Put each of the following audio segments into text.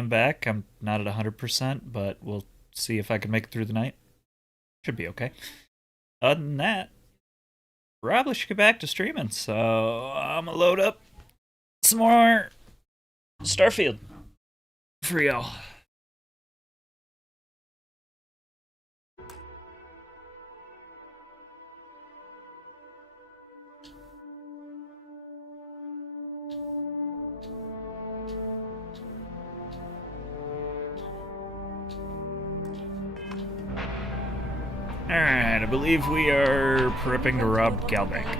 I'm back. I'm not at 100%, but we'll see if I can make it through the night. Should be okay. Other than that, probably should get back to streaming. So I'm gonna load up some more Starfield for y'all. Alright, I believe we are prepping to rob Galbank.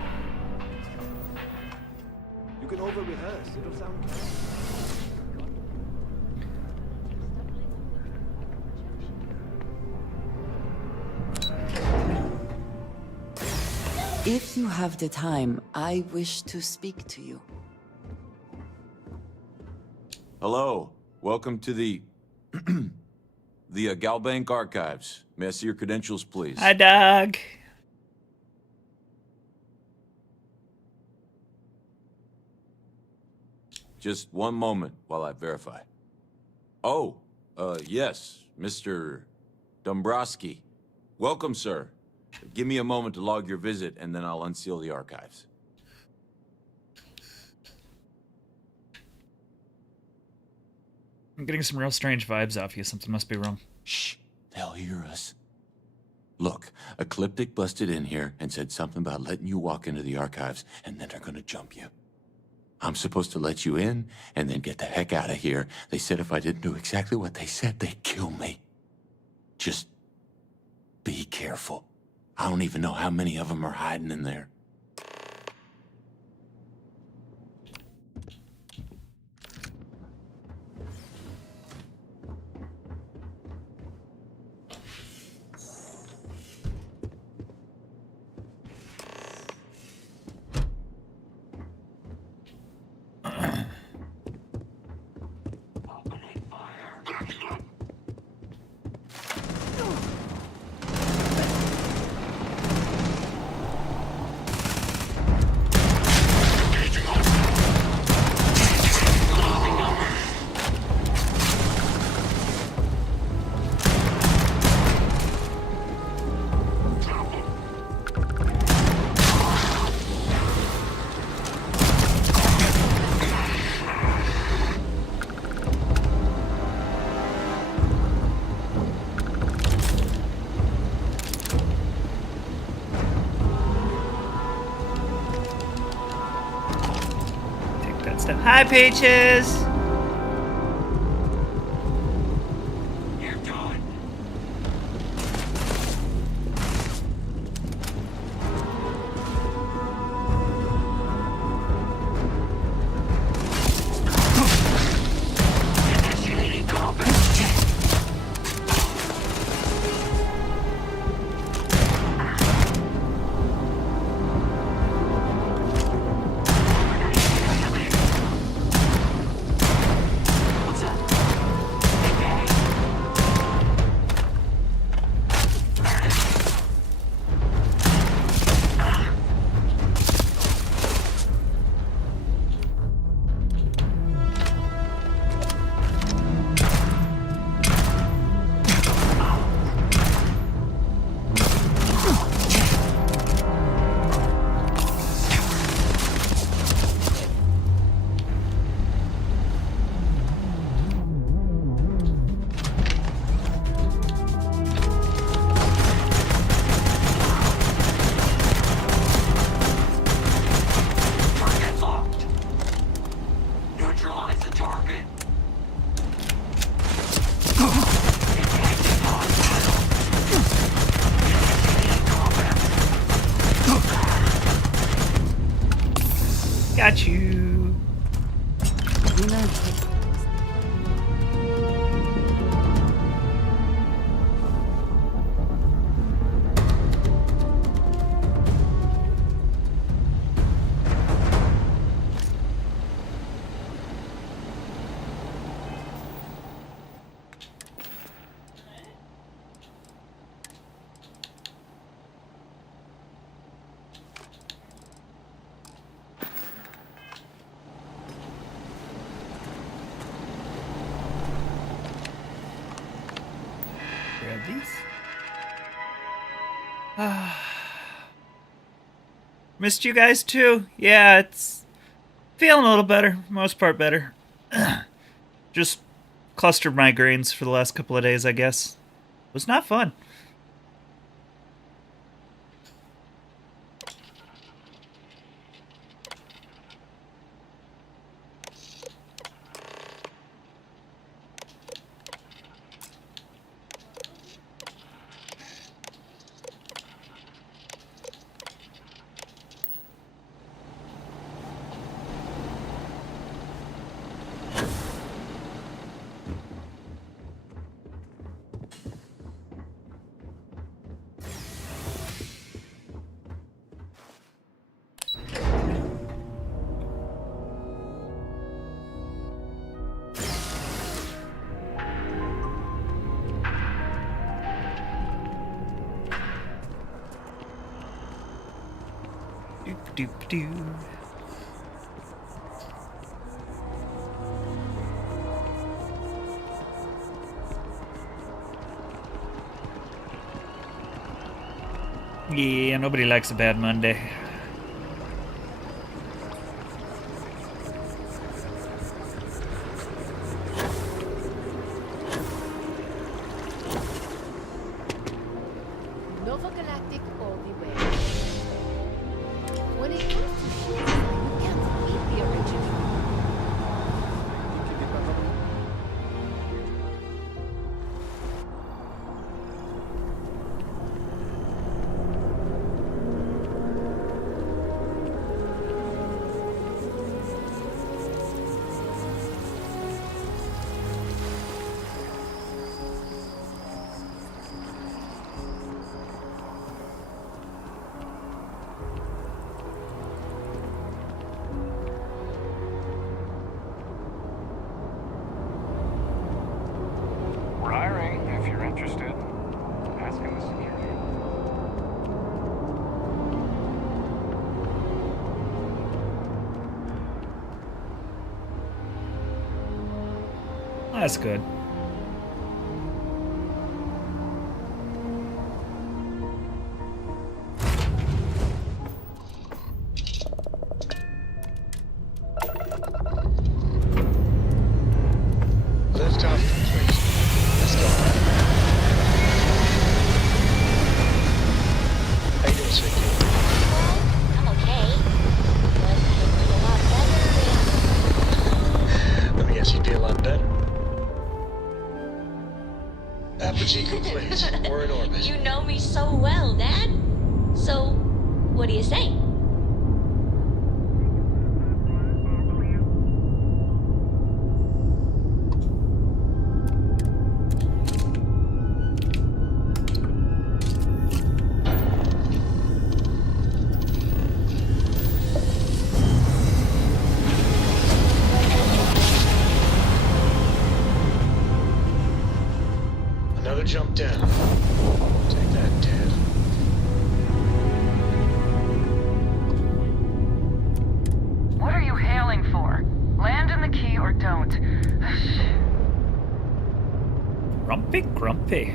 You can over rehearse, it'll sound good. If you have the time, I wish to speak to you. Hello. Welcome to the Galbank Archives. May I see your credentials, please? Hi, dog. Just one moment while I verify. Oh, yes, Mr. Dombrowski. Welcome, sir. Give me a moment to log your visit, and then I'll unseal the archives. I'm getting some real strange vibes off you. Something must be wrong. Shh, they'll hear us. Look, Ecliptic busted in here and said something about letting you walk into the archives, and then they're gonna jump you. I'm supposed to let you in, and then get the heck out of here. They said if I didn't do exactly what they said, they'd kill me. Just be careful. I don't even know how many of them are hiding in there. Hi, Peaches! of these. Missed you guys too. Yeah, it's feeling a little better. Most part better. Just clustered migraines for the last couple of days, I guess. It was not fun. Doop-doop-doo. Yeah, nobody likes a bad Monday. Nova Galactic all the way. When it comes to shit, you can't beat the original. Wiring, if you're interested. Asking the security. That's good. Lift off complete. Let's go. How you doing, Sweetie? I'm okay. But could be a lot better. Let me guess, you'd be a lot better. Apogee complete. We're in orbit. You know me so well, Dad. So, what do you say? Another jump down. Take that, Dad. What are you hailing for? Land in the key or don't. Grumpy, grumpy.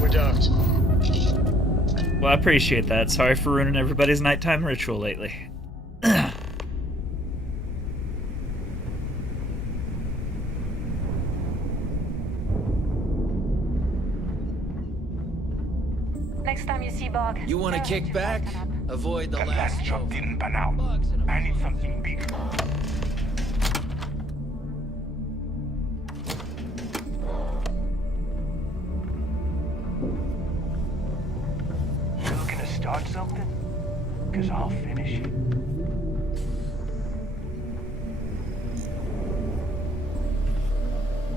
We're docked. Well, I appreciate that. Sorry for ruining everybody's nighttime ritual lately. Next time you see Bog. You want to tell him kick back? fasten up. Avoid the The last last job didn't pan out. I need something big. You looking to start something? Cause I'll finish it.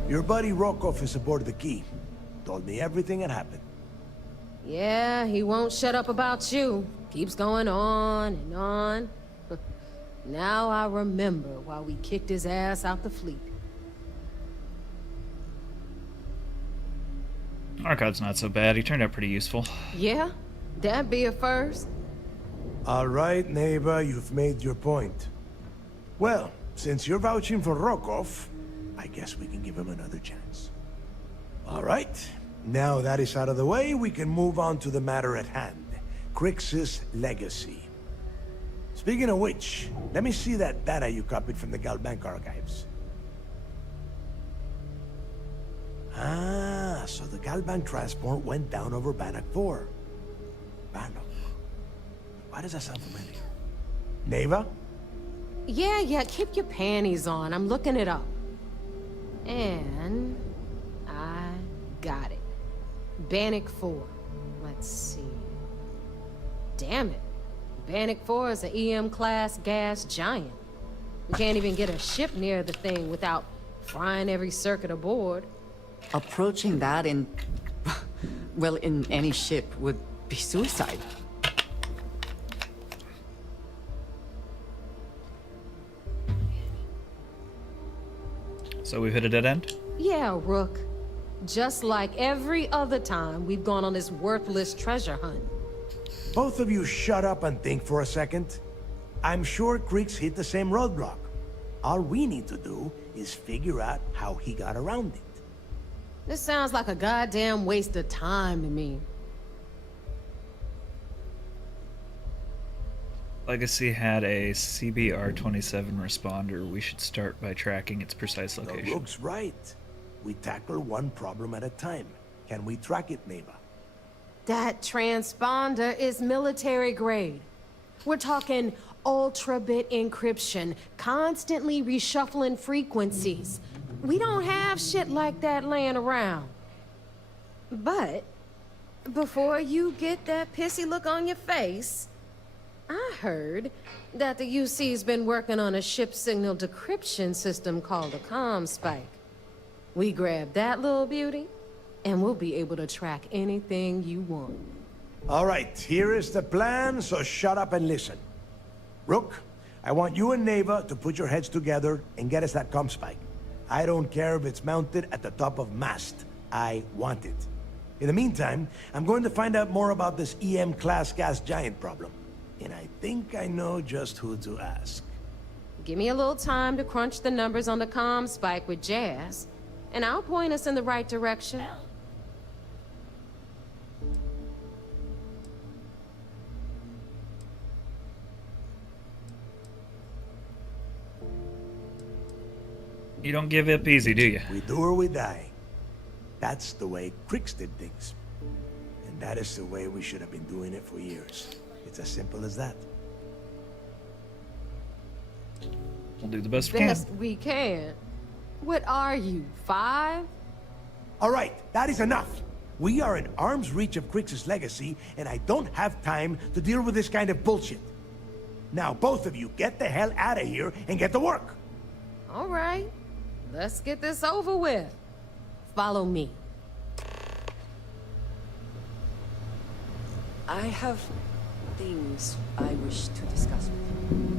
Your buddy Rokov is aboard the key. Told me everything that happened. Yeah, he won't shut up about you. Keeps going on and on. Now I remember why we kicked his ass out the fleet. Archive's not so bad. He turned out pretty useful. Yeah? That'd be a first. All right, neighbor, you've made your point. Well, since you're vouching for Rokov, I guess we can give him another chance. All right. Now that is out of the way, we can move on to the matter at hand. Crix's legacy. Speaking of which, let me see that data you copied from the Galbank archives. Ah, so the Galbank transport went down over Bannock 4. Bannock. Why does that sound familiar? Neva? Yeah, keep your panties on. I'm looking it up. And I got it. Bannock 4. Let's see. Damn it. Bannock 4 is an EM-class gas giant. We can't even get a ship near the thing without frying every circuit aboard. Approaching that in... well, in any ship would be suicide. So we've hit a dead end? Yeah, Rook. Just like every other time we've gone on this worthless treasure hunt. Both of you shut up and think for a second. I'm sure Creeks hit the same roadblock. All we need to do is figure out how he got around it. This sounds like a goddamn waste of time to me. Legacy had a CBR-27 responder. We should start by tracking its precise The location. Rook's right. We tackle one problem at a time. Can we track it, Neva? That transponder is military grade. We're talking ultra-bit encryption, constantly reshuffling frequencies. We don't have shit like that laying around. But before you get that pissy look on your face, I heard that the UC's been working on a ship signal decryption system called a ComSpike. We grab that little beauty, and we'll be able to track anything you want. All right, here is the plan, so shut up and listen. Rook, I want you and Neva to put your heads together and get us that ComSpike. I don't care if it's mounted at the top of mast. I want it. In the meantime, I'm going to find out more about this EM-class gas giant problem. And I think I know just who to ask. Give me a little time to crunch the numbers on the ComSpike with Jazz, and I'll point us in the right direction. You don't give up easy, do you? We do or we die. That's the way Crix did things. And that is the way we should have been doing it for years. It's as simple as that. We'll do the best we can. Best we can. What are you, 5? All right, that is enough. We are in arm's reach of Crix's legacy, and I don't have time to deal with this kind of bullshit. Now, both of you, get the hell out of here and get to work. All right, let's get this over with. Follow me. I have things I wish to discuss with you.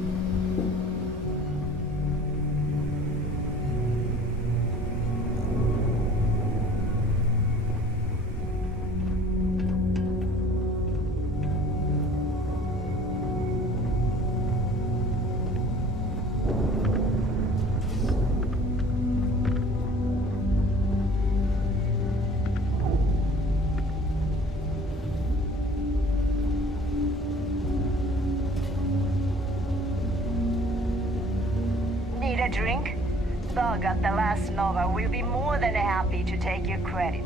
Need a drink? Dog at the last Nova will be more than happy to take your credit.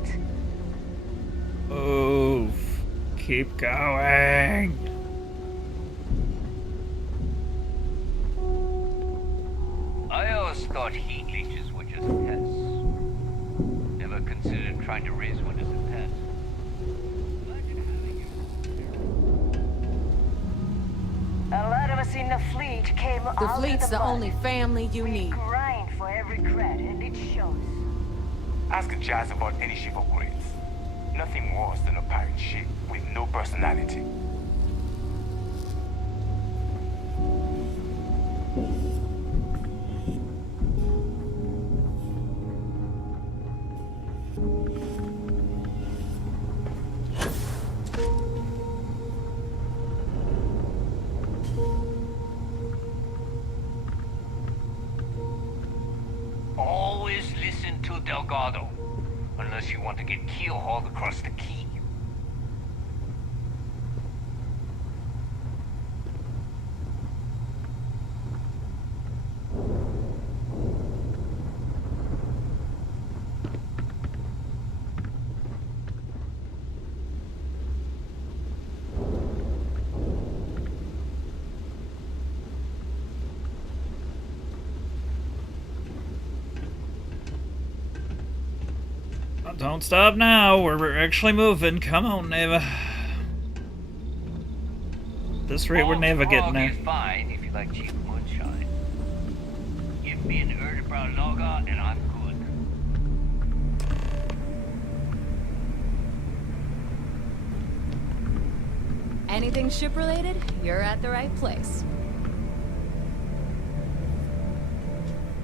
Oof. Keep going. I always thought heat leeches were just pests. Never considered trying to raise one as a pet. A lot of us in the fleet came out The of fleet's the mud. only family you We need. grind for every cred, and it shows. Ask Jazz about any ship upgrades. Nothing worse than a pirate ship with no personality. kill Delgado. Unless you want to get keel-hauled across the key. Don't stop now. We're actually moving. Come on, Neva. This rate, we're Neva getting there. Is fine if you like cheap moonshine. Give me an Erdebrow lager and I'm good. Anything ship-related, you're at the right place.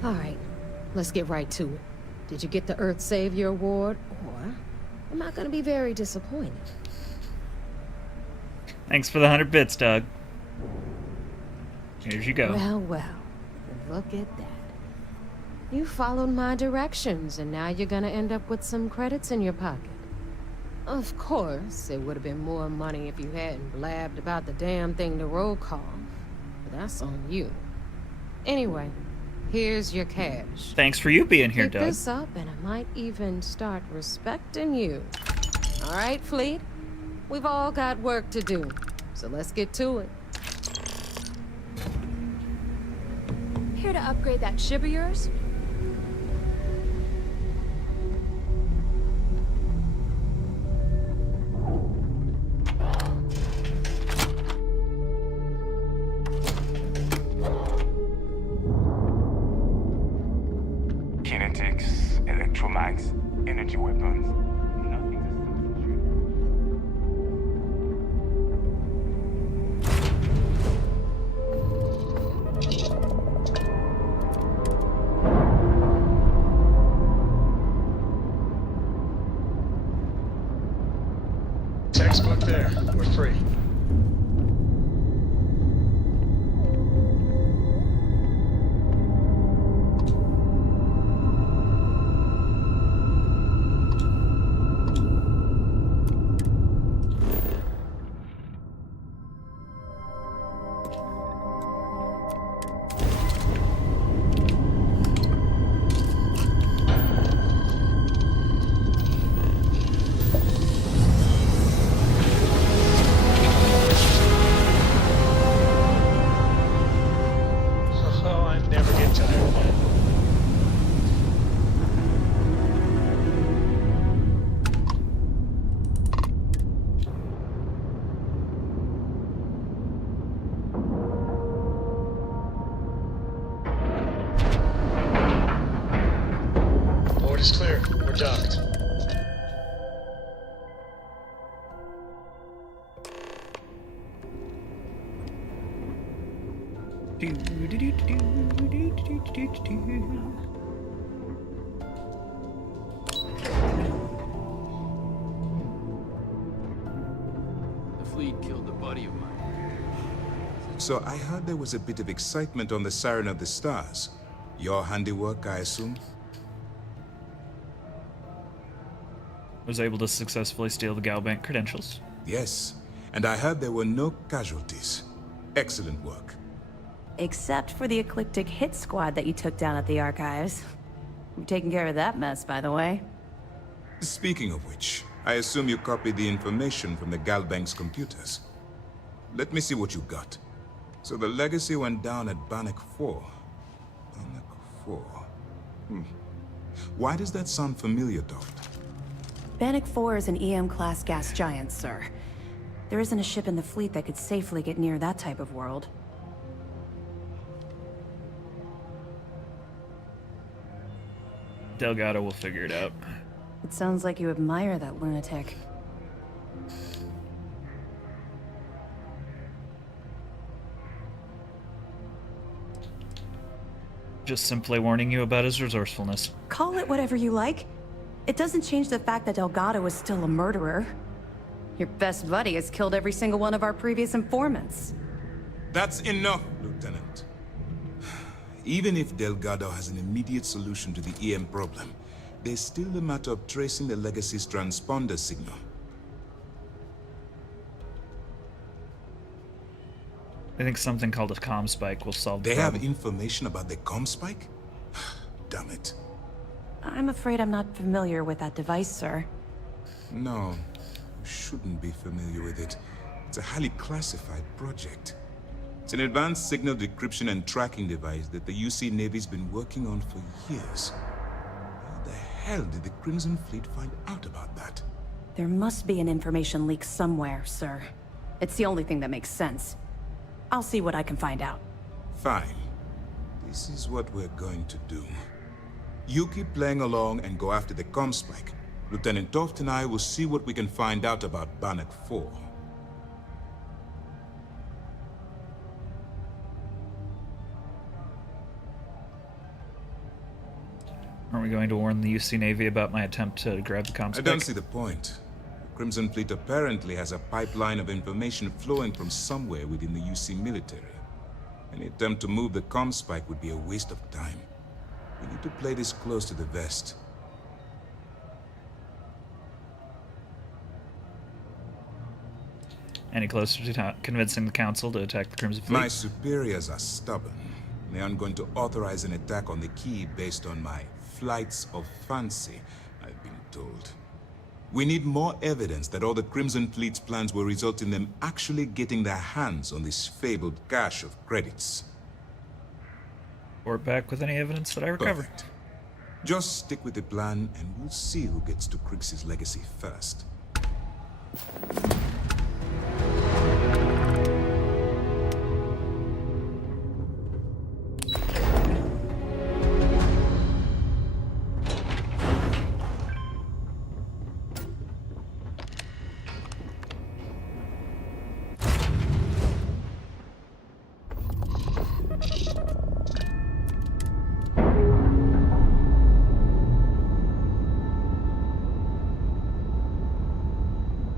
All right, let's get right to it. Did you get the Earth Savior Award, or am I gonna be very disappointed? Thanks for the 100 bits, Doug. Here you go. Well, look at that. You followed my directions, and now you're gonna end up with some credits in your pocket. Of course, it would have been more money if you hadn't blabbed about the damn thing to roll call. But that's on you. Anyway, here's your cash. Thanks for you being here, Keep Doug. this up, and I might even start respecting you. All right, Fleet? We've all got work to do, so let's get to it. Here to upgrade that ship of yours? Kinetics, electromags, energy weapons. Nothing to substitute. Textbook there. We're free. Oh, I never get tired of that. Board is clear. We're docked. The fleet killed a buddy of mine. So I heard there was a bit of excitement on the Siren of the Stars. Your handiwork, I assume? Was able to successfully steal the Galbank credentials. Yes, and I heard there were no casualties. Excellent work. Except for the eclectic hit squad that you took down at the archives. We're taking care of that mess, by the way. Speaking of which, I assume you copied the information from the Galbank's computers. Let me see what you got. So the legacy went down at Bannock 4. Bannock 4. Why does that sound familiar, Doctor? Bannock 4 is an EM-class gas giant, sir. There isn't a ship in the fleet that could safely get near that type of world. Delgado will figure it out. It sounds like you admire that lunatic. Just simply warning you about his resourcefulness. Call it whatever you like. It doesn't change the fact that Delgado is still a murderer. Your best buddy has killed every single one of our previous informants. That's enough, Lieutenant. Even if Delgado has an immediate solution to the EM problem, There's still the matter of tracing the Legacy's transponder signal. I think something called a comm spike will solve the They problem. have information about the comm spike? Damn it. I'm afraid I'm not familiar with that device, sir. No, you shouldn't be familiar with it. It's a highly classified project. It's an advanced signal decryption and tracking device that the UC Navy's been working on for years. How the hell did the Crimson Fleet find out about that? There must be an information leak somewhere, sir. It's the only thing that makes sense. I'll see what I can find out. Fine. This is what we're going to do. You keep playing along and go after the comm spike. Lieutenant Toft and I will see what we can find out about Bannock 4. Aren't we going to warn the UC Navy about my attempt to grab the comm spike? I don't see the point. The Crimson Fleet apparently has a pipeline of information flowing from somewhere within the UC military. Any attempt to move the comm spike would be a waste of time. We need to play this close to the vest. Any closer to convincing the Council to attack the Crimson Fleet? My superiors are stubborn. They aren't going to authorize an attack on the key based on my flights of fancy, I've been told. We need more evidence that all the Crimson Fleet's plans will result in them actually getting their hands on this fabled cache of credits. Report back with any evidence that I recover. Perfect. Just stick with the plan and we'll see who gets to Krix's legacy first.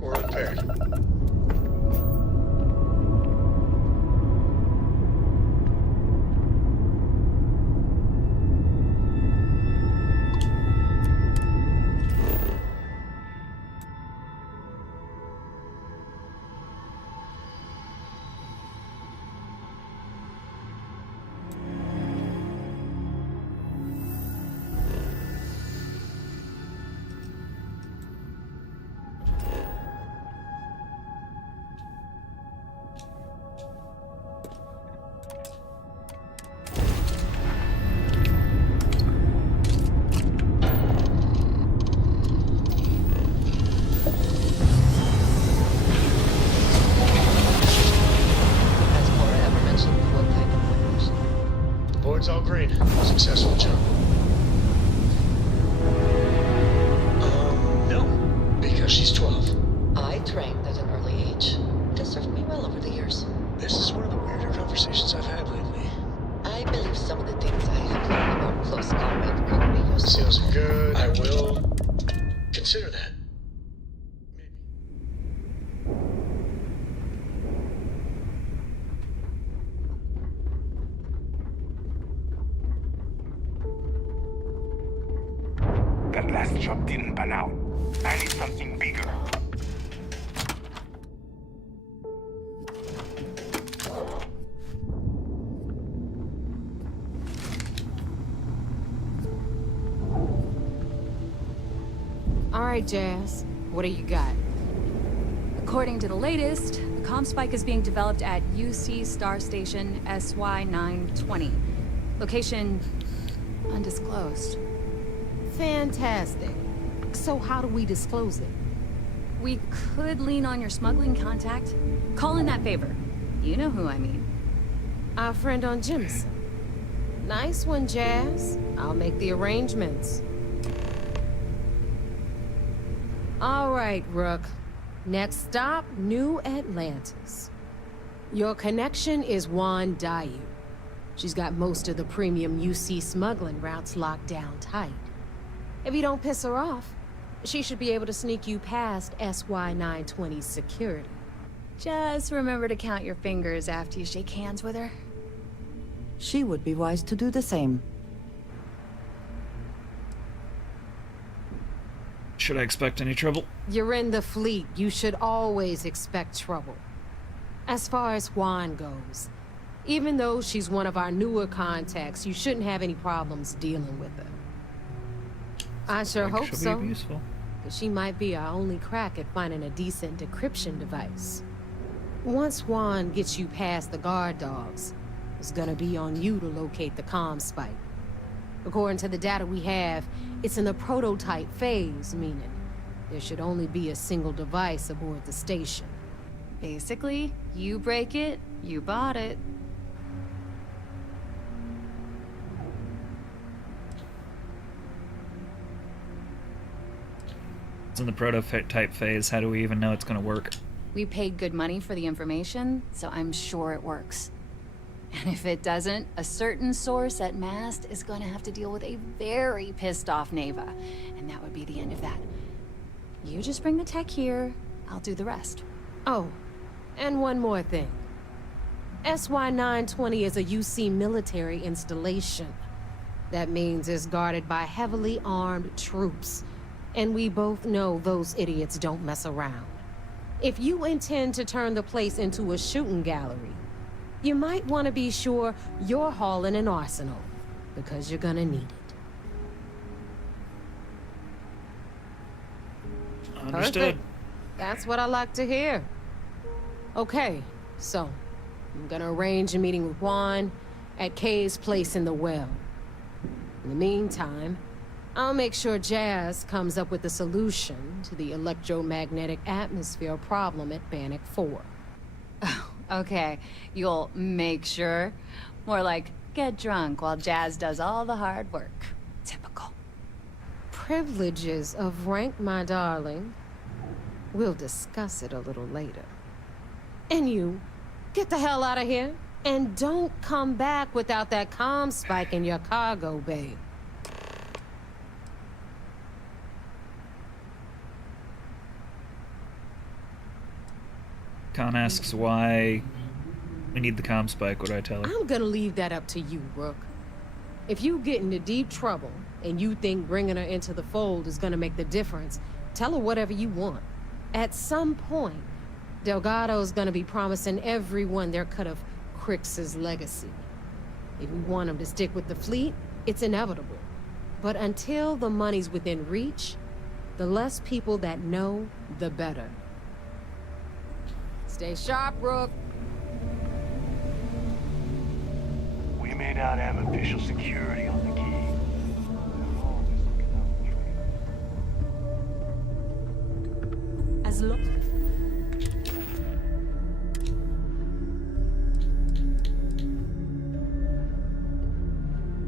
We're repaired. Board's all green. Successful jump. No. Because she's 12. I trained at an early age. This served me well over the years. This is one of the weirder conversations I've had lately. I believe some of the things I have learned about close combat could be useful. Sounds good. I will consider that. That last job didn't pan out. I need something bigger. All right, Jazz. What do you got? According to the latest, the comm spike is being developed at UC Star Station SY-920. Location undisclosed. Fantastic. So how do we disclose it? We could lean on your smuggling contact. Call in that favor. You know who I mean. Our friend on Jimson. Nice one, Jazz. I'll make the arrangements. All right, Rook. Next stop, New Atlantis. Your connection is Juan Dayu. She's got most of the premium UC smuggling routes locked down tight. If you don't piss her off, she should be able to sneak you past SY-920's security. Just remember to count your fingers after you shake hands with her. She would be wise to do the same. Should I expect any trouble? You're in the fleet. You should always expect trouble. As far as Juan goes, even though she's one of our newer contacts, you shouldn't have any problems dealing with her. I sure hope she'll so. be useful. 'Cause she might be our only crack at finding a decent decryption device. Once Juan gets you past the guard dogs, it's gonna be on you to locate the comm spike. According to the data we have, it's in the prototype phase, meaning there should only be a single device aboard the station. Basically, you break it, you bought it. It's in the prototype phase. How do we even know it's going to work? We paid good money for the information, so I'm sure it works. And if it doesn't, a certain source at Mast is going to have to deal with a very pissed off Neva, and that would be the end of that. You just bring the tech here, I'll do the rest. Oh, and one more thing. SY-920 is a UC military installation. That means it's guarded by heavily armed troops. And we both know those idiots don't mess around. If you intend to turn the place into a shooting gallery, you might want to be sure you're hauling an arsenal, because you're gonna need it. Understood. Perfect. That's what I like to hear. Okay, so I'm gonna arrange a meeting with Juan at Kay's place in the well. In the meantime, I'll make sure Jazz comes up with a solution to the electromagnetic atmosphere problem at Bannock 4. Oh, okay. You'll make sure? More like, get drunk while Jazz does all the hard work. Typical. Privileges of rank, my darling. We'll discuss it a little later. And you, get the hell out of here. And don't come back without that comm spike in your cargo bay. Khan asks why we need the comm spike. What do I tell her? I'm gonna leave that up to you, Rook. If you get into deep trouble and you think bringing her into the fold is gonna make the difference, tell her whatever you want. At some point, Delgado's gonna be promising everyone their cut of Crix's legacy. If we want him to stick with the fleet, it's inevitable. But until the money's within reach, the less people that know, the better. Stay sharp, Rook. We may not have official security on the key. As long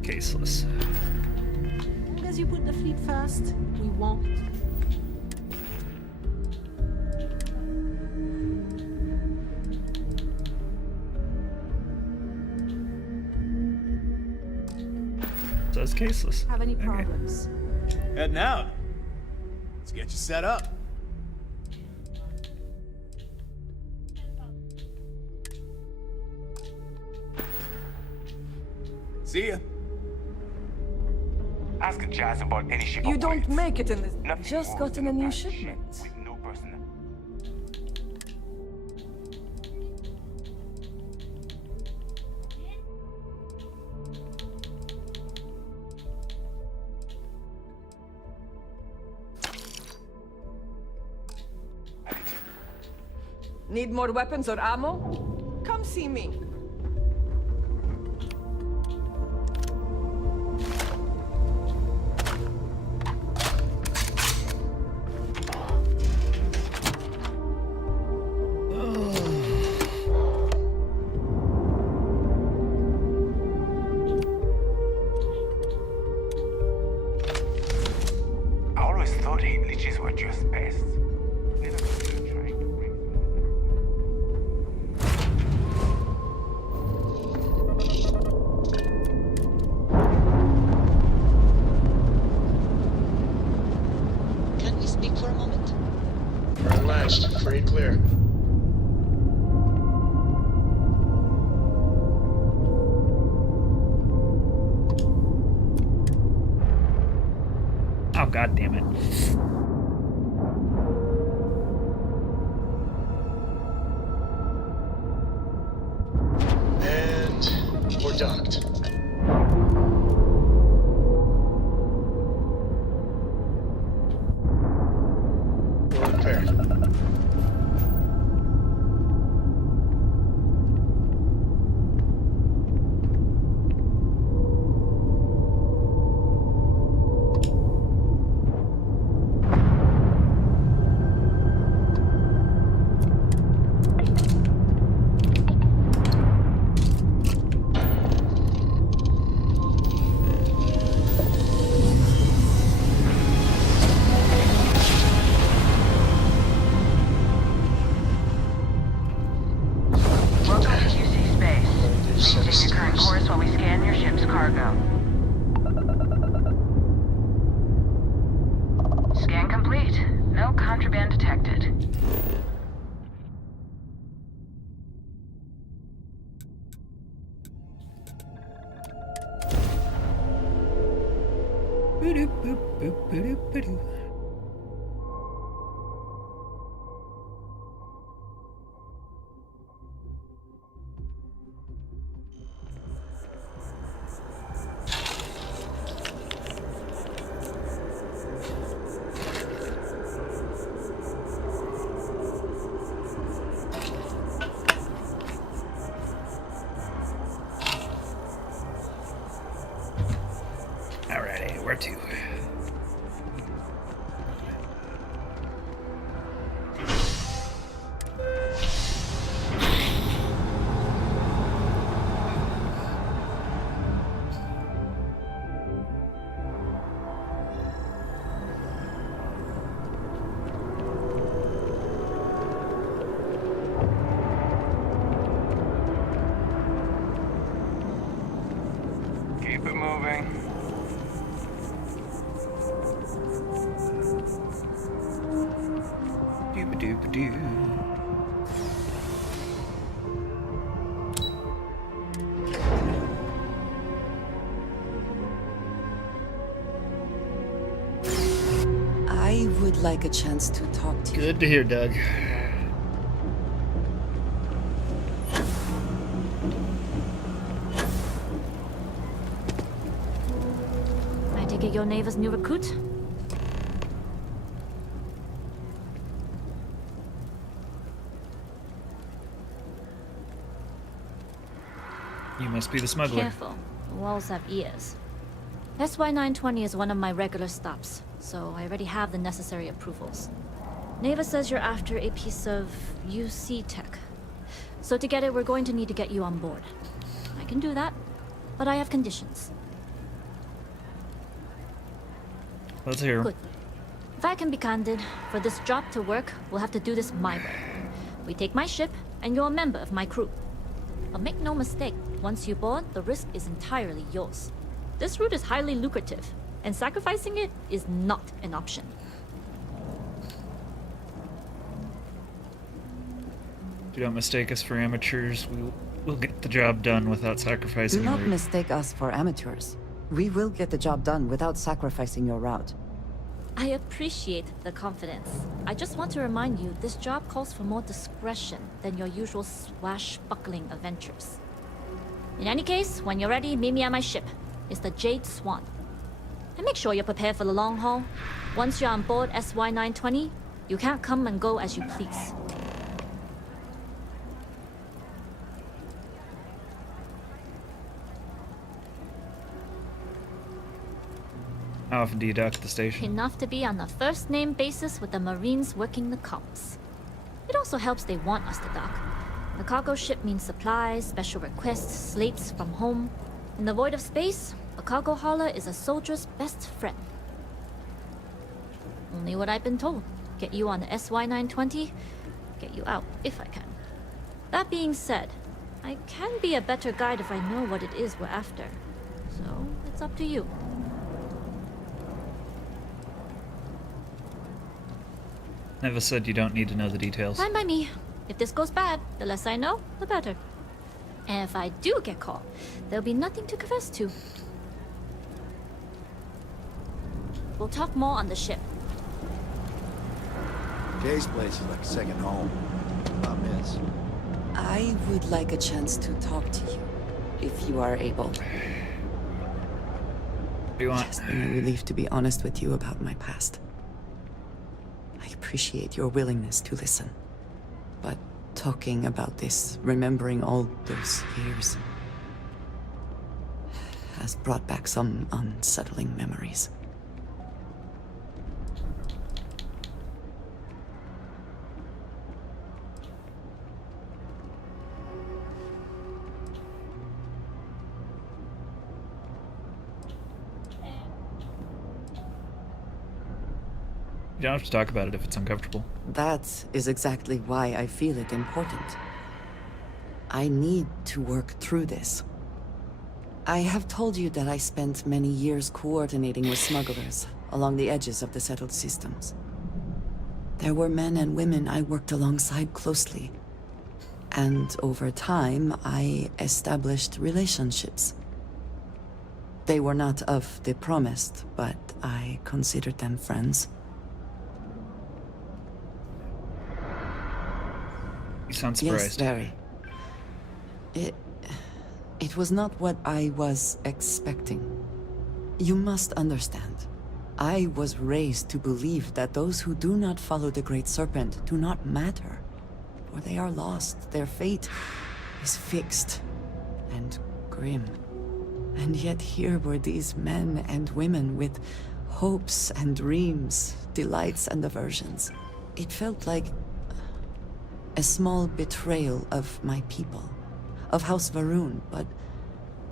Caseless. as you put the fleet first, we won't. Says caseless. Have any problems? Heading out. Let's get you set up. See ya. Ask Jazz about any ship. You don't make it in this. Nothing Just more gotten than a new pirate shipment. ship with no personnel. Need more weapons or ammo? Come see me. I always thought heat leeches were just pests. Never considered trying to bring Can we speak for a moment? Unlatched. Free and clear. Oh, god damn it. docked. We'll repair. Scan complete. No contraband detected. Alrighty, where to? Keep it moving. Doo-ba-doo-ba-doo. I would like a chance to talk to you. Good to hear, Doug. I take it your neighbor's new recruit? You must be the smuggler. Careful. The walls have ears. SY-920 is one of my regular stops, so I already have the necessary approvals. Neva says you're after a piece of UC tech. So to get it, we're going to need to get you on board. I can do that, but I have conditions. Let's hear 'em. Good. If I can be candid, for this job to work, we'll have to do this my way. We take my ship, and you're a member of my crew. But make no mistake, once you board, the risk is entirely yours. This route is highly lucrative, and sacrificing it is not an option. If you don't mistake us for amateurs, we'll get the job done without sacrificing Do not your- mistake us for amateurs. We will get the job done without sacrificing your route. I appreciate the confidence. I just want to remind you, this job calls for more discretion than your usual swashbuckling adventures. In any case, when you're ready, meet me at my ship. It's the Jade Swan. And make sure you're prepared for the long haul. Once you're on board SY-920, you can't come and go as you please. How often do you dock at the station? Enough to be on a first-name basis with the Marines working the comms. It also helps they want us to dock. The cargo ship means supplies, special requests, slates from home. In the void of space, a cargo hauler is a soldier's best friend. Only what I've been told. Get you on the SY-920, get you out if I can. That being said, I can be a better guide if I know what it is we're after. So, it's up to you. Neva said you don't need to know the details. Fine by me. If this goes bad, the less I know, the better. And if I do get caught, there'll be nothing to confess to. We'll talk more on the ship. Jay's place is like a second home. Problem is, I would like a chance to talk to you. if you are able. What do you want? It has been a relief to be honest with you about my past. I appreciate your willingness to listen. But talking about this, remembering all those years, has brought back some unsettling memories. You don't have to talk about it if it's uncomfortable. That is exactly why I feel it important. I need to work through this. I have told you that I spent many years coordinating with smugglers along the edges of the settled systems. There were men and women I worked alongside closely. And over time, I established relationships. They were not of the promised, but I considered them friends. You sound surprised. Yes, very. It was not what I was expecting. You must understand. I was raised to believe that those who do not follow the Great Serpent do not matter. For they are lost. Their fate is fixed and grim. And yet here were these men and women with hopes and dreams, delights and aversions. It felt like a small betrayal of my people, of House Varun, but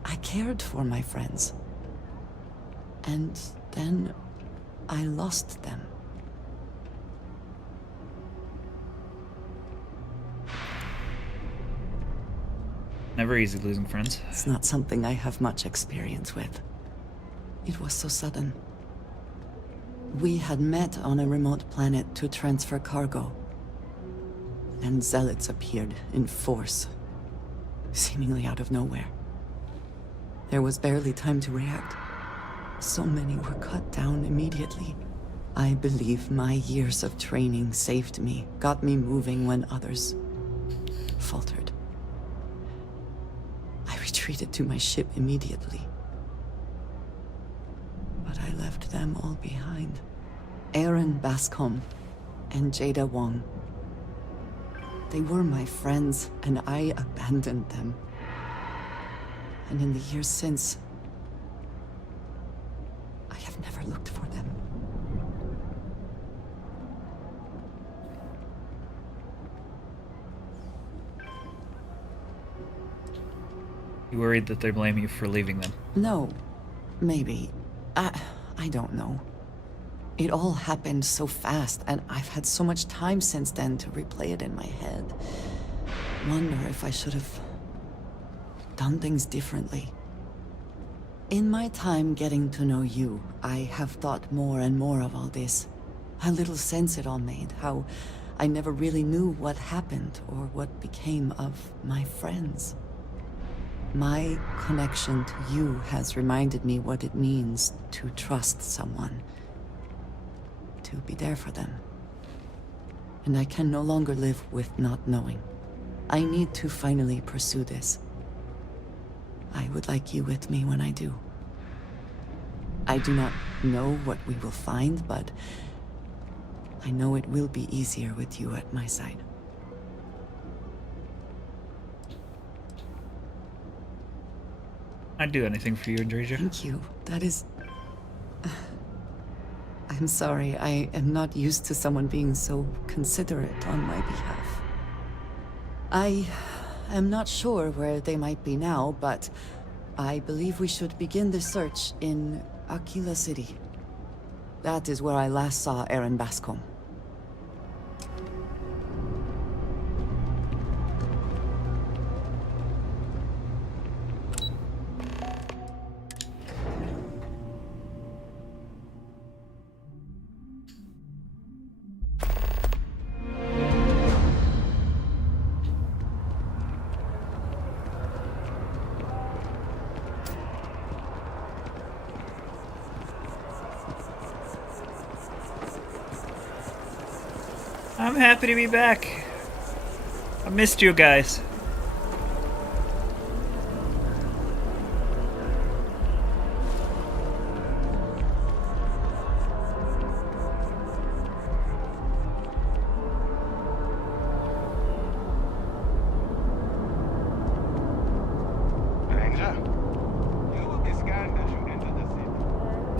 I cared for my friends. And then I lost them. Never easy losing friends. It's not something I have much experience with. It was so sudden. We had met on a remote planet to transfer cargo. And zealots appeared in force, seemingly out of nowhere. There was barely time to react. So many were cut down immediately. I believe my years of training saved me, got me moving when others faltered. I retreated to my ship immediately. But I left them all behind. Aaron Bascom and Jada Wong. They were my friends, and I abandoned them. And in the years since, I have never looked for them. You worried that they blame you for leaving them? No. Maybe. I don't know. It all happened so fast, and I've had so much time since then to replay it in my head. Wonder if I should have done things differently. In my time getting to know you, I have thought more and more of all this. How little sense it all made, how I never really knew what happened or what became of my friends. My connection to you has reminded me what it means to trust someone. To be there for them. And I can no longer live with not knowing. I need to finally pursue this. I would like you with me when I do. I do not know what we will find, but I know it will be easier with you at my side. I'd do anything for you, Andreja. Thank you. That is... I'm sorry, I am not used to someone being so considerate on my behalf. I am not sure where they might be now, but I believe we should begin the search in Aquila City. That is where I last saw Aaron Bascom. I'm happy to be back. I missed you guys.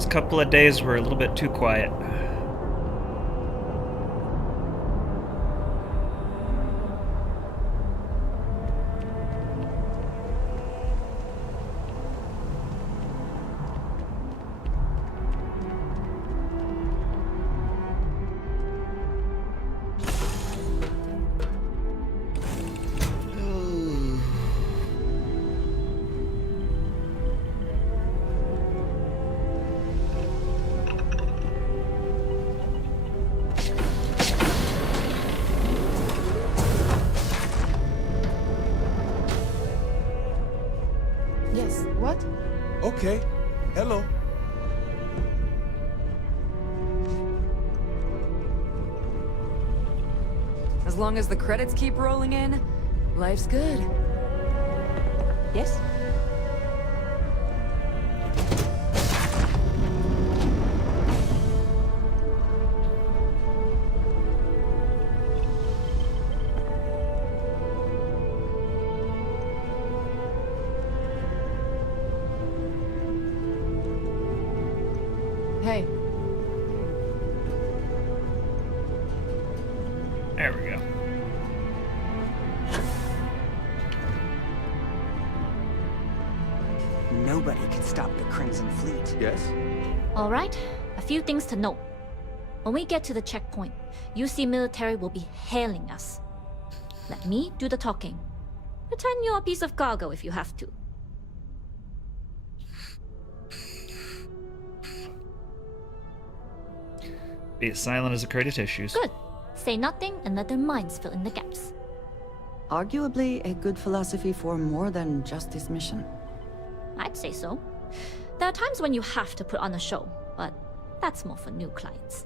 Last couple of days were a little bit too quiet. Yes, what? Okay. Hello. As long as the credits keep rolling in, life's good. Yes? Hey. There we go. Nobody can stop the Crimson Fleet. Yes? Alright, a few things to note. When we get to the checkpoint, UC military will be hailing us. Let me do the talking. Pretend you're a piece of cargo if you have to. Be as silent as a crate of tissues. Good. Say nothing and let their minds fill in the gaps. Arguably a good philosophy for more than just this mission. I'd say so. There are times when you have to put on a show, but that's more for new clients.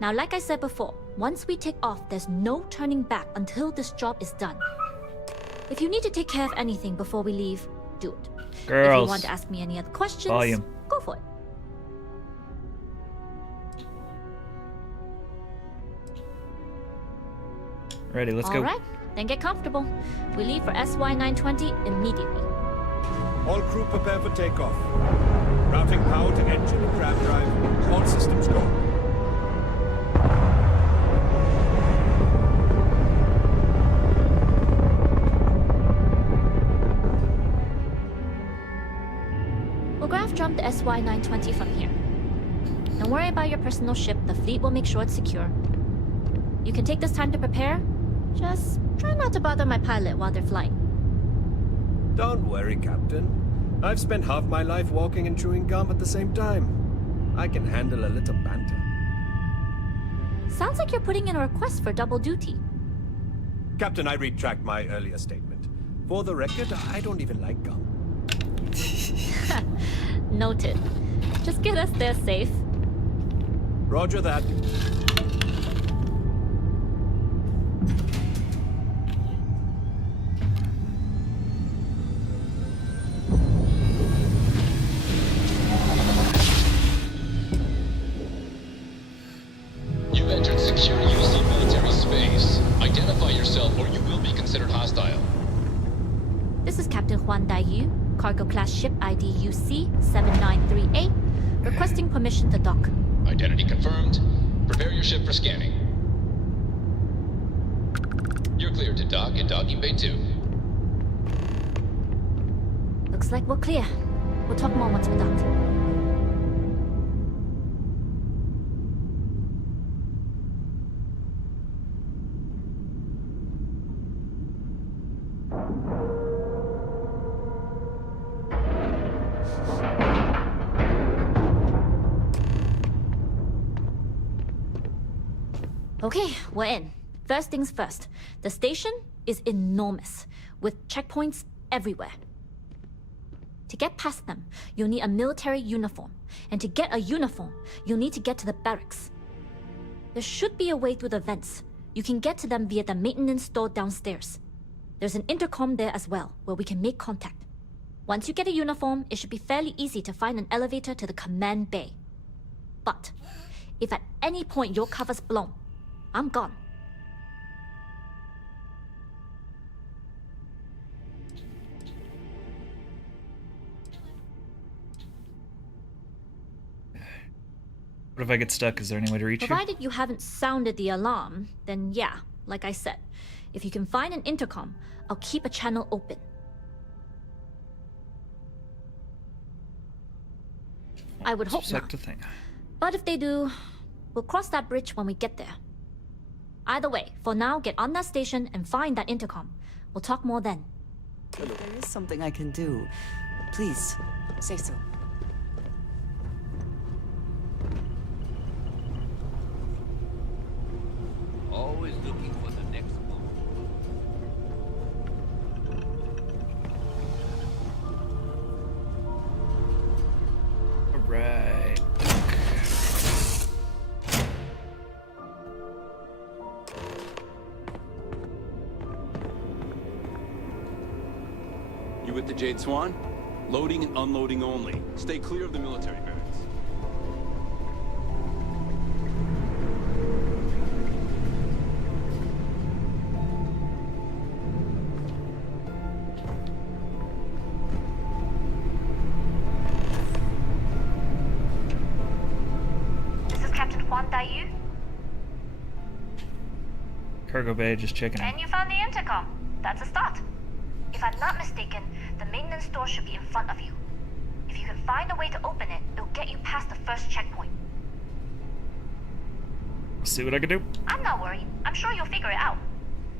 Now, like I said before, once we take off, there's no turning back until this job is done. If you need to take care of anything before we leave, do it. If you want to ask me any other questions, Volume. go for it. Ready, let's go. Alright, then get comfortable. We leave for SY-920 immediately. All crew prepare for takeoff. Routing power to engine and crab drive. All systems go. We'll graph jump the SY-920 from here. Don't worry about your personal ship. The fleet will make sure it's secure. You can take this time to prepare. Just try not to bother my pilot while they're flying. Don't worry, Captain. I've spent half my life walking and chewing gum at the same time. I can handle a little banter. Sounds like you're putting in a request for double duty. Captain, I retract my earlier statement. For the record, I don't even like gum. Noted. Just get us there safe. Roger that. You've entered secure UC military space. Identify yourself or you will be considered hostile. This is Captain Huan Daiyu, cargo class ship ID UC-7938, requesting permission to dock. Identity confirmed. Prepare your ship for scanning. You're cleared to dock in docking bay 2. Looks like we're clear. We'll talk more once we're docked. Okay, we're in. First things first. The station is enormous, with checkpoints everywhere. To get past them, you'll need a military uniform. And to get a uniform, you'll need to get to the barracks. There should be a way through the vents. You can get to them via the maintenance store downstairs. There's an intercom there as well, where we can make contact. Once you get a uniform, it should be fairly easy to find an elevator to the command bay. But if at any point your cover's blown, I'm gone. What if I get stuck? Is there any way to reach you? Provided you haven't sounded the alarm, then yeah, like I said, if you can find an intercom, I'll keep a channel open. I would hope not. But if they do, we'll cross that bridge when we get there. Either way, for now, get on that station and find that intercom. We'll talk more then. If there is something I can do, please, say so. Always looking for the next one. Alright. You with the Jade Swan? Loading and unloading only. Stay clear of the military barracks. Cargo bay, just checking in. And you found the intercom. That's a start. If I'm not mistaken, the maintenance door should be in front of you. If you can find a way to open it, it'll get you past the first checkpoint. See what I can do. I'm not worried. I'm sure you'll figure it out.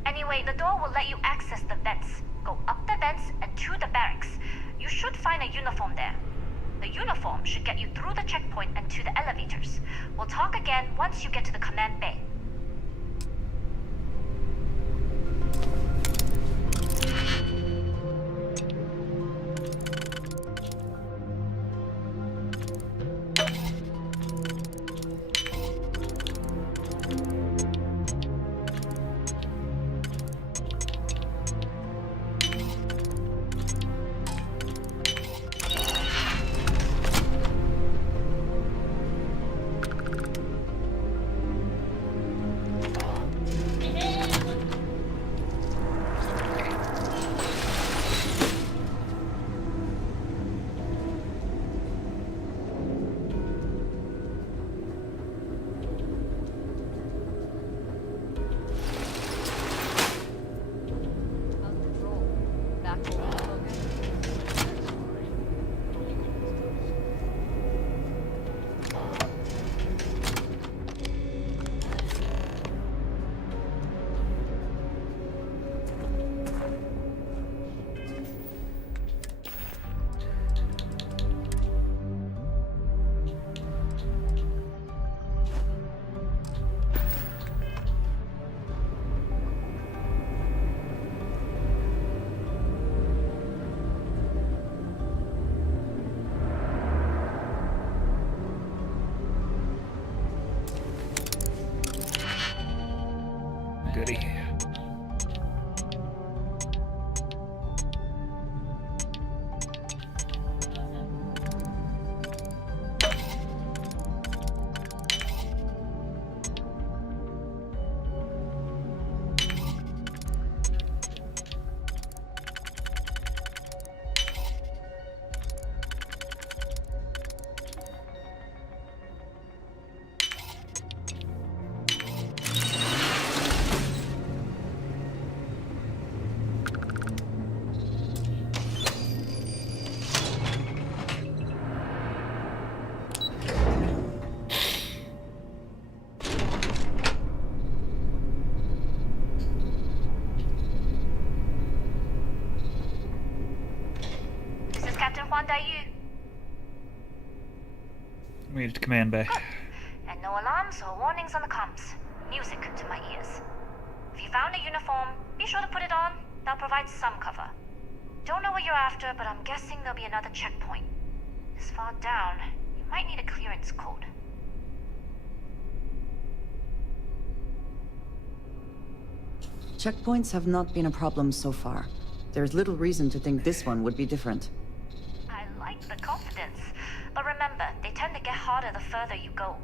Anyway, the door will let you access the vents. Go up the vents and to the barracks. You should find a uniform there. The uniform should get you through the checkpoint and to the elevators. We'll talk again once you get to the command bay. Goody. We need to command bay. Good. And no alarms or warnings on the comms. Music to my ears. If you found a uniform, be sure to put it on. That'll provide some cover. Don't know what you're after, but I'm guessing there'll be another checkpoint. This far down, you might need a clearance code. Checkpoints have not been a problem so far. There's little reason to think this one would be different. I like the confidence. But remember, they tend to get harder the further you go.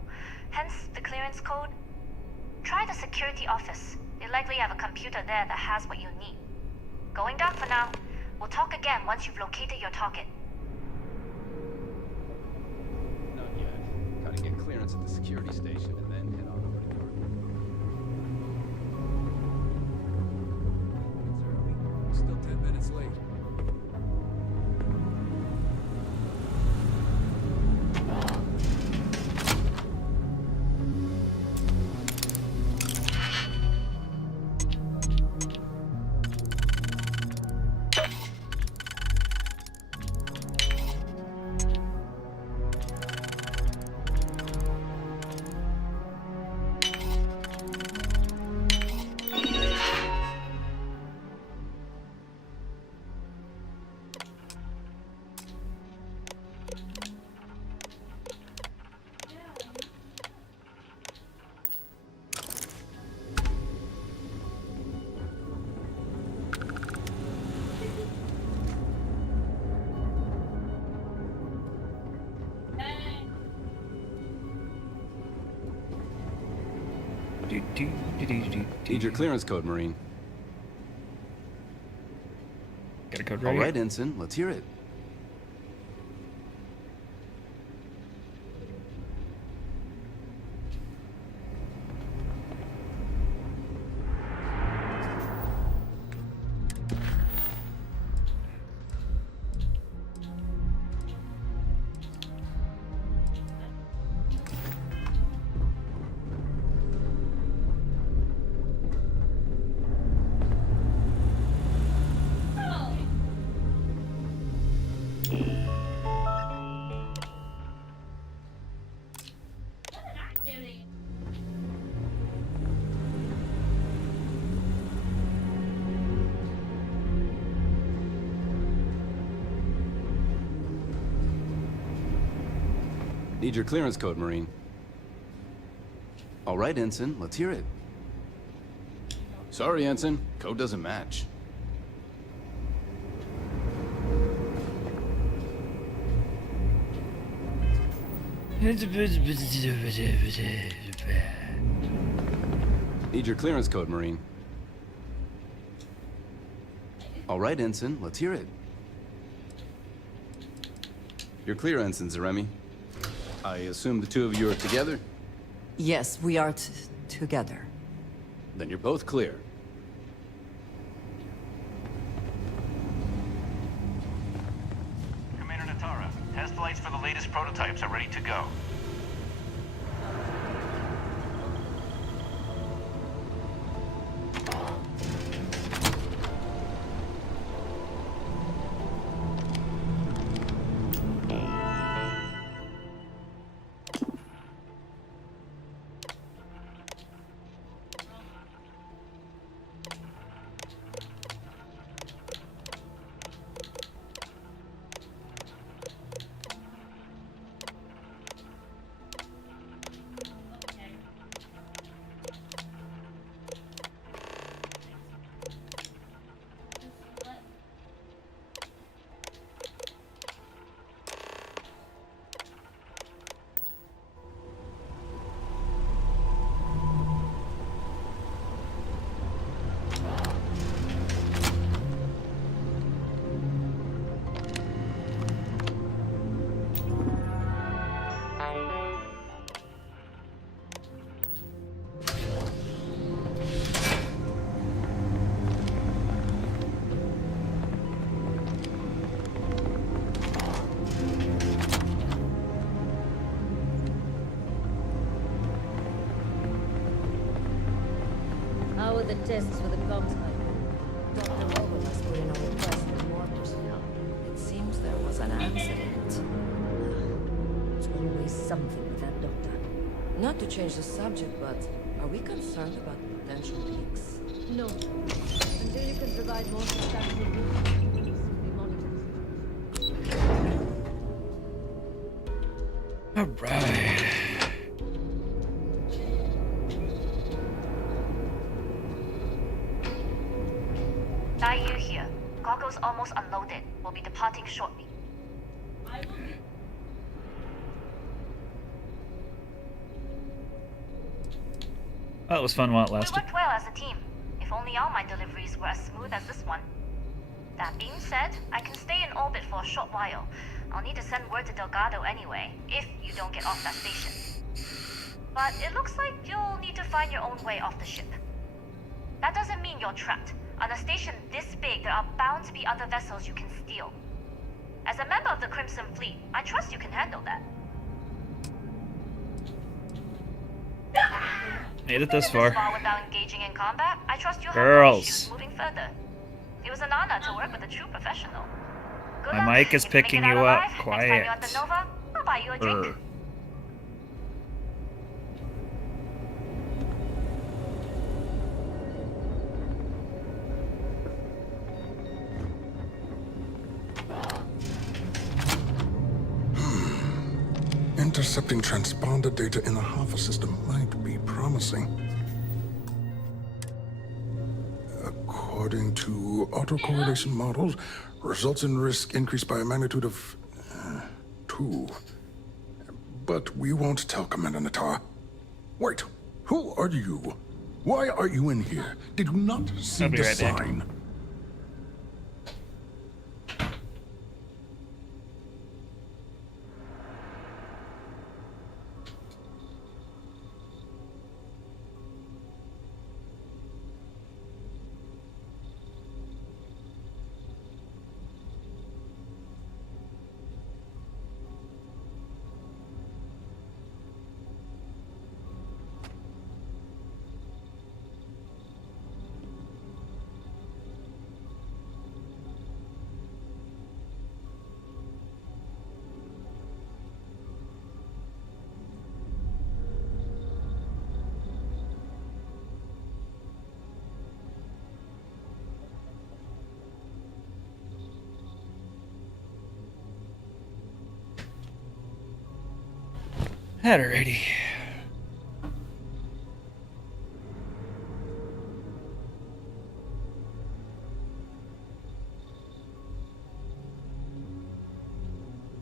Hence, the clearance code. Try the security office. They likely have a computer there that has what you need. Going down for now. We'll talk again once you've located your target. Not yet. Gotta get clearance glance at the security station and then head on over to Garden. Still 10 minutes late. Need your clearance code, Marine. Got a code All right right, here. Ensign, let's hear it. Need your clearance code, Marine. All right, Ensign, let's hear it. Sorry, Ensign, code doesn't match. Need your clearance code, Marine. All right, Ensign, let's hear it. You're clear, Ensign Zaremi. I assume the two of you are together? Yes, we are together. Then you're both clear. Commander Natara, test flights for the latest prototypes are ready to go. How were the tests for the comms pipe? Dr. Rover must put in a request for more personnel. It seems there was an accident. There's always something with that doctor. Not to change the subject, but are we concerned about potential leaks? No. Until you can provide more substantial proof, we simply monitor the situation. All right. Daiyu here. Cargo's almost unloaded. We'll be departing shortly. Well, it was fun while it We lasted. worked well as a team. If only all my deliveries were as smooth as this one. That being said, I can stay in orbit for a short while. I'll need to send word to Delgado anyway, if you don't get off that station. but it looks like you'll need to find your own way off the ship. That doesn't mean you're trapped. On a station this big, there are bound to be other vessels you can steal. As a member of the Crimson Fleet, I trust you can handle that. Made it this far. Without engaging in combat, I trust you'll have no issues moving further. It was an honor to work with a true professional. Good luck. My mic is If you make picking it out you up. alive, next time Quiet. you're at the Nova, I'll buy you a drink. Intercepting transponder data in the Alpha system might be promising. According to autocorrelation models, results in risk increased by a magnitude of 2. But we won't tell Commander Natar. Wait, who are you? Why are you in here? Did you not see I'll be the right back. sign? Alrighty.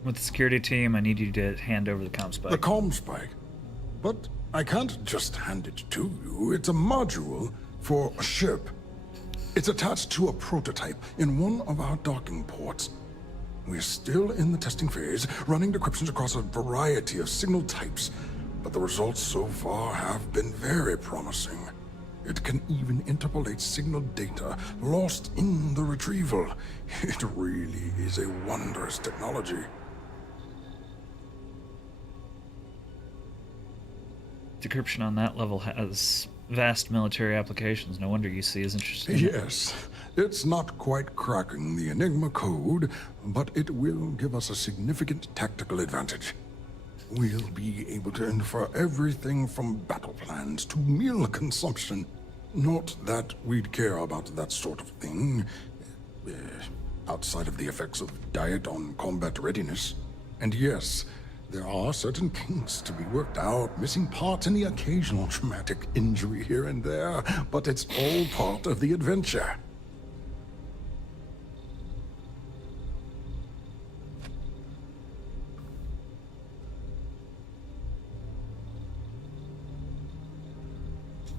With the security team, I need you to hand over the comm spike. The comm spike? But I can't just hand it to you. It's a module for a ship. It's attached to a prototype in one of our docking ports. We're still in the testing phase, running decryptions across a variety of signal types, but the results so far have been very promising. It can even interpolate signal data lost in the retrieval. It really is a wondrous technology. Decryption on that level has vast military applications. No wonder UC is interested in it. Yes, it's not quite cracking the Enigma code, but it will give us a significant tactical advantage. We'll be able to infer everything from battle plans to meal consumption. Not that we'd care about that sort of thing, outside of the effects of diet on combat readiness. And yes, there are certain kinks to be worked out, missing parts and the occasional traumatic injury here and there, but it's all part of the adventure.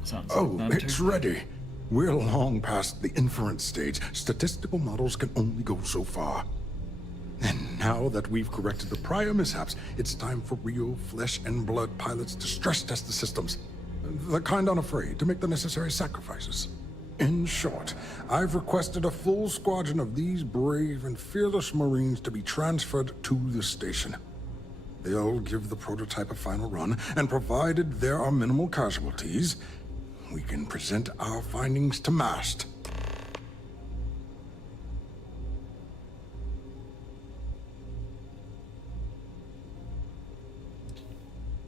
Sounds Oh, like it's ready. We're long past the inference stage. Statistical models can only go so far. And now that we've corrected the prior mishaps, it's time for real flesh and blood pilots to stress test the systems. The kind unafraid to make the necessary sacrifices. In short, I've requested a full squadron of these brave and fearless Marines to be transferred to the station. They'll give the prototype a final run, and provided there are minimal casualties, we can present our findings to Mast.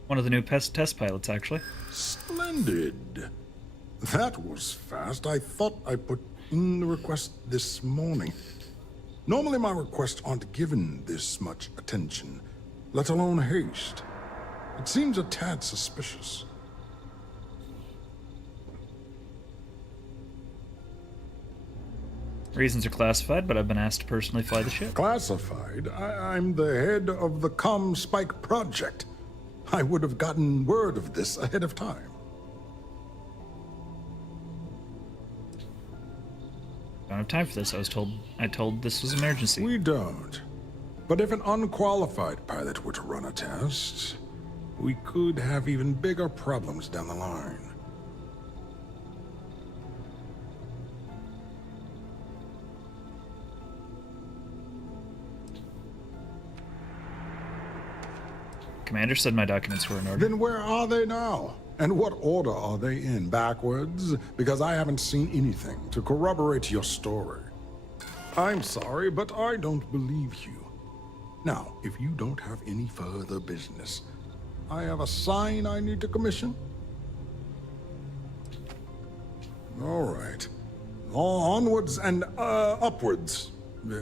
One of the new test pilots, actually. Splendid. That was fast. I thought I put in the request this morning. Normally my requests aren't given this much attention, let alone haste. It seems a tad suspicious. Reasons are classified, but I've been asked to personally fly the ship. Classified? I'm the head of the Comm Spike project. I would have gotten word of this ahead of time. Don't have time for this. I told this was emergency. We don't. But if an unqualified pilot were to run a test, we could have even bigger problems down the line. Commander said my documents were in order. Then where are they now? And what order are they in? Backwards? Because I haven't seen anything to corroborate your story. I'm sorry, but I don't believe you. Now, if you don't have any further business, I have a sign I need to commission. All right. Onwards and upwards,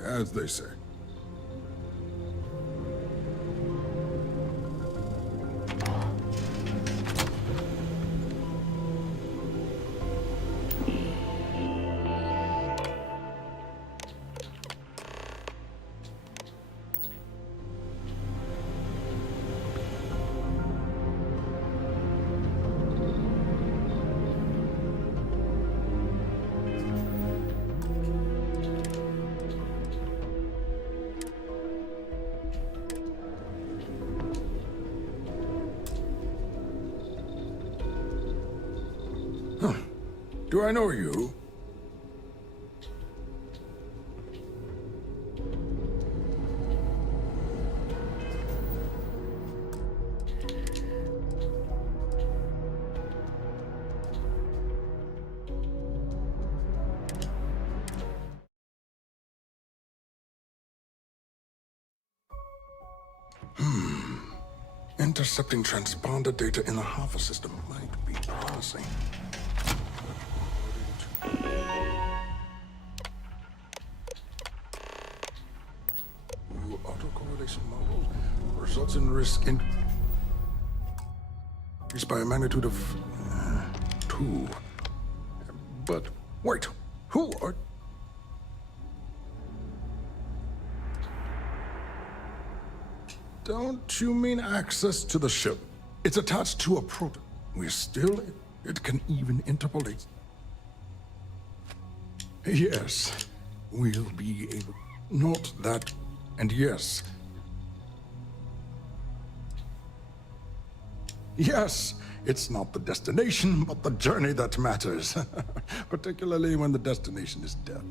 as they say. Do I know you? Intercepting transponder data in the Alpha system might be promising. Autocorrelation models results in risk increased by a magnitude of 2. But wait, who are... Don't you mean access to the ship? It's attached to a proton. We're still... It can even interpolate. Yes, we'll be able... Not that... And yes. Yes, it's not the destination, but the journey that matters. Particularly when the destination is death.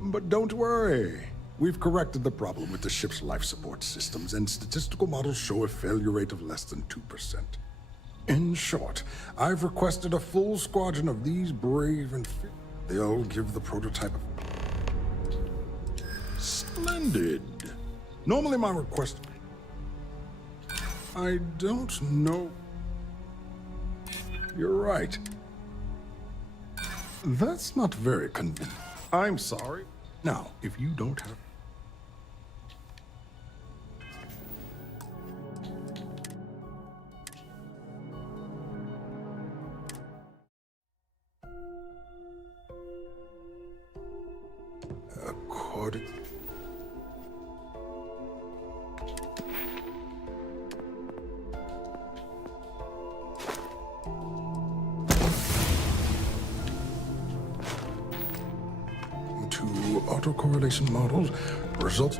But don't worry. We've corrected the problem with the ship's life support systems, and statistical models show a failure rate of less than 2%. In short, I've requested a full squadron of these brave and they'll give the prototype a... Splendid. Normally my request... I don't know... You're right. That's not very convincing. I'm sorry. Now, if you don't have... According... autocorrelation models, results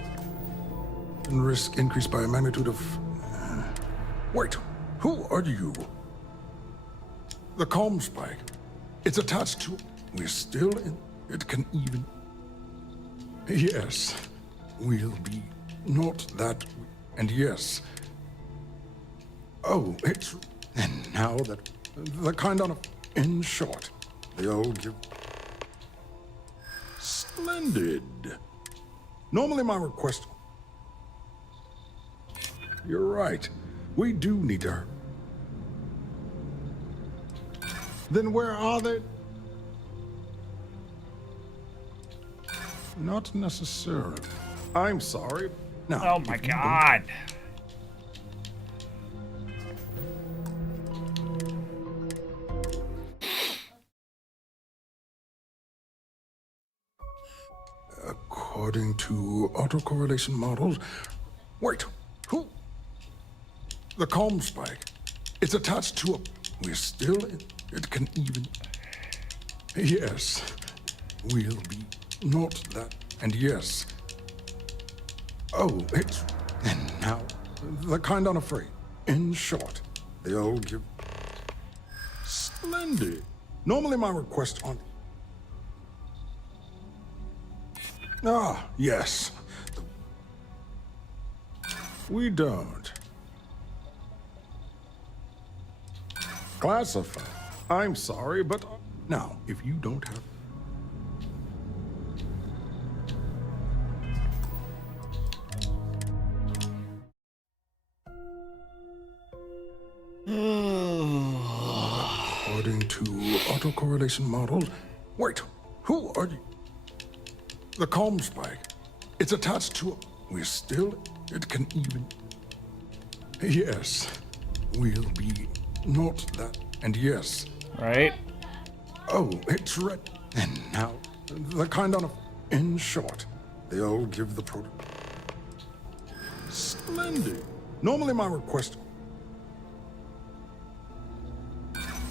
in risk increased by a magnitude of... Wait, who are you? The calm spike. It's attached to... We're still in... It can even... Yes, we'll be... Not that... And yes... Oh, it's... And now that... The kind of... In short, they'll give... Splendid. Normally my request... You're right. We do need her. Then where are they? Not necessarily. I'm sorry. Now, oh my god. According to autocorrelation models... Wait, who? The calm spike. It's attached to a... We're still in... It can even... Yes, we'll be... Not that... And yes... Oh, it's... And now... The kind unafraid. In short, they'll give... Splendid. Normally my requests aren't... Ah, yes. We don't. Classified. I'm sorry, but... Now, if you don't have... According to autocorrelation models... Wait, who are you? The calm spike. It's attached to... We're still... It can even... Yes. We'll be... Not that... And yes. Right. Oh, it's red. And now... The kind on a... In short, they'll give the Splendid. Normally my request...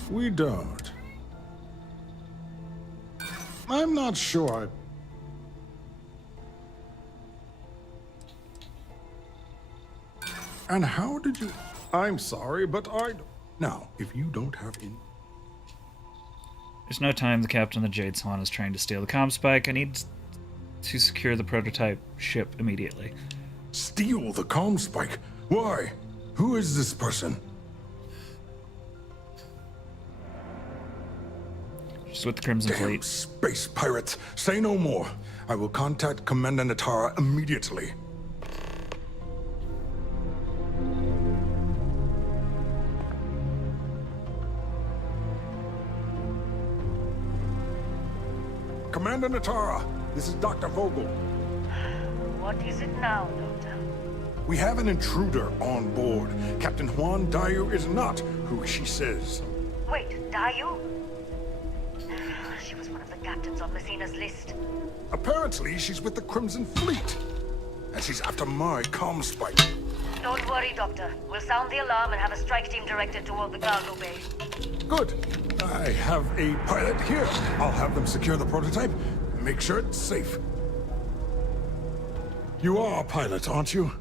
We don't. I'm not sure And how did you... I'm sorry, but I... Now, if you don't have any... There's no time. The captain of the Jade Swan is trying to steal the comm spike. I need to secure the prototype ship immediately. Steal the comm spike? Why? Who is this person? She's with the Crimson Fleet. Space pirates! Say no more. I will contact Commander Natara immediately. Commander Natara, this is Dr. Vogel. What is it now, Doctor? We have an intruder on board. Captain Juan Dayu is not who she says. Wait, Dayu? She was one of the captains on Messina's list. Apparently, she's with the Crimson Fleet. And she's after my comm spike. Don't worry, Doctor. We'll sound the alarm and have a strike team directed toward the cargo bay. Good. I have a pilot here. I'll have them secure the prototype and make sure it's safe. You are a pilot, aren't you?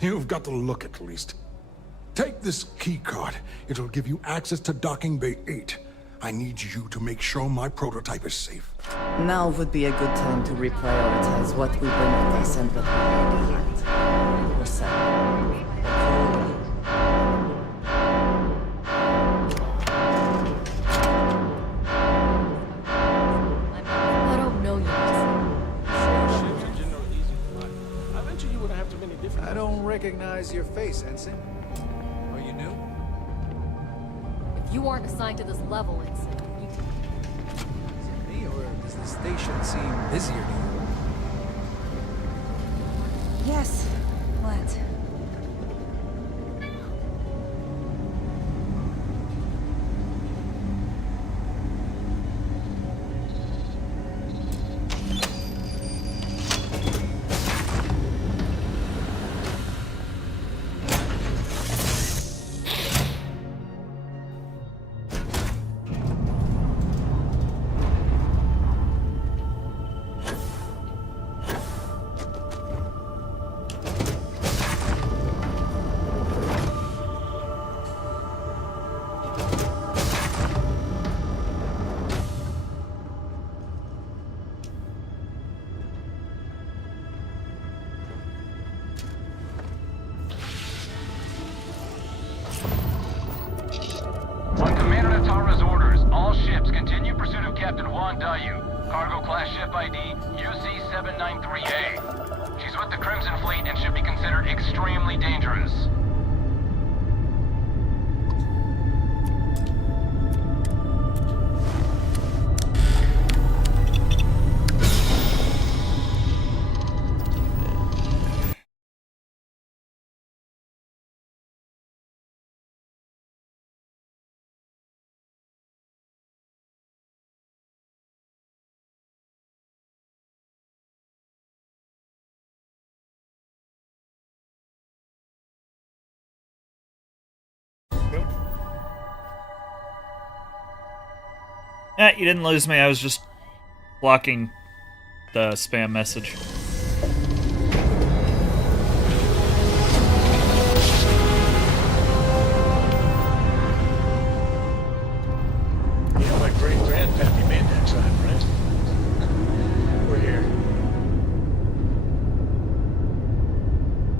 You've got the look at least. Take this key card. It'll give you access to Docking Bay 8. I need you to make sure my prototype is safe. Now would be a good time to reprioritize what we bring with us and what we need. We're set. I don't know you. I don't recognize your face, Ensign. Are you new? If you aren't assigned to this level, it's... Is it me, or does the station seem busier to you? Yes. What? On Commander Natara's orders, all ships continue pursuit of Captain Juan Dayu. Cargo class ship ID UC-793A. She's with the Crimson Fleet and should be considered extremely dangerous. You didn't lose me. I was just blocking the spam message.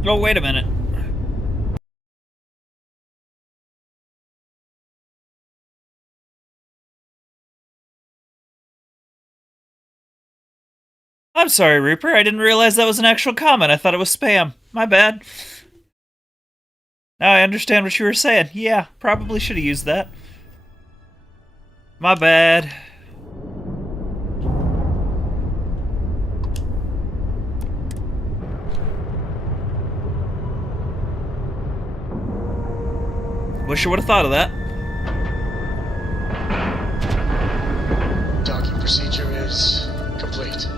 Oh, wait a minute. I'm sorry, Reaper. I didn't realize that was an actual comment. I thought it was spam. My bad. Now I understand what you were saying. Yeah, probably should have used that. My bad. Wish I would have thought of that. Docking procedure is complete.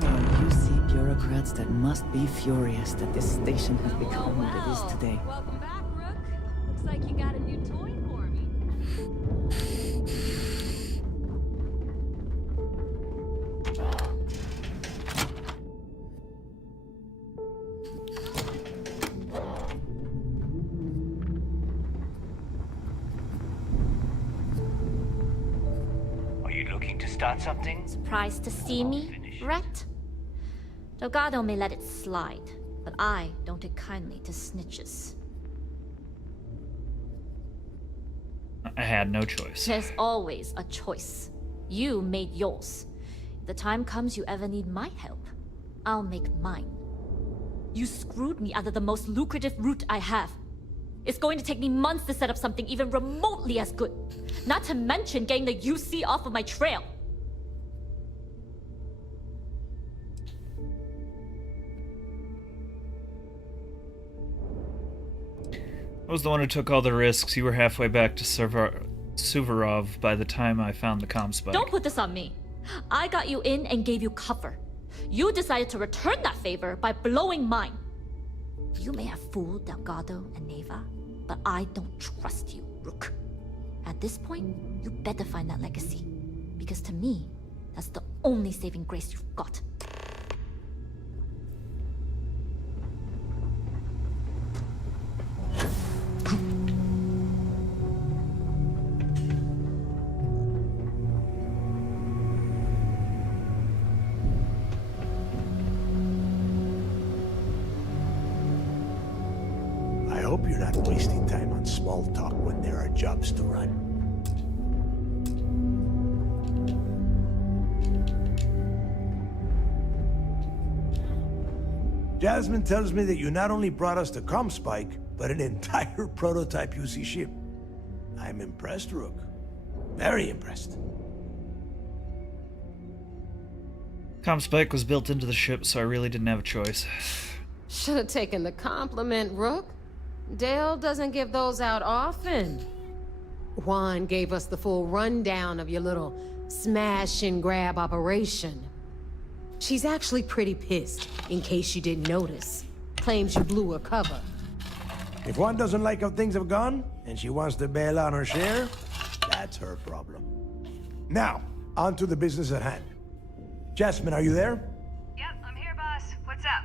There are UC bureaucrats that must be furious that this station has become what it is today. Welcome back, Rook. Looks like you got a new toy for me. Are you looking to start something? Surprised to see me, Rhett? Delgado may let it slide, but I don't take kindly to snitches. I had no choice. There's always a choice. You made yours. If the time comes you ever need my help, I'll make mine. You screwed me out of the most lucrative route I have. It's going to take me months to set up something even remotely as good. Not to mention getting the UC off of my trail. I was the one who took all the risks. You were halfway back to Suvorov by the time I found the comm spike. Don't put this on me. I got you in and gave you cover. You decided to return that favor by blowing mine. You may have fooled Delgado and Neva, but I don't trust you, Rook. At this point, you better find that legacy. Because to me, that's the only saving grace you've got. I hope you're not wasting time on small talk when there are jobs to run. Jasmine tells me that you not only brought us the comm spike, but an entire prototype UC ship. I'm impressed, Rook. Very impressed. Comm spike was built into the ship, so I really didn't have a choice. Should have taken the compliment, Rook. Dale doesn't give those out often. Juan gave us the full rundown of your little smash and grab operation. She's actually pretty pissed, in case you didn't notice. Claims you blew her cover. If one doesn't like how things have gone, and she wants to bail on her share, that's her problem. Now, on to the business at hand. Jasmine, are you there? Yep, I'm here, boss. What's up?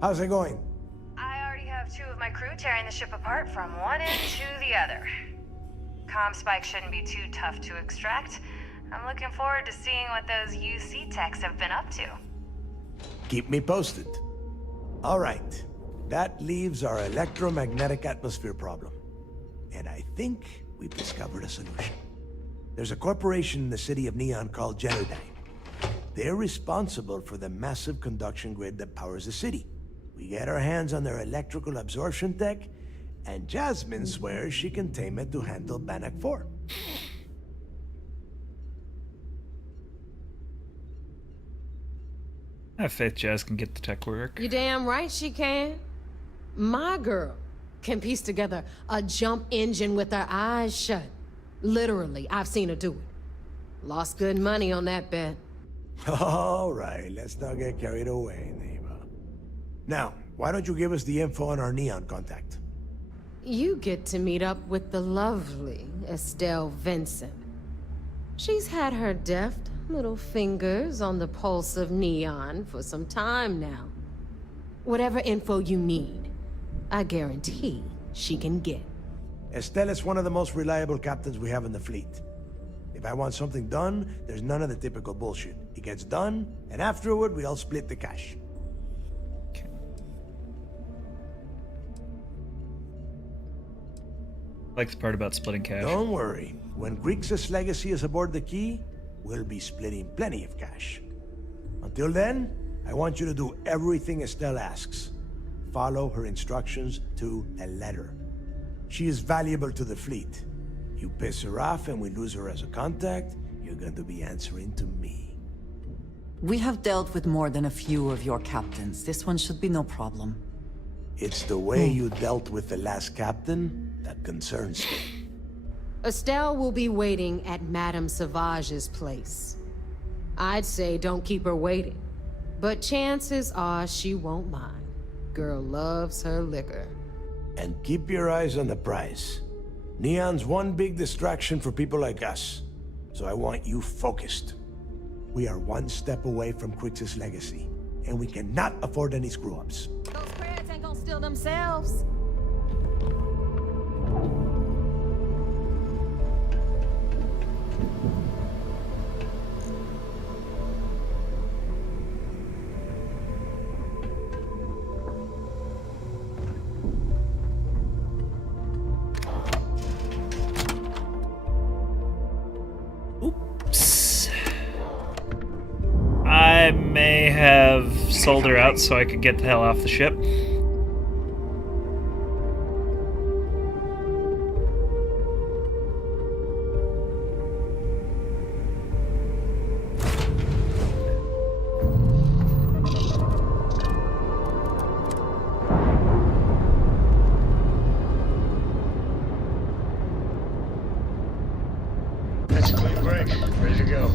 How's it going? I already have 2 of my crew tearing the ship apart from one end to the other. Comm spike shouldn't be too tough to extract. I'm looking forward to seeing what those UC techs have been up to. Keep me posted. All right. That leaves our electromagnetic atmosphere problem. And I think we've discovered a solution. There's a corporation in the city of Neon called Genodyne. They're responsible for the massive conduction grid that powers the city. We get our hands on their electrical absorption tech, and Jasmine swears she can tame it to handle Bannock 4. I have faith Jazz can get the tech work. You damn right she can. My girl can piece together a jump engine with her eyes shut. Literally, I've seen her do it. Lost good money on that bet. All right, let's not get carried away, Neva. Now, why don't you give us the info on our Neon contact? You get to meet up with the lovely Estelle Vincent. She's had her deft little fingers on the pulse of Neon for some time now. Whatever info you need, I guarantee she can get. Estelle is one of the most reliable captains we have in the fleet. If I want something done, there's none of the typical bullshit. It gets done, and afterward, we all split the cash. I like the part about splitting cash. Don't worry. When Grixis Legacy is aboard the Key, we'll be splitting plenty of cash. Until then, I want you to do everything Estelle asks. Follow her instructions to a letter. She is valuable to the fleet. You piss her off and we lose her as a contact, you're going to be answering to me. We have dealt with more than a few of your captains. This one should be no problem. It's the way you dealt with the last captain that concerns me. Estelle will be waiting at Madame Sauvage's place. I'd say don't keep her waiting, but chances are she won't mind. Girl loves her liquor. And keep your eyes on the prize. Neon's one big distraction for people like us, so I want you focused. We are one step away from Grixis Legacy, and we cannot afford any screw-ups. Those credits ain't gonna steal themselves. I may have sold her out so I could get the hell off the ship. That's a clean break. Ready to go.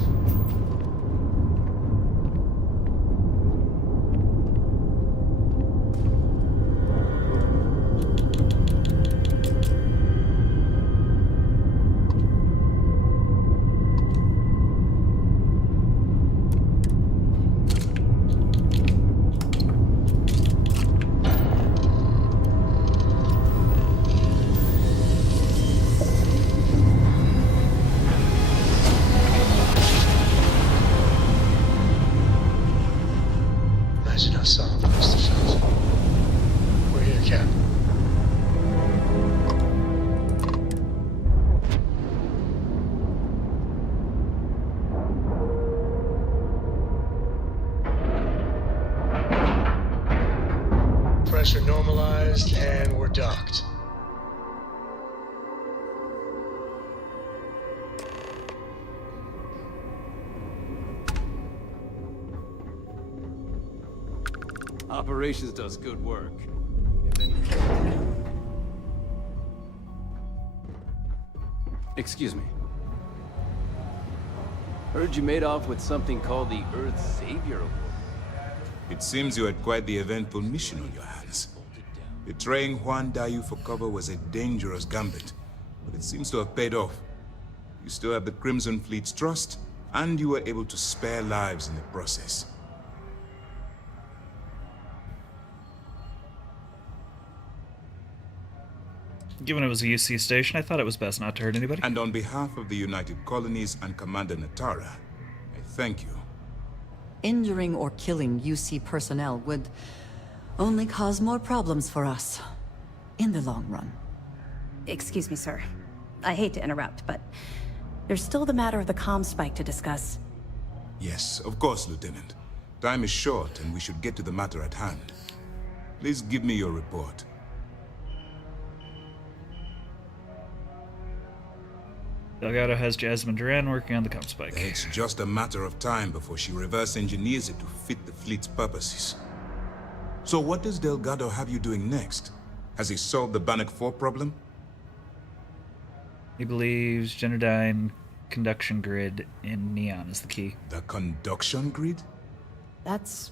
Imagine how solid the must have felt. We're here, Cap. Pressure normalized, and we're docked. Operations does good work. Excuse me. Heard you made off with something called the Earth Savior Award. It seems you had quite the eventful mission on your hands. Betraying Juan Dayu for cover was a dangerous gambit, but it seems to have paid off. You still have the Crimson Fleet's trust, and you were able to spare lives in the process. Given it was a UC station, I thought it was best not to hurt anybody. And on behalf of the United Colonies and Commander Natara, I thank you. Injuring or killing UC personnel would only cause more problems for us in the long run. Excuse me, sir. I hate to interrupt, but there's still the matter of the comm spike to discuss. Yes, of course, Lieutenant. Time is short, and we should get to the matter at hand. Please give me your report. Delgado has Jasmine Duran working on the comm spike. It's just a matter of time before she reverse engineers it to fit the fleet's purposes. So what does Delgado have you doing next? Has he solved the Bannock 4 problem? He believes Genodyne conduction grid in Neon is the key. The conduction grid? That's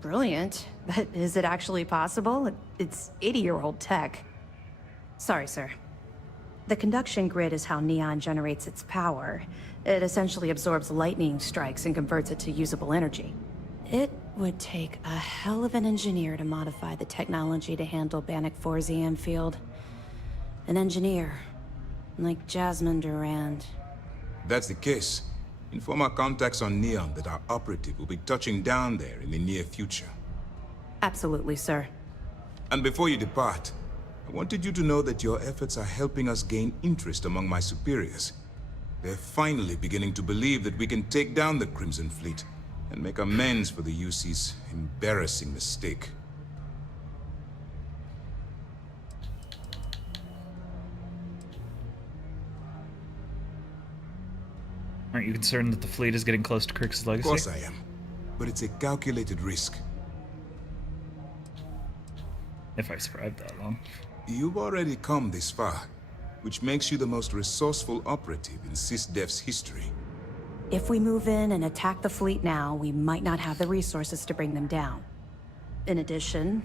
brilliant, but is it actually possible? It's 80-year-old tech. Sorry, sir. The conduction grid is how Neon generates its power. It essentially absorbs lightning strikes and converts it to usable energy. It would take a hell of an engineer to modify the technology to handle Bannock 4's EM field. An engineer, like Jasmine Durand. That's the case. Inform our contacts on Neon that our operative will be touching down there in the near future. Absolutely, sir. And before you depart, I wanted you to know that your efforts are helping us gain interest among my superiors. They're finally beginning to believe that we can take down the Crimson Fleet and make amends for the UC's embarrassing mistake. Aren't you concerned that the fleet is getting close to Crix's legacy? Of course I am, but it's a calculated risk. If I survived that long. You've already come this far, which makes you the most resourceful operative in SysDef's history. If we move in and attack the fleet now, we might not have the resources to bring them down. In addition,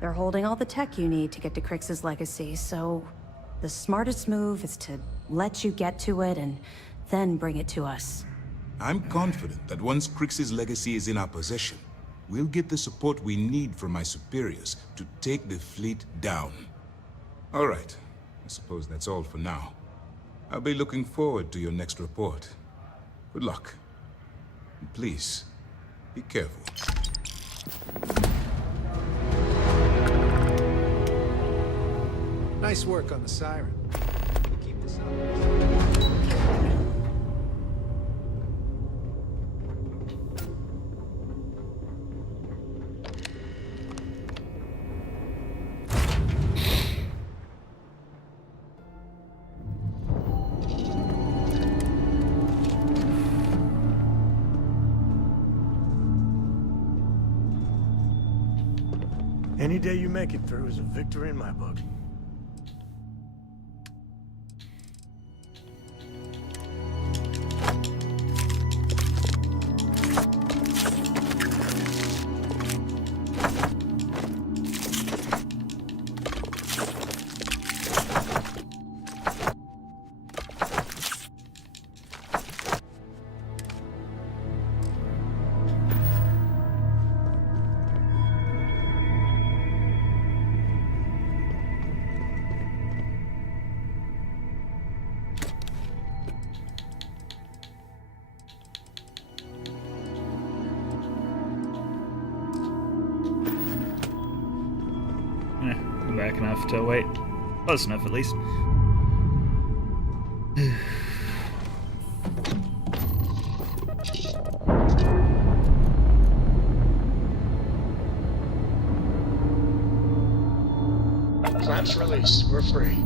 they're holding all the tech you need to get to Crix's legacy, so the smartest move is to let you get to it and then bring it to us. I'm confident that once Crix's legacy is in our possession, we'll get the support we need from my superiors to take the fleet down. All right, I suppose that's all for now. I'll be looking forward to your next report. Good luck. And please, be careful. Nice work on the siren. Keep this up. Any day you make it through is a victory in my book. Back enough to wait. Close enough, at least. Clamps released. We're free.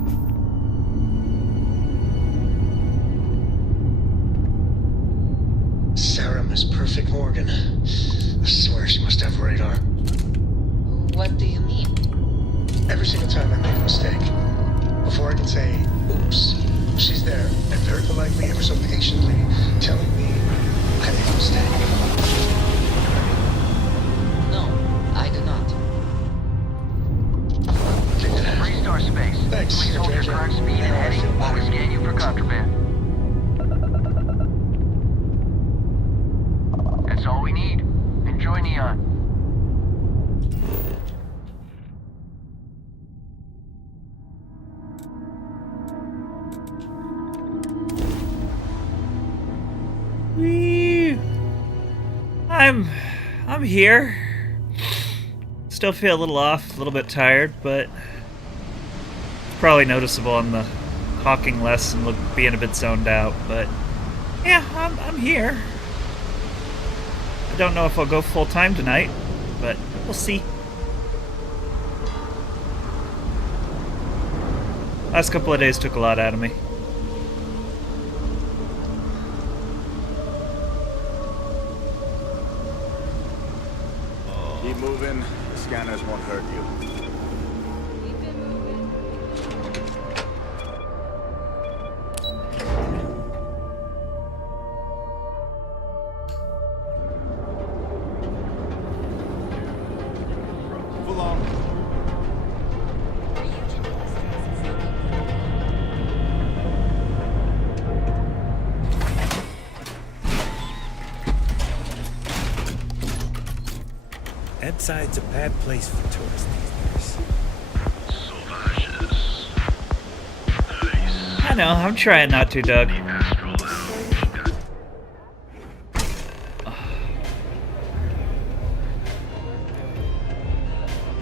Sarah Miss Perfect Morgan. I swear she must have radar. What do you mean? Every single time I make a mistake, before I can say, oops, she's there, and very politely, ever so patiently, telling me I made a mistake. No, I do not. Restore space. Thanks. Please hold your current speed and heading while we scan you for contraband. That's all we need. Enjoy Neon. I'm here. Still feel a little off, a little bit tired, but it's probably noticeable on the talking less and being a bit zoned out. But yeah, I'm here. I don't know if I'll go full time tonight, but we'll see. Last couple of days took a lot out of me. Keep moving. The scanners won't hurt you. Move along. Edside's a bad place for tourists these days. I know, I'm trying not to, Doug.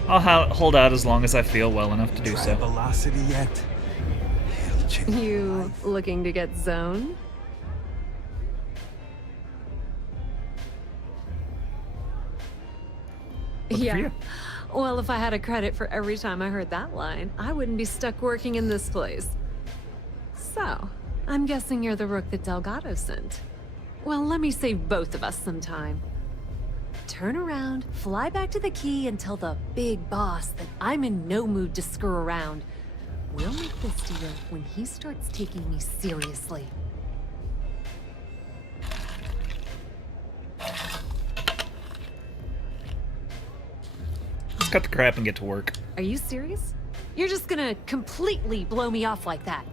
I'll hold out as long as I feel well enough to do so. Velocity yet? You looking to get zoned? Good for you. Well, if I had a credit for every time I heard that line, I wouldn't be stuck working in this place. So, I'm guessing you're the rook that Delgado sent. Well, let me save both of us some time. Turn around, fly back to the key, and tell the big boss that I'm in no mood to screw around. We'll make this deal when he starts taking me seriously. Let's cut the crap and get to work. Are you serious? You're just gonna completely blow me off like that?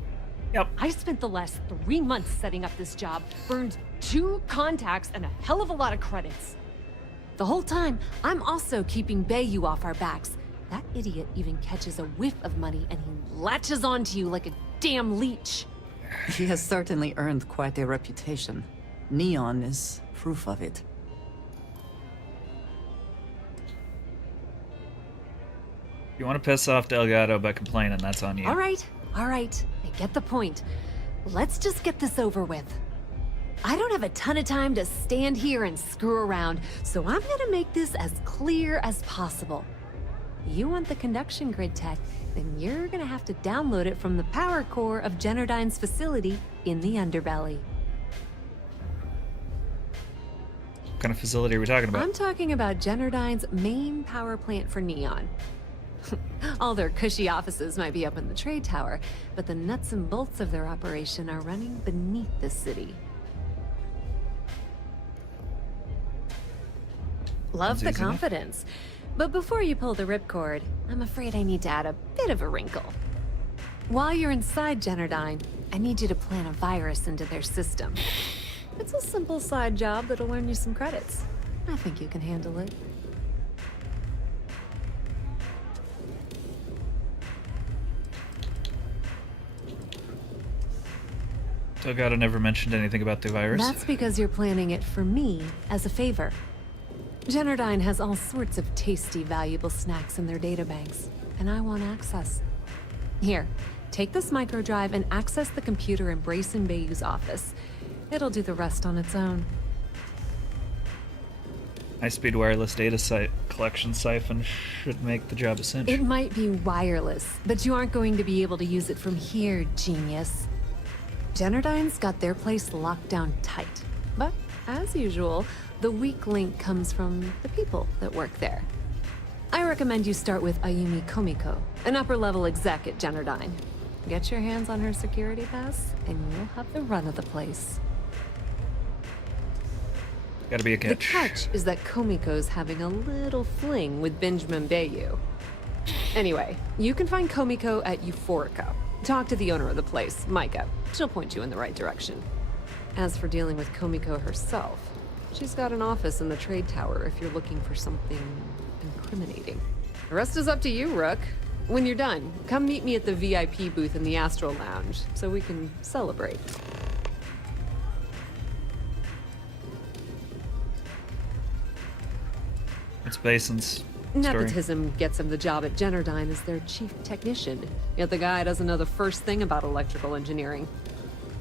Yep. I spent the last 3 months setting up this job, burned 2 contacts and a hell of a lot of credits. The whole time, I'm also keeping Bayou off our backs. That idiot even catches a whiff of money and he latches onto you like a damn leech. He has certainly earned quite a reputation. Neon is proof of it. If you want to piss off Delgado by complaining, that's on you. All right. I get the point. Let's just get this over with. I don't have a ton of time to stand here and screw around, so I'm gonna make this as clear as possible. You want the conduction grid tech, then you're gonna have to download it from the power core of Generdyne's facility in the underbelly. What kind of facility are we talking about? I'm talking about Generdyne's main power plant for Neon. All their cushy offices might be up in the trade tower, but the nuts and bolts of their operation are running beneath the city. Love the confidence. But before you pull the ripcord, I'm afraid I need to add a bit of a wrinkle. While you're inside Generdyne, I need you to plant a virus into their system. It's a simple side job that'll earn you some credits. I think you can handle it. Delgado never mentioned anything about the virus. That's because you're planning it for me as a favor. Generdyne has all sorts of tasty, valuable snacks in their databanks, and I want access. Here, take this microdrive and access the computer in Brayson Bayou's office. It'll do the rest on its own. High-speed wireless data collection siphon should make the job a cinch. It might be wireless, but you aren't going to be able to use it from here, genius. Generdyne's got their place locked down tight. But, as usual, the weak link comes from the people that work there. I recommend you start with Ayumi Komiko, an upper-level exec at Generdyne. Get your hands on her security pass, and you'll have the run of the place. Gotta be a catch. The catch is that Komiko's having a little fling with Benjamin Bayou. Anyway, you can find Komiko at Euphorica. Talk to the owner of the place, Micah. She'll point you in the right direction. As for dealing with Komiko herself, she's got an office in the trade tower if you're looking for something incriminating. The rest is up to you, Rook. When you're done, come meet me at the VIP booth in the Astral Lounge so we can celebrate. It's Bason's story. Nepotism gets him the job at Generdyne as their chief technician, yet the guy doesn't know the first thing about electrical engineering.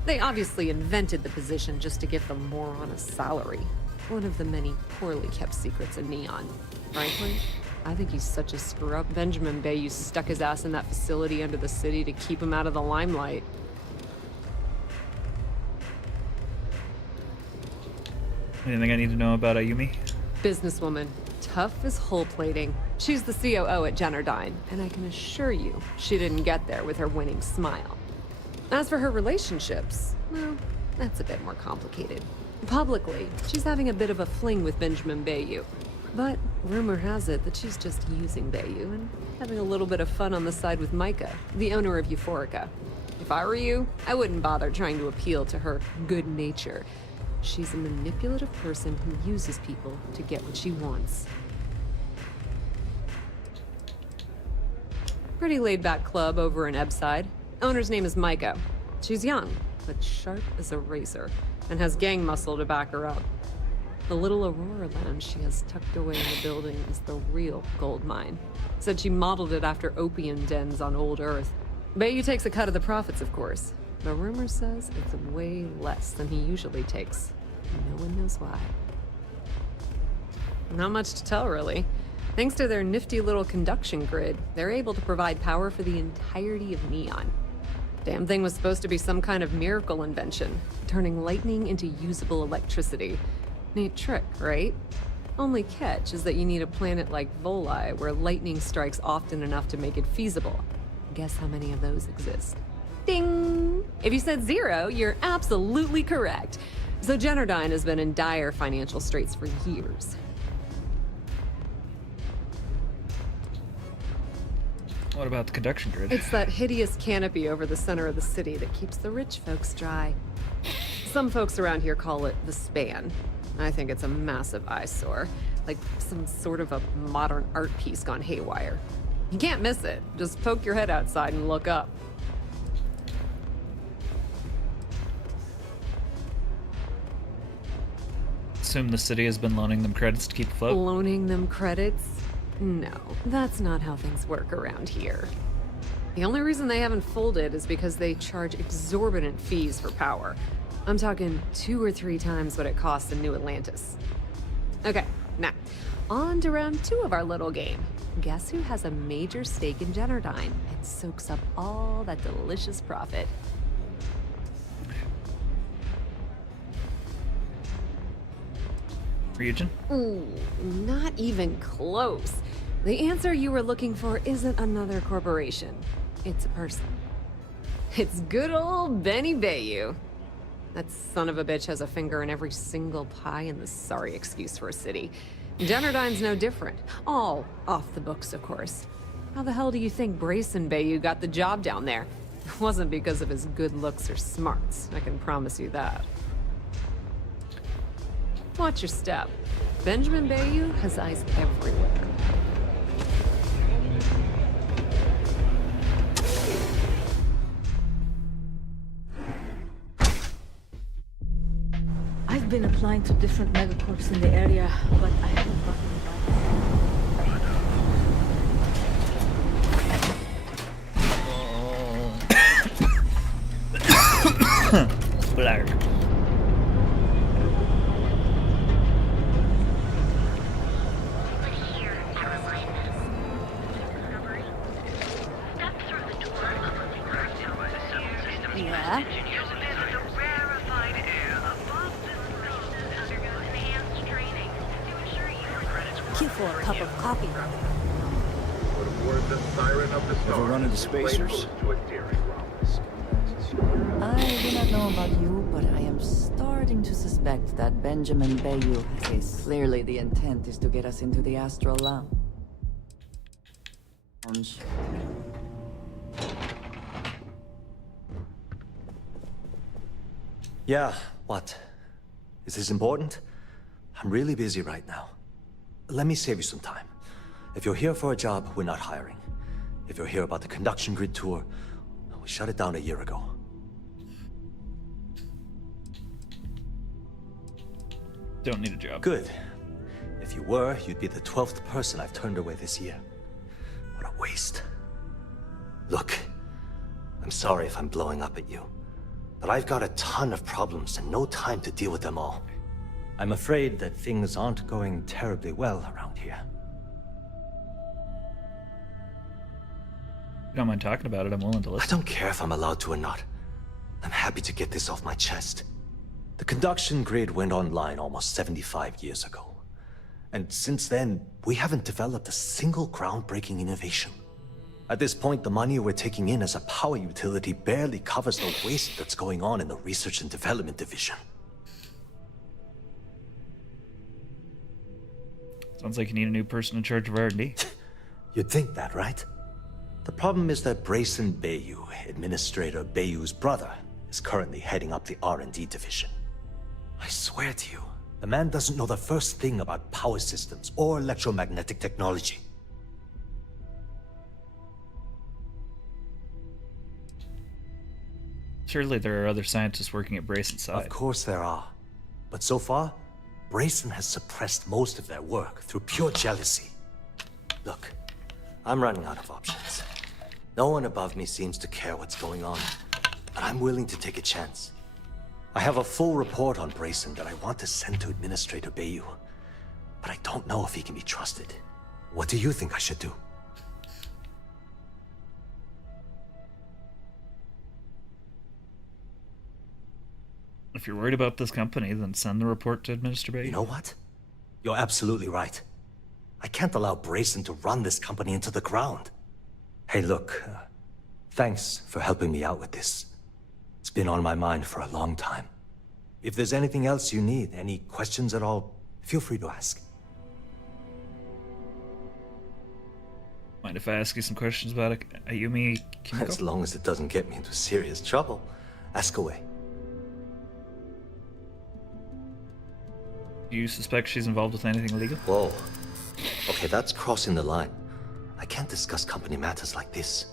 They obviously invented the position just to give them more on a salary. One of the many poorly kept secrets in Neon. Frankly, I think he's such a screw-up. Benjamin Bayou stuck his ass in that facility under the city to keep him out of the limelight. Anything I need to know about Ayumi? Businesswoman. Tough as hull plating. She's the COO at Generdyne, and I can assure you she didn't get there with her winning smile. As for her relationships, well, that's a bit more complicated. Publicly, she's having a bit of a fling with Benjamin Bayou. But rumor has it that she's just using Bayou and having a little bit of fun on the side with Micah, the owner of Euphorica. If I were you, I wouldn't bother trying to appeal to her good nature. She's a manipulative person who uses people to get what she wants. Pretty laid-back club over in Ebbside. Owner's name is Micah. She's young, but sharp as a razor, and has gang muscle to back her up. The little Aurora lounge she has tucked away in the building is the real gold mine. Said she modeled it after opium dens on old Earth. Bayou takes a cut of the profits, of course. But rumor says it's way less than he usually takes. No one knows why. Not much to tell, really. Thanks to their nifty little conduction grid, they're able to provide power for the entirety of Neon. Damn thing was supposed to be some kind of miracle invention, turning lightning into usable electricity. Neat trick, right? Only catch is that you need a planet like Voli, where lightning strikes often enough to make it feasible. Guess how many of those exist? Ding! If you said 0, you're absolutely correct. So Generdyne has been in dire financial straits for years. What about the conduction grid? It's that hideous canopy over the center of the city that keeps the rich folks dry. Some folks around here call it the span. I think it's a massive eyesore, like some sort of a modern art piece gone haywire. You can't miss it. Just poke your head outside and look up. Assume the city has been loaning them credits to keep afloat. Loaning them credits? No, that's not how things work around here. The only reason they haven't folded is because they charge exorbitant fees for power. I'm talking 2 or 3 times what it costs in New Atlantis. Okay, now, on to round 2 of our little game. Guess who has a major stake in Generdyne and soaks up all that delicious profit? Region? Ooh, not even close. The answer you were looking for isn't another corporation. It's a person. It's good old Benny Bayou. That son of a bitch has a finger in every single pie and the sorry excuse for a city. Generdyne's no different. All off the books, of course. How the hell do you think Brayson Bayou got the job down there? It wasn't because of his good looks or smarts, I can promise you that. Watch your step. Benjamin Bayou has eyes everywhere. I've been applying to different megacorps in the area, but I haven't gotten Black. Yeah? Queue for a cup of coffee. Ever run into spacers? I do not know about you, but I am starting to suspect that Benjamin Bayou has clearly the intent is to get us into the astral lounge. Yeah, what? Is this important? I'm really busy right now. Let me save you some time. If you're here for a job, we're not hiring. If you're here about the conduction grid tour, we shut it down a year ago. Don't need a job. Good. If you were, you'd be the 12th person I've turned away this year. What a waste. Look, I'm sorry if I'm blowing up at you, but I've got a ton of problems and no time to deal with them all. I'm afraid that things aren't going terribly well around here. You don't mind talking about it, I'm willing to listen. I don't care if I'm allowed to or not. I'm happy to get this off my chest. The conduction grid went online almost 75 years ago. And since then, we haven't developed a single groundbreaking innovation. At this point, the money we're taking in as a power utility barely covers the waste that's going on in the research and development division. Sounds like you need a new person in charge of R&D. You'd think that, right? The problem is that Brayson Bayou, Administrator Bayou's brother, is currently heading up the R&D division. I swear to you, the man doesn't know the first thing about power systems or electromagnetic technology. Surely there are other scientists working at Brayson's side. Of course there are. But so far, Brayson has suppressed most of their work through pure jealousy. Look, I'm running out of options. No one above me seems to care what's going on, but I'm willing to take a chance. I have a full report on Brayson that I want to send to Administrator Bayou, but I don't know if he can be trusted. What do you think I should do? If you're worried about this company, then send the report to Administrator Bayou. You know what? You're absolutely right. I can't allow Brayson to run this company into the ground. Hey, look, thanks for helping me out with this. It's been on my mind for a long time. If there's anything else you need, any questions at all, feel free to ask. Mind if I ask you some questions about Ayumi Kimiko? As long as it doesn't get me into serious trouble, ask away. Do you suspect she's involved with anything illegal? Whoa. Okay, that's crossing the line. I can't discuss company matters like this.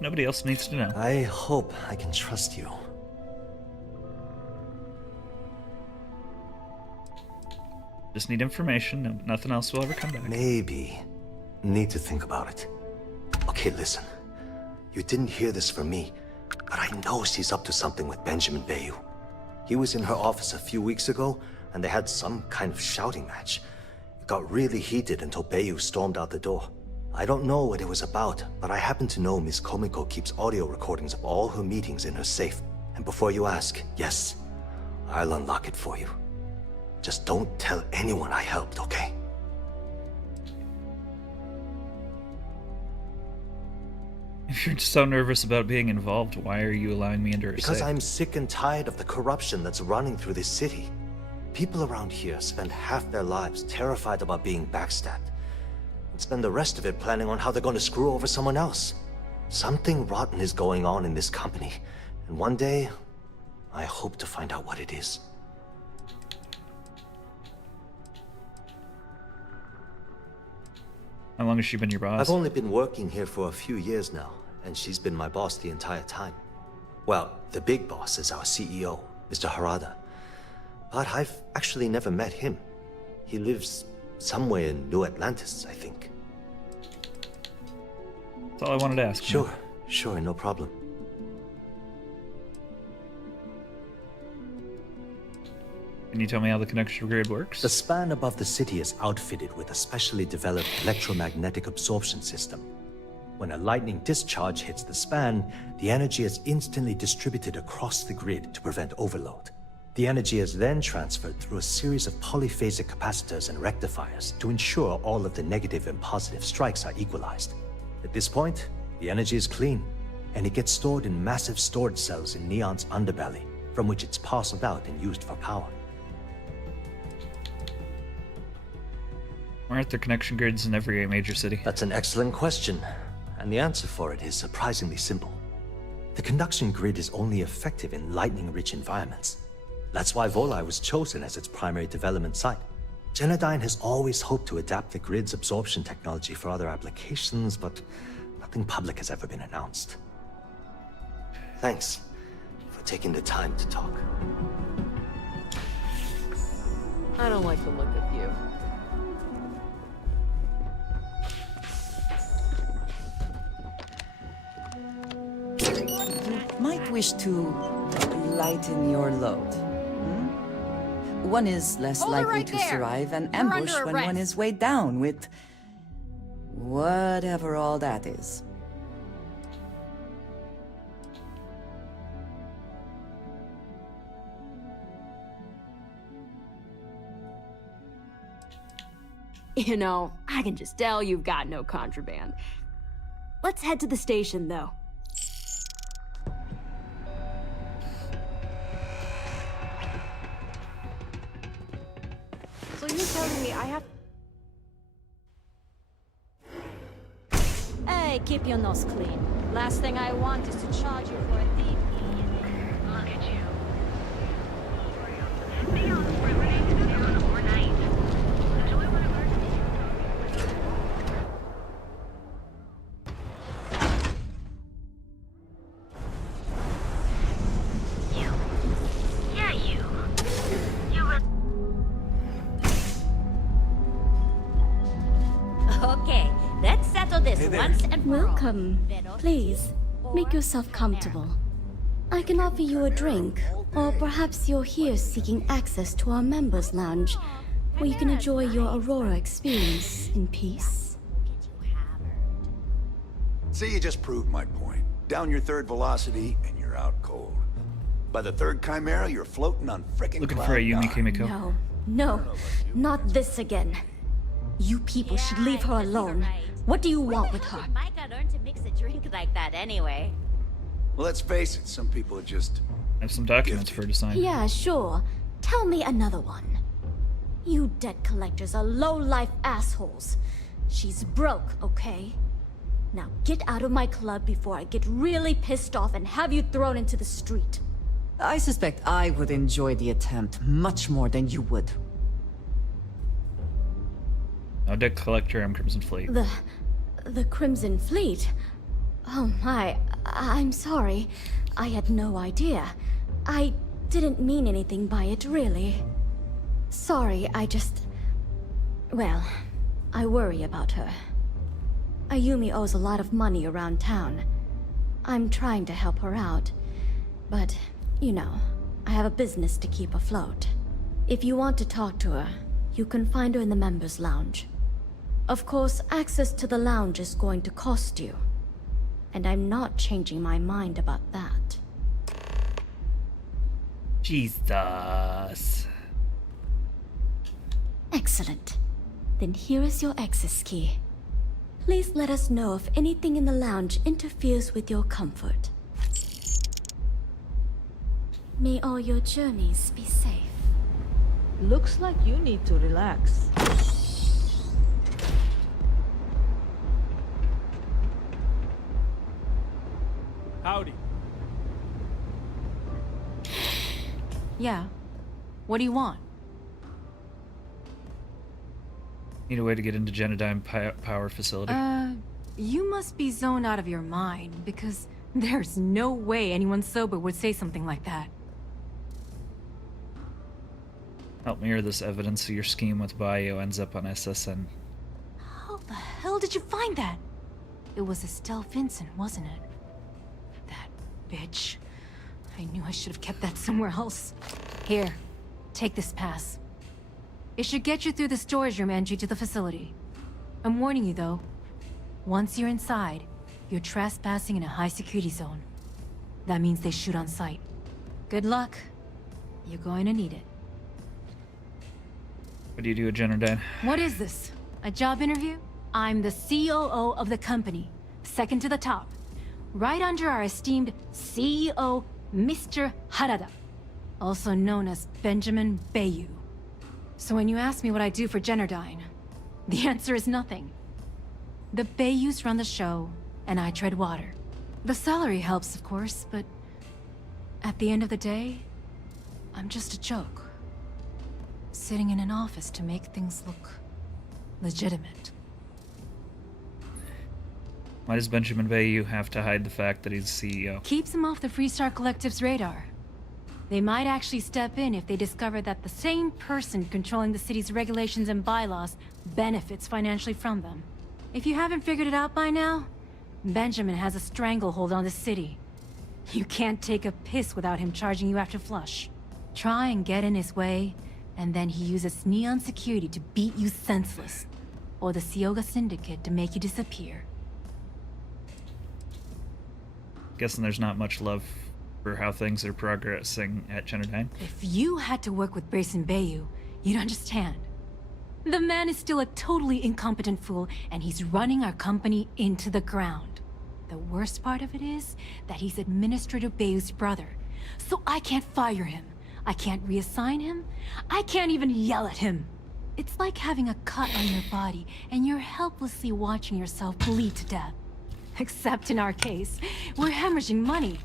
Nobody else needs to know. I hope I can trust you. Just need information, and nothing else will ever come back. Maybe. Need to think about it. Okay, listen. You didn't hear this from me, but I know she's up to something with Benjamin Bayou. He was in her office a few weeks ago, and they had some kind of shouting match. It got really heated until Bayou stormed out the door. I don't know what it was about, but I happen to know Miss Komiko keeps audio recordings of all her meetings in her safe. And before you ask, yes, I'll unlock it for you. Just don't tell anyone I helped, okay? If you're so nervous about being involved, why are you allowing me into her Because safe? I'm sick and tired of the corruption that's running through this city. People around here spend half their lives terrified about being backstabbed, and spend the rest of it planning on how they're going to screw over someone else. Something rotten is going on in this company, and one day, I hope to find out what it is. How long has she been your boss? I've only been working here for a few years now, and she's been my boss the entire time. Well, the big boss is our CEO, Mr. Harada. But I've actually never met him. He lives somewhere in New Atlantis, I think. That's all I wanted to ask. Sure, no problem. Can you tell me how the connection grid works? The span above the city is outfitted with a specially developed electromagnetic absorption system. When a lightning discharge hits the span, the energy is instantly distributed across the grid to prevent overload. The energy is then transferred through a series of polyphasic capacitors and rectifiers to ensure all of the negative and positive strikes are equalized. At this point, the energy is clean, and it gets stored in massive storage cells in Neon's underbelly, from which it's parceled out and used for power. Why aren't there connection grids in every major city? That's an excellent question, and the answer for it is surprisingly simple. The conduction grid is only effective in lightning-rich environments. That's why Volai was chosen as its primary development site. Genodyne has always hoped to adapt the grid's absorption technology for other applications, but nothing public has ever been announced. Thanks for taking the time to talk. I don't like the look of you. Might wish to lighten your load. One is less Hold it likely right to there. survive an You're ambush under when one arrest. is weighed down with whatever all that is. You know, I can just tell you've got no contraband. Let's head to the station, though. So you're telling me I have... Hey, keep your nose clean. Last thing I want is to charge you for a thief. Look at you. settle this once and for all. Welcome. Please, make yourself comfortable. I can offer you a drink, or perhaps you're here seeking access to our members' lounge, where you can enjoy your Aurora experience in peace. See, you just proved my point. Down your third velocity, and you're out cold. By the third Chimera, you're floating on frickin' Looking cloud for a Yumi nine. Kimiko. No, not this again. You people should leave her alone. What do you want with her? Mike got earned to mix a drink like that anyway. Well, let's face it, some people are just... I have some documents for her to sign. Yeah, sure. Tell me another one. You debt collectors are low-life assholes. She's broke, okay? Now get out of my club before I get really pissed off and have you thrown into the street. I suspect I would enjoy the attempt much more than you would. No debt collector, I'm Crimson Fleet. The Crimson Fleet? Oh my, I'm sorry. I had no idea. I didn't mean anything by it, really. Sorry, well, I worry about her. Ayumi owes a lot of money around town. I'm trying to help her out, but, you know, I have a business to keep afloat. If you want to talk to her, you can find her in the members' lounge. Of course, access to the lounge is going to cost you. And I'm not changing my mind about that. Jesus. Excellent. Then here is your access key. Please let us know if anything in the lounge interferes with your comfort. May all your journeys be safe. Looks like you need to relax. Howdy. Yeah. What do you want? Need a way to get into Genodyne power facility. You must be zoned out of your mind, because there's no way anyone sober would say something like that. Help me hear this evidence of your scheme with Bayou ends up on SSN. How the hell did you find that? It was Estelle Vincent, wasn't it? That bitch. I knew I should have kept that somewhere else. Here, take this pass. It should get you through the storage room entry to the facility. I'm warning you, though. Once you're inside, you're trespassing in a high-security zone. That means they shoot on sight. Good luck. You're going to need it. What do you do at Genodyne? What is this? A job interview? I'm the COO of the company, second to the top. Right under our esteemed CEO, Mr. Harada, also known as Benjamin Bayou. So when you ask me what I do for Genodyne, the answer is nothing. The Bayous run the show, and I tread water. The salary helps, of course, but at the end of the day, I'm just a joke. Sitting in an office to make things look legitimate. Why does Benjamin Bayou have to hide the fact that he's CEO? Keeps him off the Freestar Collective's radar. They might actually step in if they discover that the same person controlling the city's regulations and bylaws benefits financially from them. If you haven't figured it out by now, Benjamin has a stranglehold on the city. You can't take a piss without him charging you after flush. Try and get in his way, and then he uses Neon security to beat you senseless. Or the Sioga Syndicate to make you disappear. Guessing there's not much love for how things are progressing at Genodyne. If you had to work with Grayson Bayou, you'd understand. The man is still a totally incompetent fool, and he's running our company into the ground. The worst part of it is that he's Administrator Bayou's brother, so I can't fire him. I can't reassign him. I can't even yell at him. It's like having a cut on your body, and you're helplessly watching yourself bleed to death. Except in our case, we're hemorrhaging money.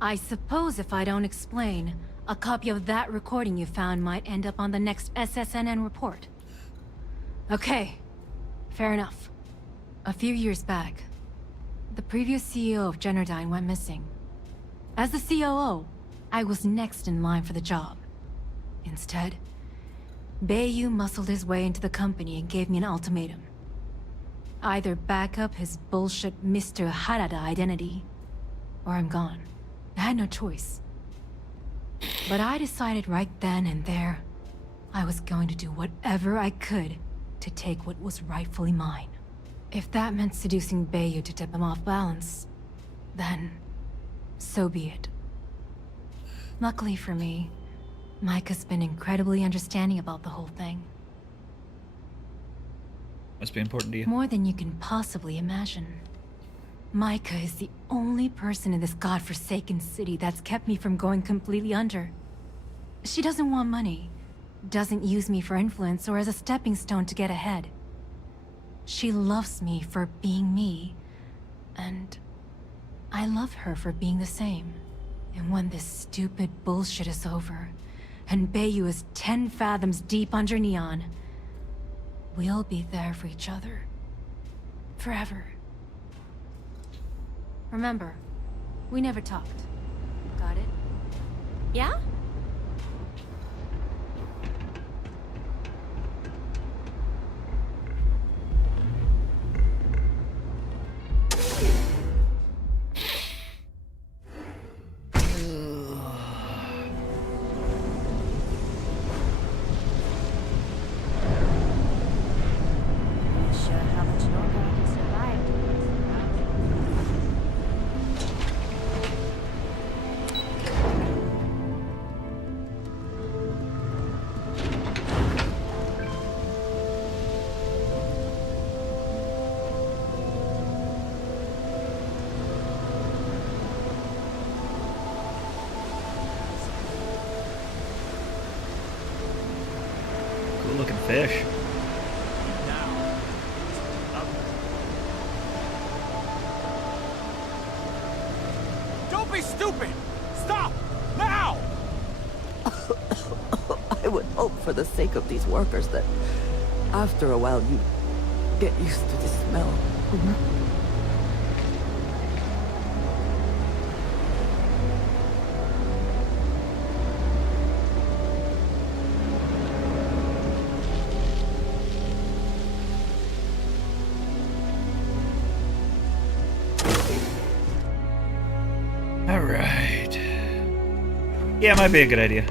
I suppose if I don't explain, a copy of that recording you found might end up on the next SSNN report. Okay, fair enough. A few years back, the previous CEO of Genodyne went missing. As the COO, I was next in line for the job. Instead, Bayu muscled his way into the company and gave me an ultimatum. Either back up his bullshit Mr. Harada identity, or I'm gone. I had no choice. But I decided right then and there, I was going to do whatever I could to take what was rightfully mine. If that meant seducing Bayu to tip him off balance, then so be it. Luckily for me, Mike has been incredibly understanding about the whole thing. Must be important to you. More than you can possibly imagine. Micah is the only person in this godforsaken city that's kept me from going completely under. She doesn't want money, doesn't use me for influence or as a stepping stone to get ahead. She loves me for being me, and I love her for being the same. And when this stupid bullshit is over, and Bayu is 10 fathoms deep under Neon, we'll be there for each other. Forever. Remember, we never talked. Got it? Yeah? Cool looking fish. Don't be stupid! Stop! Now! I would hope for the sake of these workers that after a while you get used to the smell. Alright. Yeah, it might be a good idea.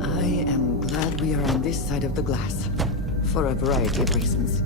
I am glad we are on this side of the glass, for a variety of reasons.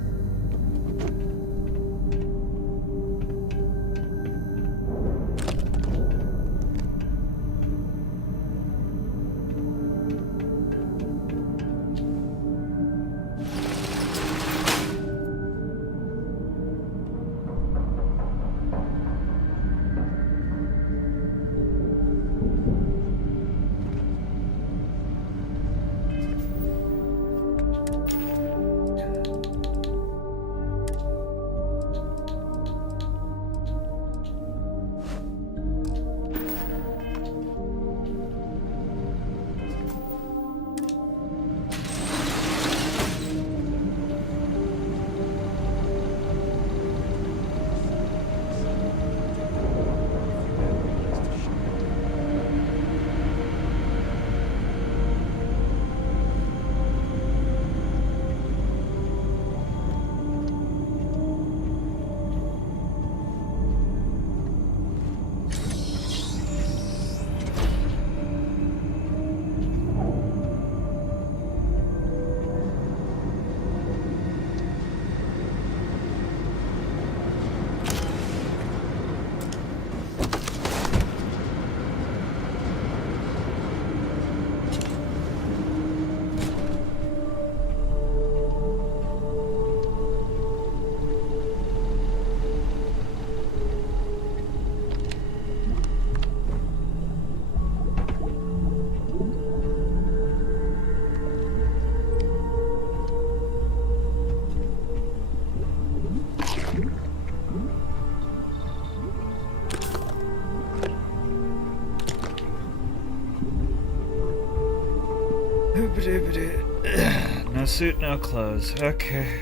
suit, no clothes. Okay.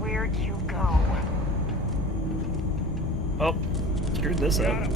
Where'd you go? Oh, screwed this up.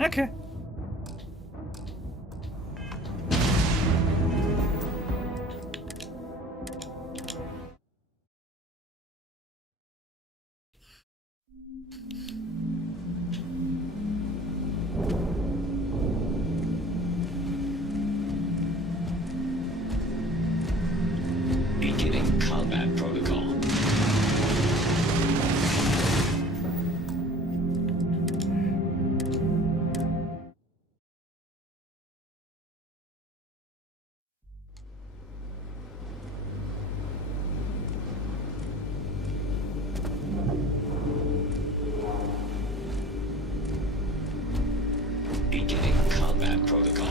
Okay. Beginning combat protocol. Beginning combat protocol.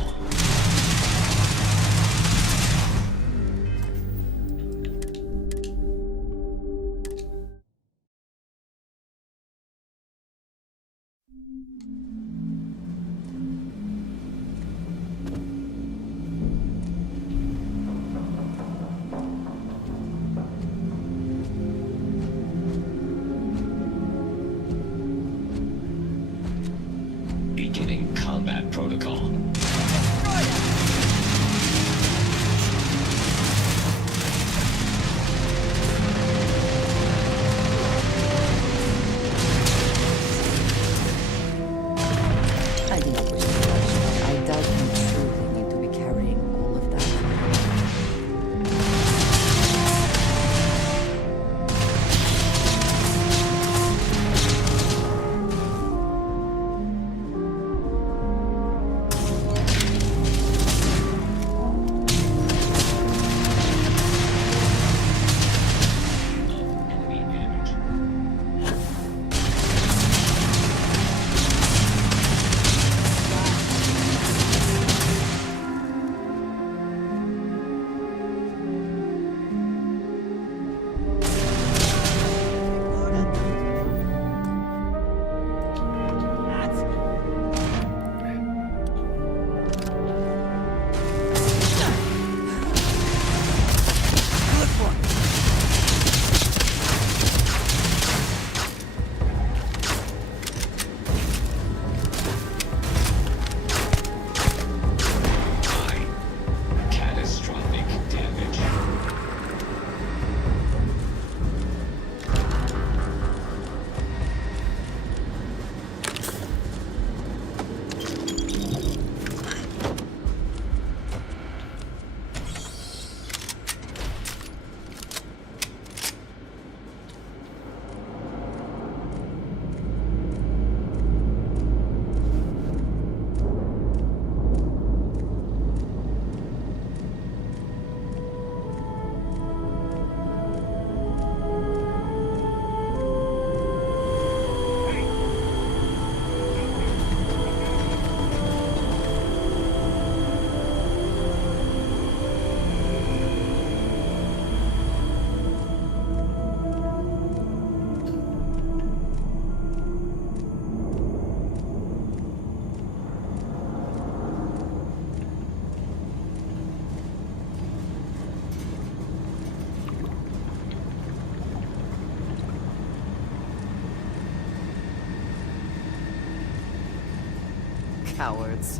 Cowards.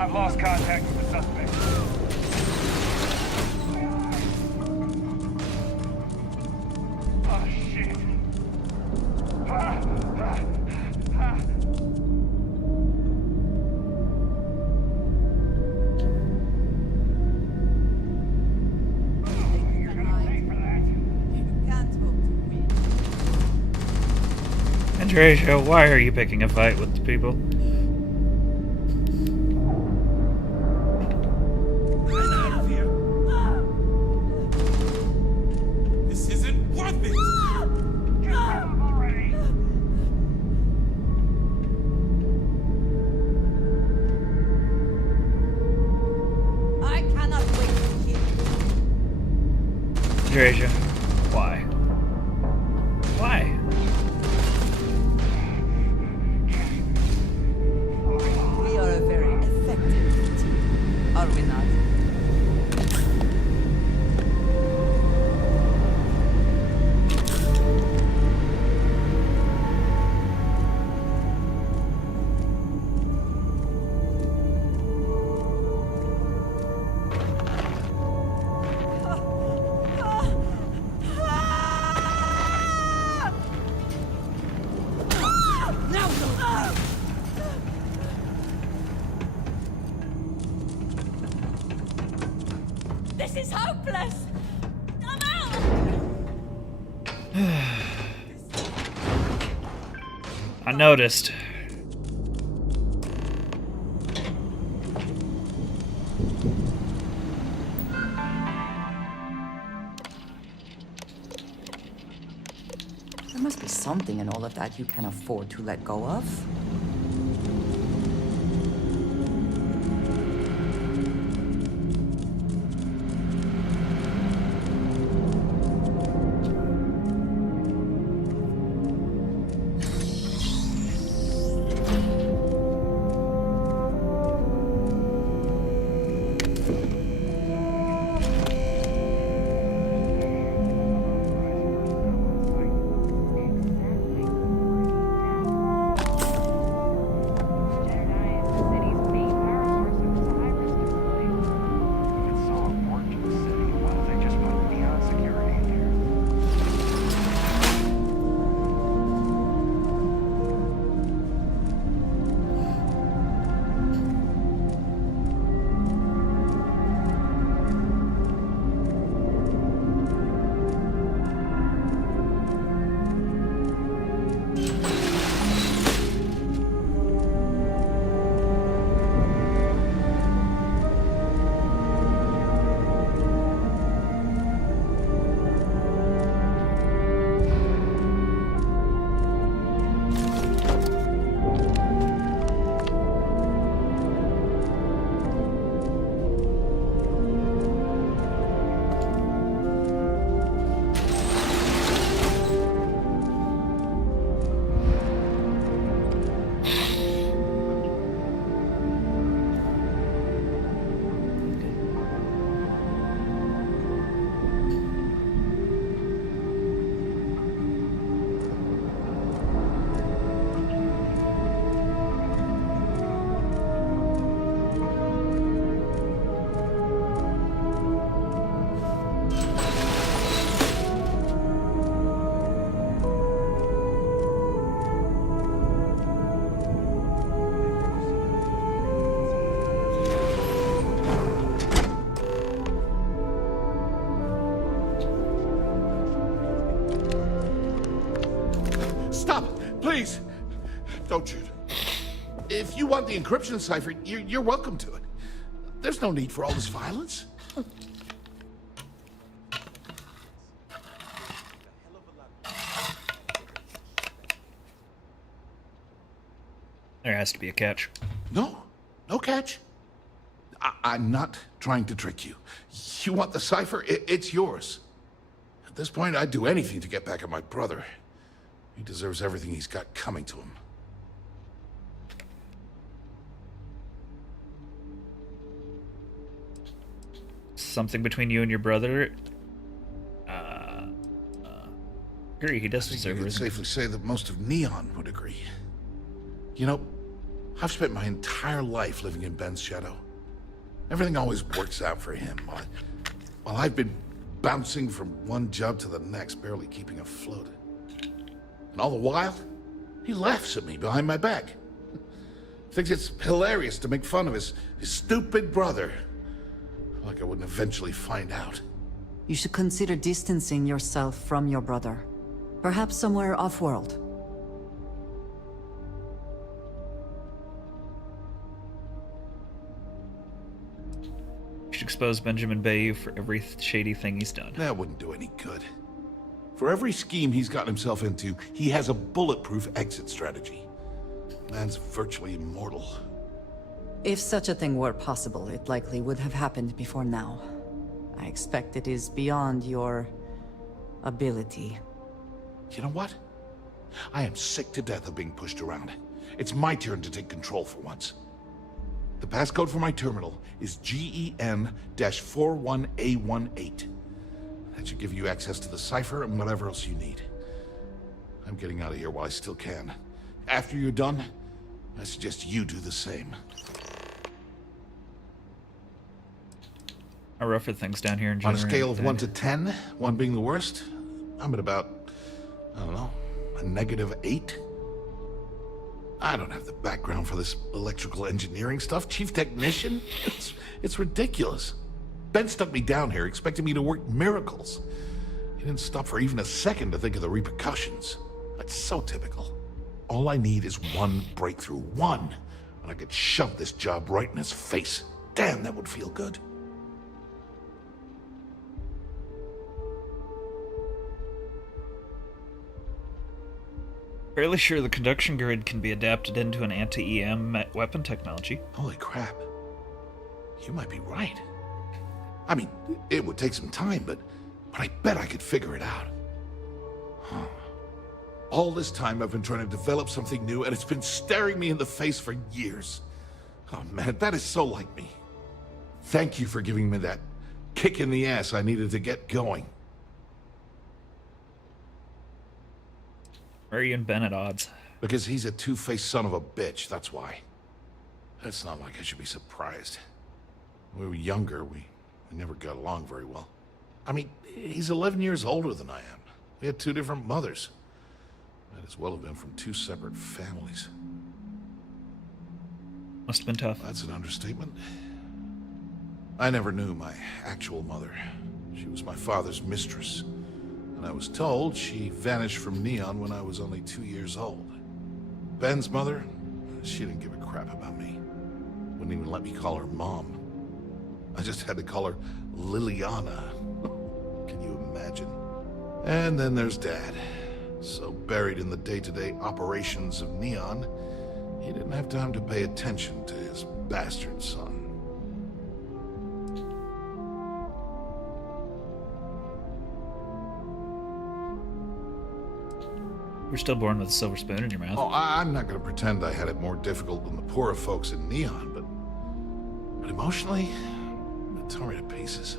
I've lost contact with the suspect. Oh, shit. Andreasia, why are you picking a fight with the people? This isn't worth it! Get out already! I cannot wait to kill Andreasia, why? Why? We are a very effective team, are we not? This is hopeless! Come out! I noticed. There must be something in all of that you can afford to let go of. if you want the encryption cipher, you're welcome to it. There's no need for all this violence. There has to be a catch. No catch. I'm not trying to trick you. You want the cipher? It's yours. At this point, I'd do anything to get back at my brother. He deserves everything he's got coming to him. Something between you and your brother? Agree, he does deserve I could safely say that most of Neon would agree. You know, I've spent my entire life living in Ben's shadow. Everything always works out for him, while I've been bouncing from one job to the next, barely keeping afloat. And all the while, he laughs at me behind my back. Thinks it's hilarious to make fun of his stupid brother. Like I wouldn't eventually find out. You should consider distancing yourself from your brother. Perhaps somewhere off-world. You should expose Benjamin Bayou for every shady thing he's done. That wouldn't do any good. For every scheme he's gotten himself into, he has a bulletproof exit strategy. Man's virtually immortal. If such a thing were possible, it likely would have happened before now. I expect it is beyond your ability. You know what? I am sick to death of being pushed around. It's my turn to take control for once. The passcode for my terminal is GEN-41A18. That should give you access to the cipher and whatever else you need. I'm getting out of here while I still can. After you're done, I suggest you do the same. How rough are things down here in On general? a scale of 1 to 10, 1 being the worst, I'm at about, I don't know, a -8. I don't have the background for this electrical engineering stuff. Chief technician? It's ridiculous. Ben stuck me down here expecting me to work miracles. He didn't stop for even a second to think of the repercussions. That's so typical. All I need is one breakthrough. One. And I could shove this job right in his face. Damn, that would feel good. Fairly sure the conduction grid can be adapted into an anti-EM weapon technology. Holy crap. You might be right. I mean, it would take some time, but I bet I could figure it out. Huh. All this time I've been trying to develop something new, and it's been staring me in the face for years. Oh man, that is so like me. Thank you for giving me that kick in the ass I needed to get going. Why are you and Ben at odds? Because he's a two-faced son of a bitch, that's why. It's not like I should be surprised. When we were younger, we never got along very well. I mean, he's 11 years older than I am. We had 2 different mothers. Might as well have been from 2 separate families. Must have been tough. That's an understatement. I never knew my actual mother. She was my father's mistress. And I was told she vanished from Neon when I was only 2 years old. Ben's mother, she didn't give a crap about me. Wouldn't even let me call her Mom. I just had to call her Liliana. Can you imagine? And then there's Dad. So buried in the day-to-day operations of Neon, he didn't have time to pay attention to his bastard son. You're still born with a silver spoon in your mouth. Oh, I'm not going to pretend I had it more difficult than the poorer folks in Neon, but emotionally, it tore me to pieces.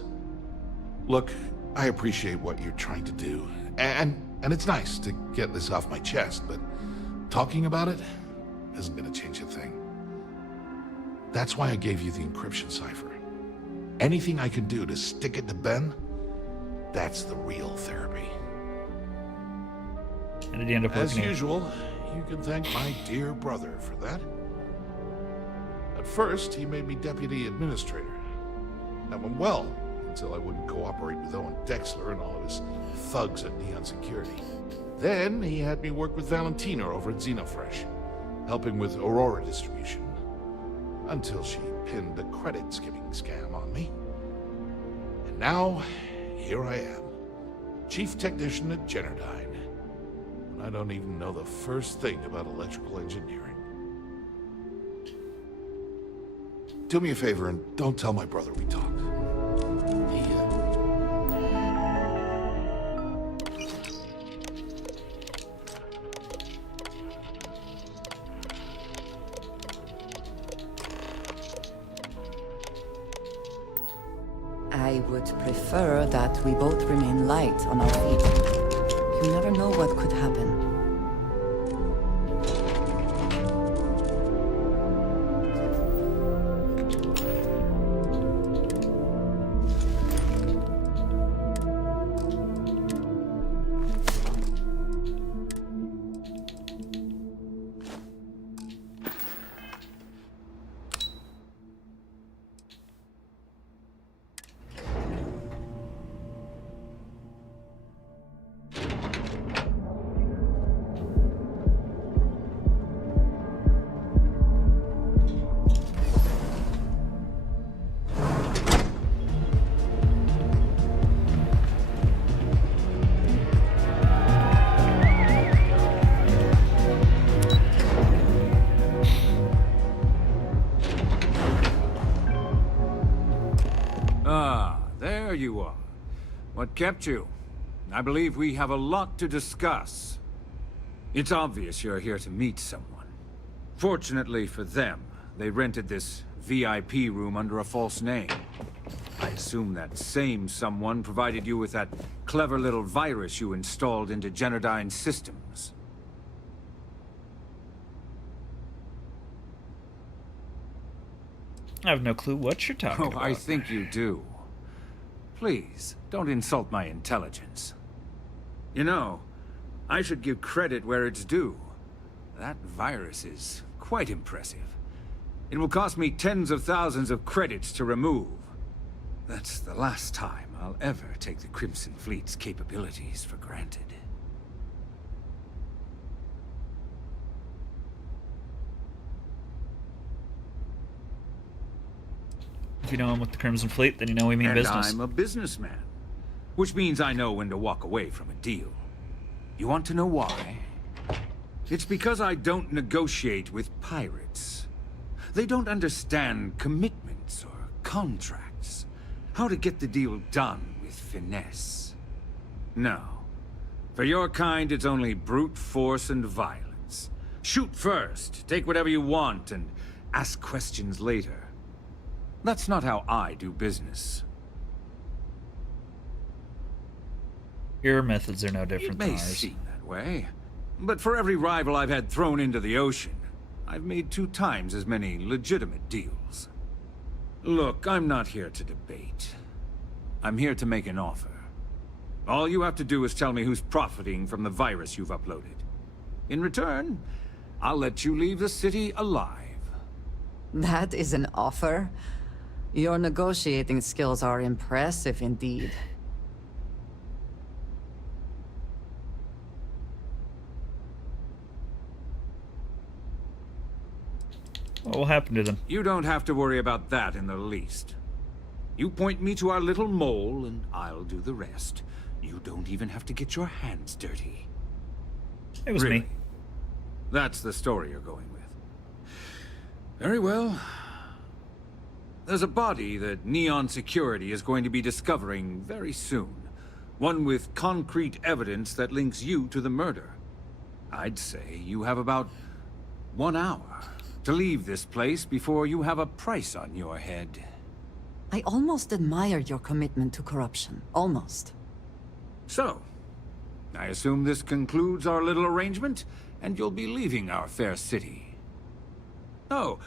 Look, I appreciate what you're trying to do, and it's nice to get this off my chest, but talking about it isn't going to change a thing. That's why I gave you the encryption cipher. Anything I can do to stick it to Ben, that's the real therapy. And did you end up As working here? usual, you can thank my dear brother for that. At first, he made me deputy administrator. That went well, until I wouldn't cooperate with Owen Dexler and all of his thugs at Neon Security. Then, he had me work with Valentina over at Xenofresh. helping with Aurora distribution. Until she pinned a credit skimming scam on me. And now, here I am, chief technician at Generdyne. And I don't even know the first thing about electrical engineering. Do me a favor and don't tell my brother we talked. I would prefer that we both remain light on our feet. You never know what could happen. There you are. What kept you? I believe we have a lot to discuss. It's obvious you're here to meet someone. Fortunately for them, they rented this VIP room under a false name. I assume that same someone provided you with that clever little virus you installed into Generdyne's systems. I have no clue what you're talking about. I think you do. Please, don't insult my intelligence. You know, I should give credit where it's due. That virus is quite impressive. It will cost me tens of thousands of credits to remove. That's the last time I'll ever take the Crimson Fleet's capabilities for granted. If you know him with the Crimson Fleet, then you know we mean And business. I'm a businessman, which means I know when to walk away from a deal. You want to know why? It's because I don't negotiate with pirates. They don't understand commitments or contracts. How to get the deal done with finesse. No. For your kind, it's only brute force and violence. Shoot first, take whatever you want, and ask questions later. That's not how I do business. Your methods are no different It may than ours. seem that way, but for every rival I've had thrown into the ocean, I've made 2 times as many legitimate deals. Look, I'm not here to debate. I'm here to make an offer. All you have to do is tell me who's profiting from the virus you've uploaded. In return, I'll let you leave the city alive. That is an offer? Your negotiating skills are impressive indeed. What will happen to them? You don't have to worry about that in the least. You point me to our little mole, and I'll do the rest. You don't even have to get your hands dirty. It was Really? me. That's the story you're going with. Very well. There's a body that Neon Security is going to be discovering very soon. One with concrete evidence that links you to the murder. I'd say you have about 1 hour to leave this place before you have a price on your head. I almost admire your commitment to corruption. Almost. So, I assume this concludes our little arrangement, and you'll be leaving our fair city. Oh,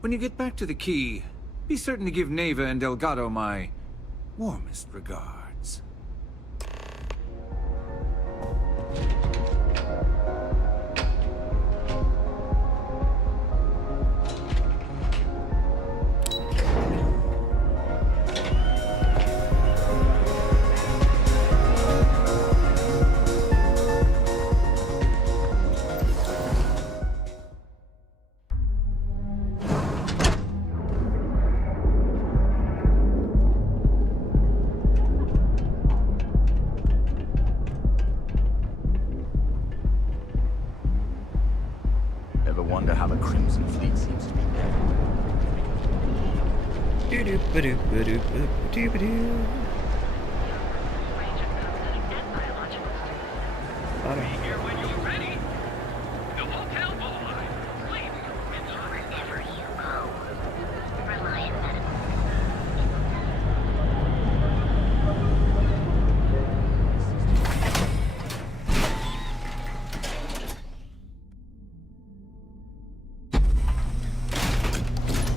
when you get back to the key, be certain to give Neva and Delgado my warmest regards.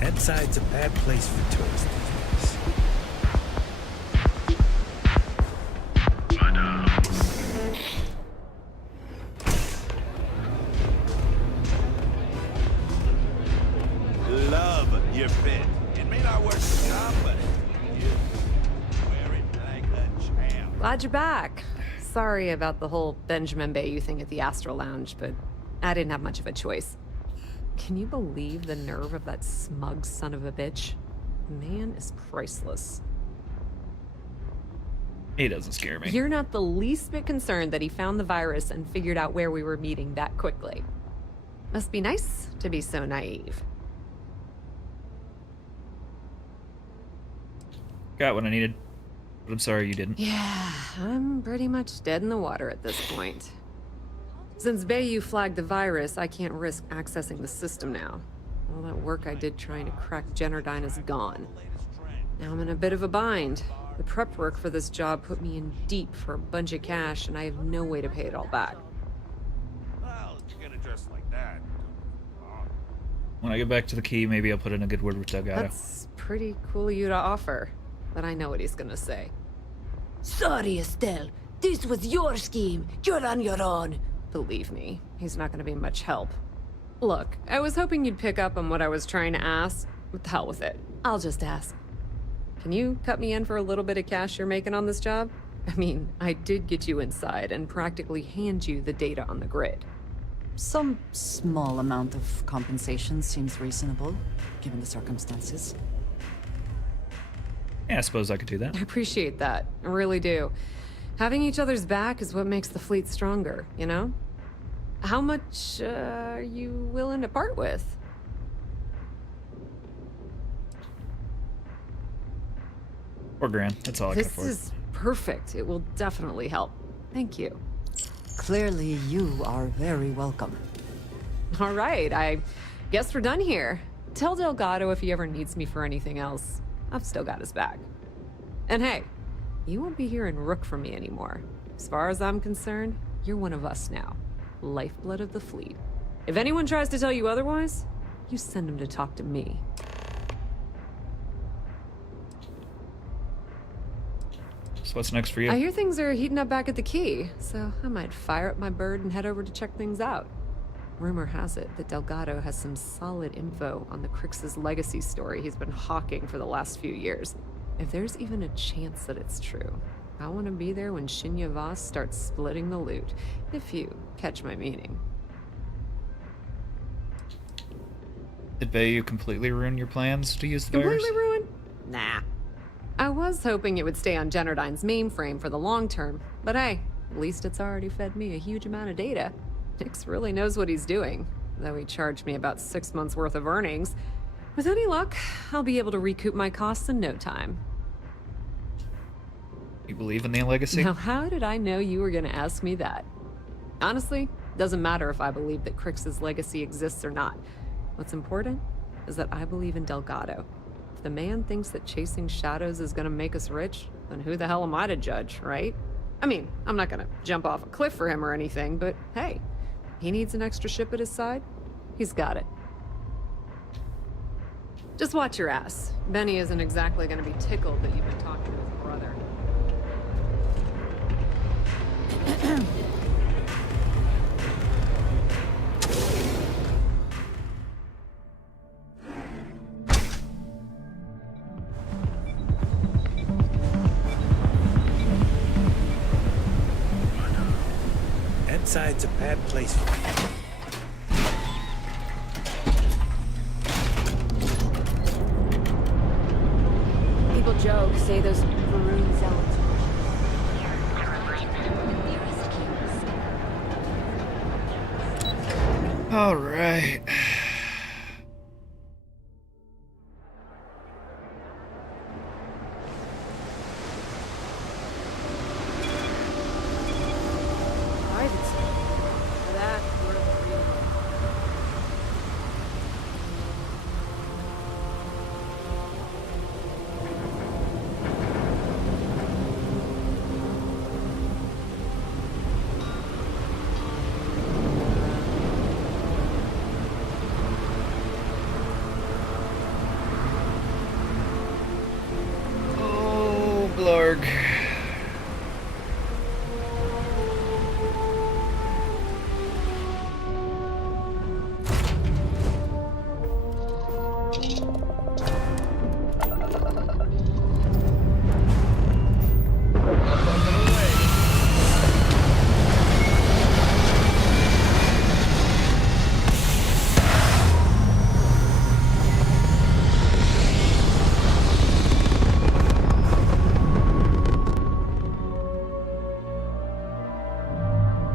Inside's a bad place for tourists these days. Love your fit. It may not work for Tom, but you wear it like a champ. Glad you're back. Sorry about the whole Benjamin Bayou thing at the Astral Lounge, but I didn't have much of a choice. Can you believe the nerve of that smug son of a bitch? The man is priceless. He doesn't scare me. You're not the least bit concerned that he found the virus and figured out where we were meeting that quickly. Must be nice to be so naive. Got what I needed, but I'm sorry you didn't. Yeah, I'm pretty much dead in the water at this point. Since Bayou flagged the virus, I can't risk accessing the system now. All that work I did trying to crack Generdyne is gone. Now I'm in a bit of a bind. The prep work for this job put me in deep for a bunch of cash, and I have no way to pay it all back. Well, you're gonna dress like that. When I get back to the key, maybe I'll put in a good word with Delgado. That's pretty cool of you to offer, but I know what he's gonna say. Sorry, Estelle. This was your scheme. You're on your own. Believe me, he's not gonna be much help. Look, I was hoping you'd pick up on what I was trying to ask. What the hell with it? I'll just ask. Can you cut me in for a little bit of cash you're making on this job? I mean, I did get you inside and practically hand you the data on the grid. Some small amount of compensation seems reasonable, given the circumstances. Yeah, I suppose I could do that. I appreciate that. I really do. Having each other's back is what makes the fleet stronger, you know? How much are you willing to part with? $4,000. That's all I can This afford. is perfect. It will definitely help. Thank you. Clearly, you are very welcome. All right, I guess we're done here. Tell Delgado if he ever needs me for anything else. I've still got his back. And hey, you won't be hearing Rook from me anymore. As far as I'm concerned, you're one of us now. Lifeblood of the fleet. If anyone tries to tell you otherwise, you send them to talk to me. So what's next for you? I hear things are heating up back at the Key, so I might fire up my bird and head over to check things out. Rumor has it that Delgado has some solid info on the Crix's legacy story he's been hawking for the last few years. If there's even a chance that it's true, I want to be there when Shinya Voss starts splitting the loot, if you catch my meaning. Did Bayou completely ruin your plans to use the virus? Completely ruined? Nah. I was hoping it would stay on Generdyne's mainframe for the long term, but hey, at least it's already fed me a huge amount of data. Nix really knows what he's doing, though he charged me about 6 months worth of earnings. With any luck, I'll be able to recoup my costs in no time. You believe in the legacy? Now, how did I know you were going to ask me that? Honestly, doesn't matter if I believe that Crix's legacy exists or not. What's important is that I believe in Delgado. If the man thinks that chasing shadows is going to make us rich, then who the hell am I to judge, right? I mean, I'm not going to jump off a cliff for him or anything, but hey, he needs an extra ship at his side. He's got it. Just watch your ass. Benny isn't exactly going to be tickled that you've been talking to his brother. Inside's a bad place for me. People joke, say those maroon zealots. All right. Arg.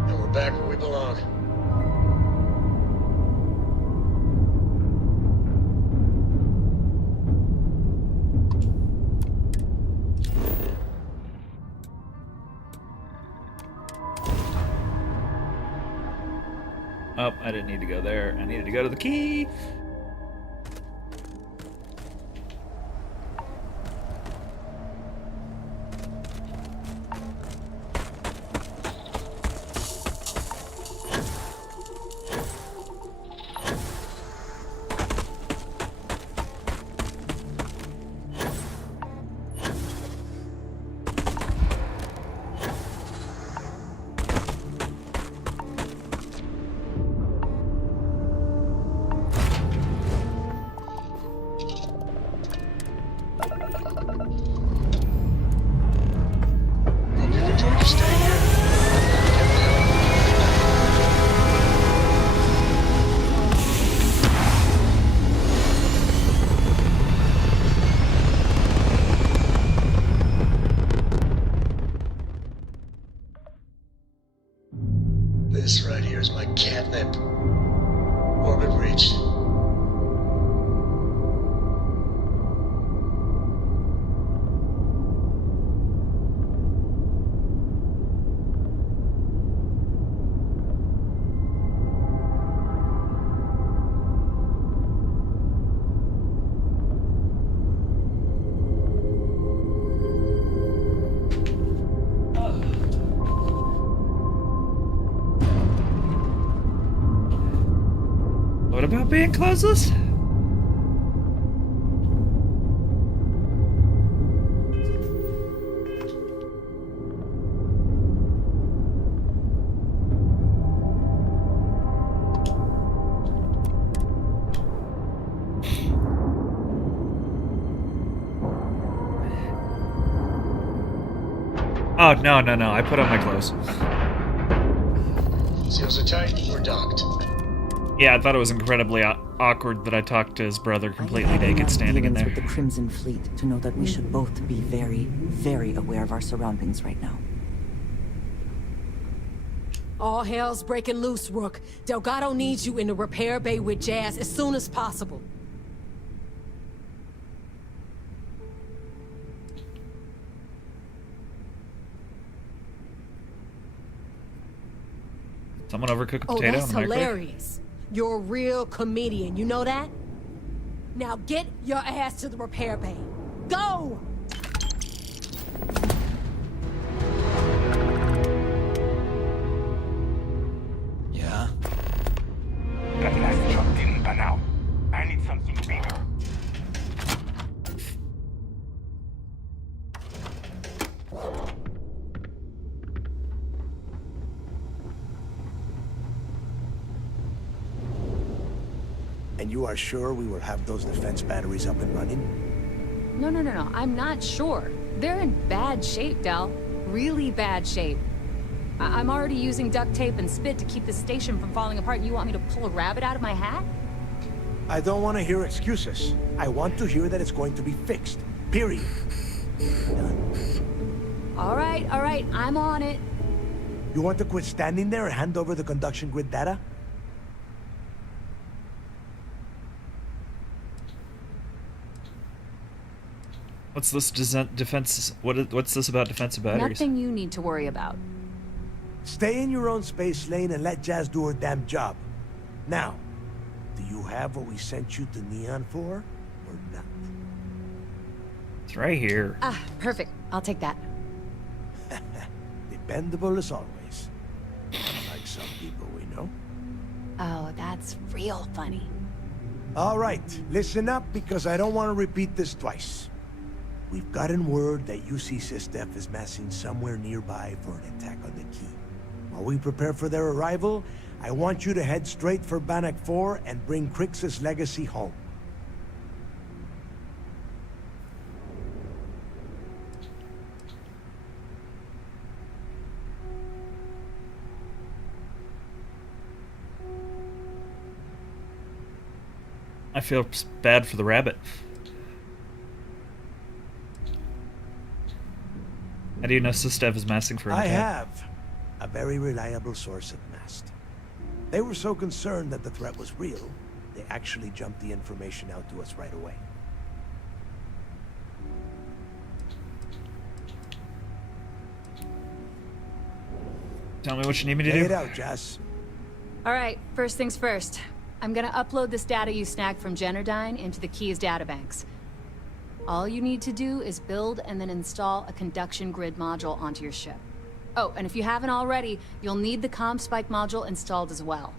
And we're back where we belong. Oh, I didn't need to go there. I needed to go to the key. This right here is my catnip. Orbit reached. What about being closeless? Oh, no, no, no. I put on my clothes. Seals are tight. We're docked. Yeah, I thought it was incredibly awkward that I talked to his brother completely naked standing in there. With the Crimson Fleet to know that we should both be very, very aware of our surroundings right now. All hell's breaking loose, Rook. Delgado needs you in the repair bay with Jazz as soon as possible. Someone overcook a Oh, potato that's in the microwave? hilarious. You're a real comedian, you know that? Now get your ass to the repair bay. Go! Yeah? That last job didn't pan out. I need something bigger. And you are sure we will have those defense batteries up and running? No, I'm not sure. They're in bad shape, Del. Really bad shape. I'm already using duct tape and spit to keep the station from falling apart, and you want me to pull a rabbit out of my hat? I don't want to hear excuses. I want to hear that it's going to be fixed. Period. Done. All right, I'm on it. You want to quit standing there and hand over the conduction grid data? What's this defense? What's this about defensive batteries? Nothing you need to worry about. Stay in your own space lane and let Jazz do her damn job. Now, do you have what we sent you to Neon for, or not? It's right here. Ah, perfect. I'll take that. Dependable as always. Like some people we know. Oh, that's real funny. All right, listen up because I don't want to repeat this twice. We've gotten word that UC Systef is massing somewhere nearby for an attack on the key. While we prepare for their arrival, I want you to head straight for Bannock 4 and bring Crixus' legacy home. I feel bad for the rabbit. How do you know Sistev is massing for an I attack? have a very reliable source at Mast. They were so concerned that the threat was real, they actually jumped the information out to us right away. Tell me what you need me to Lay do. it out, Jess. All right, first things first. I'm gonna upload this data you snagged from Generdyne into the Keys databanks. All you need to do is build and then install a conduction grid module onto your ship. Oh, and if you haven't already, you'll need the CommSpike module installed as well.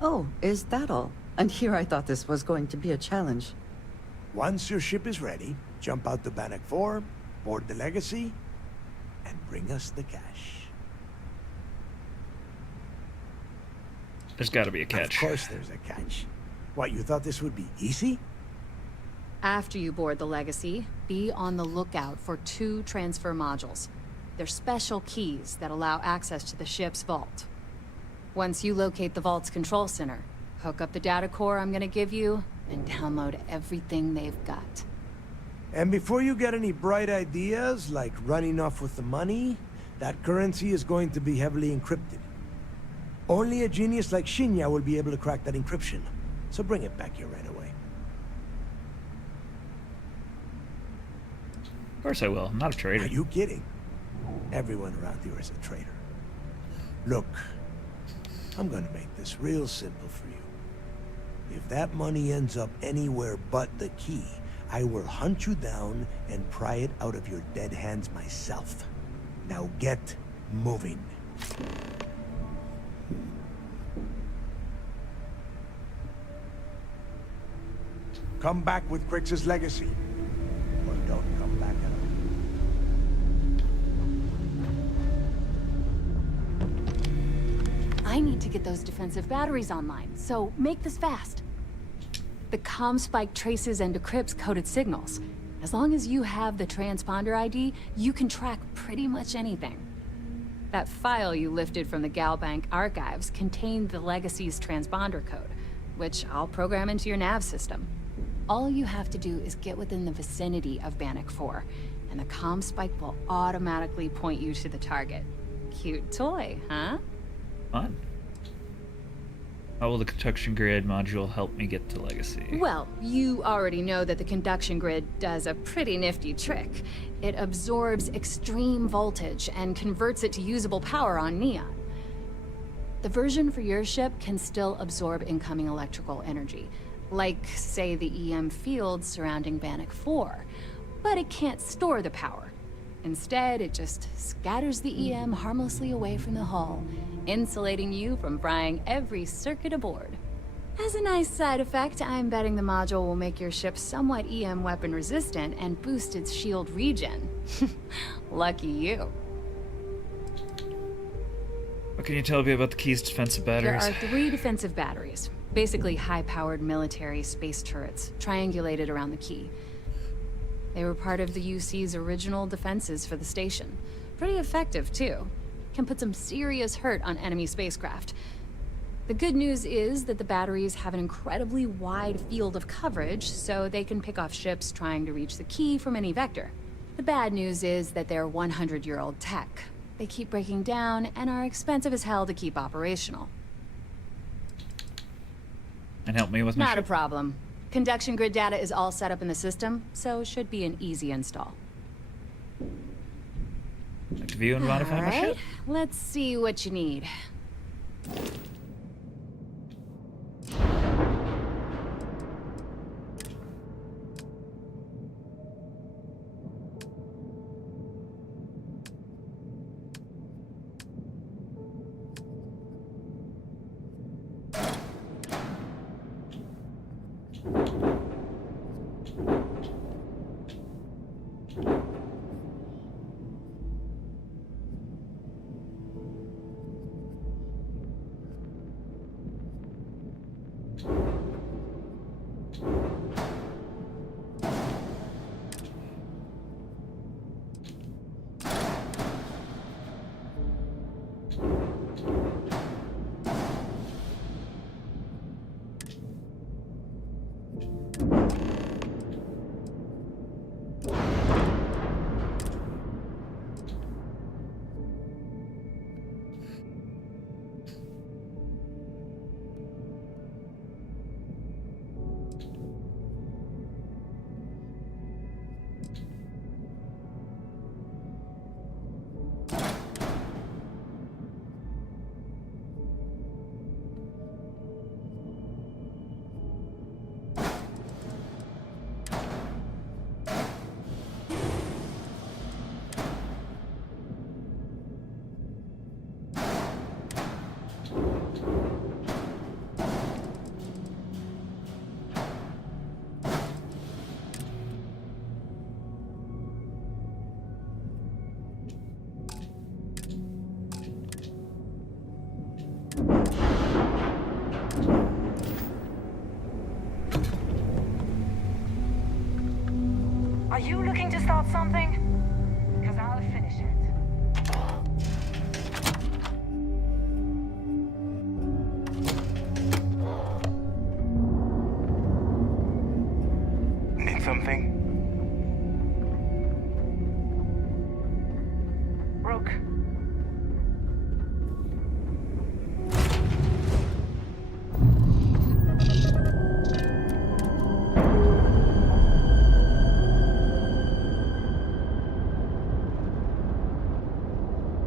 Oh, is that all? And here I thought this was going to be a challenge. Once your ship is ready, jump out to Bannock 4, board the Legacy, and bring us the cash. There's got to be a catch. Of course there's a catch. What, you thought this would be easy? After you board the Legacy, be on the lookout for 2 transfer modules. They're special keys that allow access to the ship's vault. Once you locate the vault's control center, hook up the data core I'm gonna give you, and download everything they've got. And before you get any bright ideas, like running off with the money, that currency is going to be heavily encrypted. Only a genius like Shinya will be able to crack that encryption, so bring it back here right away. Of course I will. I'm not a traitor. Are you kidding? Everyone around here is a traitor. Look, I'm gonna make this real simple for you. If that money ends up anywhere but the key, I will hunt you down and pry it out of your dead hands myself. Now get moving. Come back with Crix's legacy, or don't come back at all. I need to get those defensive batteries online, so make this fast. The CommSpike traces and decrypts coded signals. As long as you have the transponder ID, you can track pretty much anything. That file you lifted from the Galbank archives contained the Legacy's transponder code, which I'll program into your nav system. All you have to do is get within the vicinity of Bannock 4, and the CommSpike will automatically point you to the target. Cute toy, huh? Fun. How will the conduction grid module help me get to Legacy? Well, you already know that the conduction grid does a pretty nifty trick. It absorbs extreme voltage and converts it to usable power on Neon. The version for your ship can still absorb incoming electrical energy, like, say, the EM field surrounding Bannock 4, but it can't store the power. Instead, it just scatters the EM harmlessly away from the hull, insulating you from frying every circuit aboard. As a nice side effect, I'm betting the module will make your ship somewhat EM weapon resistant and boost its shield regen. Lucky you. What can you tell me about the key's defensive batteries? There are 3 defensive batteries, basically high-powered military space turrets, triangulated around the key. They were part of the UC's original defenses for the station. Pretty effective, too. Can put some serious hurt on enemy spacecraft. The good news is that the batteries have an incredibly wide field of coverage, so they can pick off ships trying to reach the key from any vector. The bad news is that they're 100-year-old tech. They keep breaking down and are expensive as hell to keep operational. And help me with my Not a ship? problem. Conduction grid data is all set up in the system, so should be an easy install. Like to view and modify my ship? Let's see what you need. Are you looking to start something? Because I'll finish it. Need something? Rook.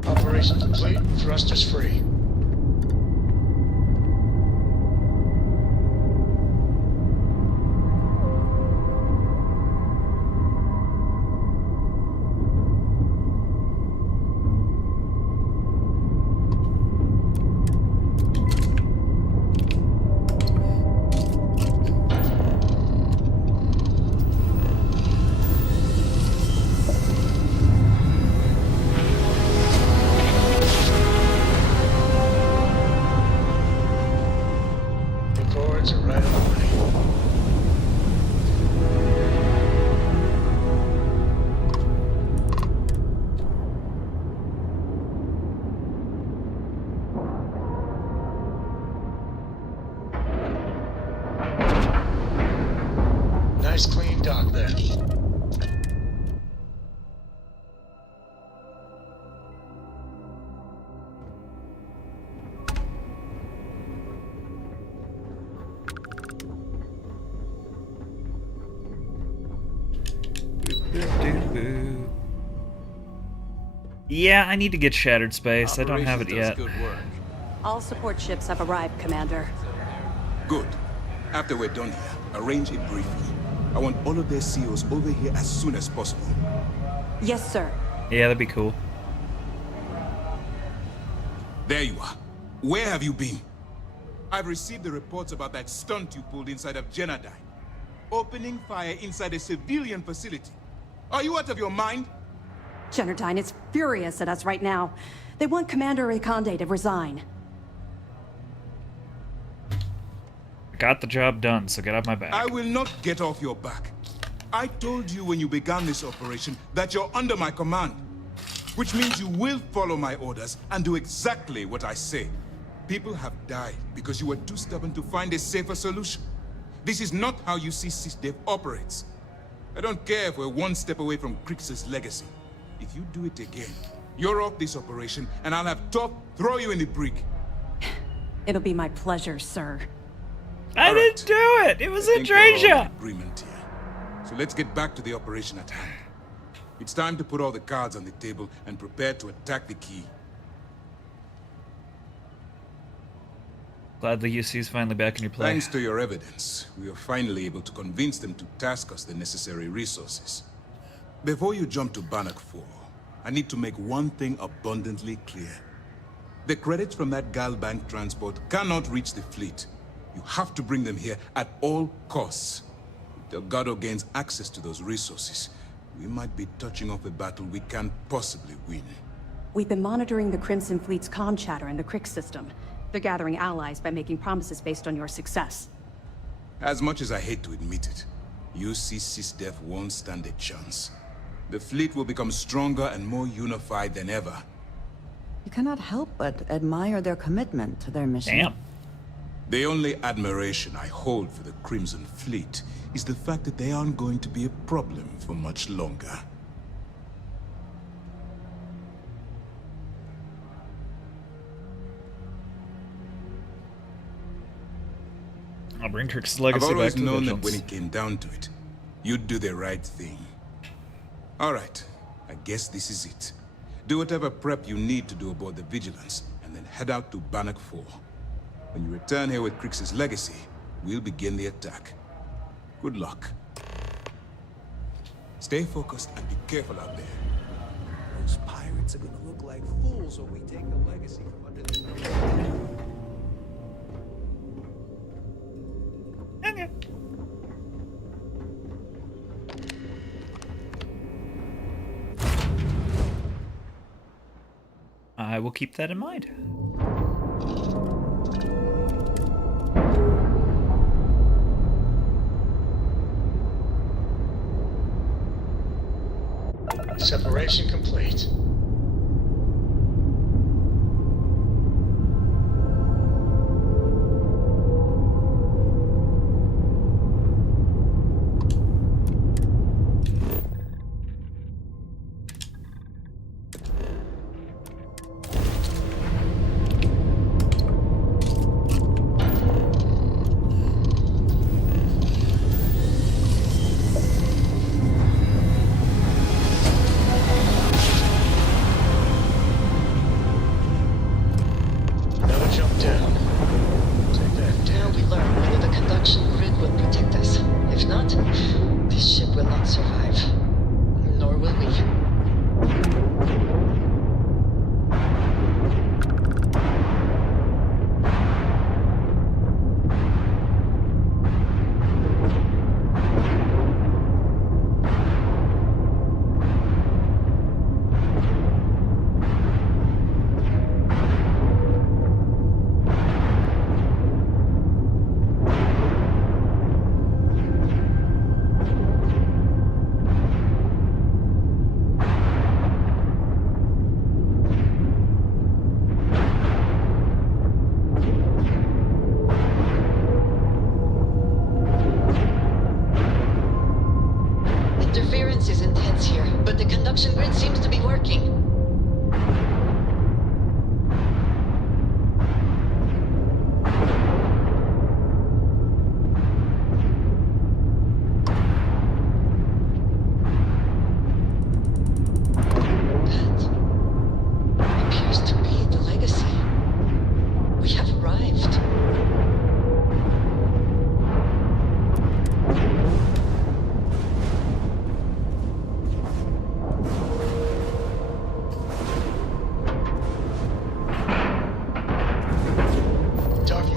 Operation complete. Thrusters free. Records are right on the way. Nice clean dock there. Yeah, I need to get Shattered Space. I don't have it yet. Good work. All support ships have arrived, Commander. Good. After we're done here, arrange it briefly. I want all of their COs over here as soon as possible. Yes, sir. Yeah, that'd be cool. There you are. Where have you been? I've received the reports about that stunt you pulled inside of Genodyne. Opening fire inside a civilian facility. Are you out of your mind? Genodyne is furious at us right now. They want Commander Reconde to resign. Got the job done, so get off my back. I will not get off your back. I told you when you began this operation that you're under my command. Which means you will follow my orders and do exactly what I say. People have died because you were too stubborn to find a safer solution. This is not how you see SysDev operates. I don't care if we're one step away from Crix's legacy. If you do it again, you're off this operation and I'll have Top throw you in the brig. It'll be my pleasure, sir. I didn't do it! It was a treasure! Agreement here. So let's get back to the operation at hand. It's time to put all the cards on the table and prepare to attack the key. Glad the UC's finally back in your play. Thanks to your evidence, we are finally able to convince them to task us the necessary resources. Before you jump to Bannock 4, I need to make one thing abundantly clear. The credits from that Galbank transport cannot reach the fleet. You have to bring them here at all costs. If Delgado gains access to those resources, we might be touching off a battle we can't possibly win. We've been monitoring the Crimson Fleet's comm chatter in the Crick system. They're gathering allies by making promises based on your success. As much as I hate to admit it, UC SysDef won't stand a chance. The fleet will become stronger and more unified than ever. You cannot help but admire their commitment to their mission. Damn. The only admiration I hold for the Crimson Fleet is the fact that they aren't going to be a problem for much longer. I'll bring Kirk's legacy I've always back to known that Vigilance. when it came down to it, you'd do the right thing. All right, I guess this is it. Do whatever prep you need to do aboard the Vigilance, and then head out to Bannock 4. When you return here with Crix's legacy, we'll begin the attack. Good luck. Stay focused and be careful out there. Those pirates are gonna look like fools when we take the legacy from under their... I will keep that in mind. Separation complete.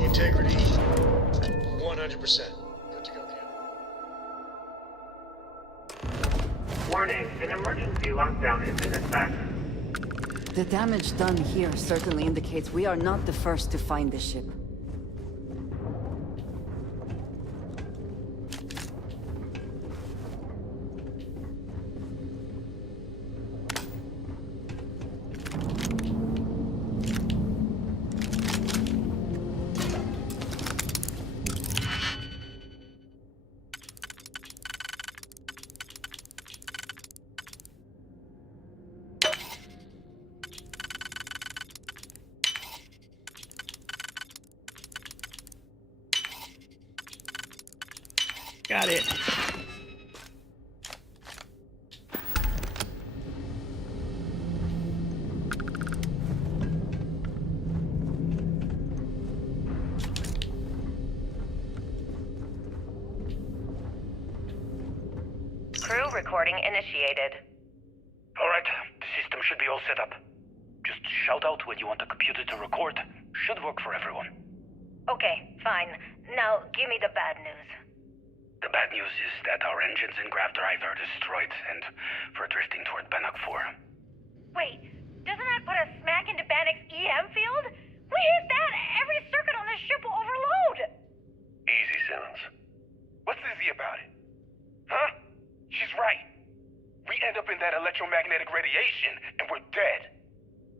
Integrity, 100%. Good to go, Cam. Warning, an emergency lockdown is in effect. The damage done here certainly indicates we are not the first to find this ship. Got it. Crew recording initiated. All right, the system should be all set up. Just shout out when you want the computer to record. Should work for everyone. Okay, fine. Now, give me the bad news. The bad news is that our engines and grav drive are destroyed, and we're drifting toward Bannock 4. Wait, doesn't that put us smack into Bannock's EM field? We hit that, every circuit on this ship will overload! Easy, Simmons. What's easy about it? Huh? She's right. We end up in that electromagnetic radiation, and we're dead.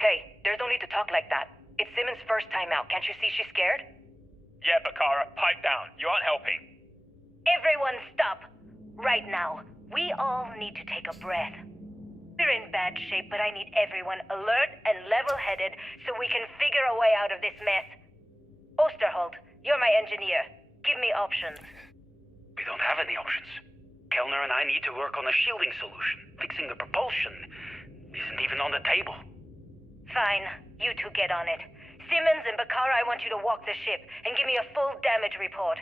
Hey, there's no need to talk like that. It's Simmons' first time out. Can't you see she's scared? Yeah, Bakara, pipe down. You aren't helping. Everyone stop. Right now, we all need to take a breath. We're in bad shape, but I need everyone alert and level-headed so we can figure a way out of this mess. Osterholt, you're my engineer. Give me options. We don't have any options. Kellner and I need to work on a shielding solution. Fixing the propulsion isn't even on the table. Fine, you two get on it. Simmons and Bakara, I want you to walk the ship and give me a full damage report.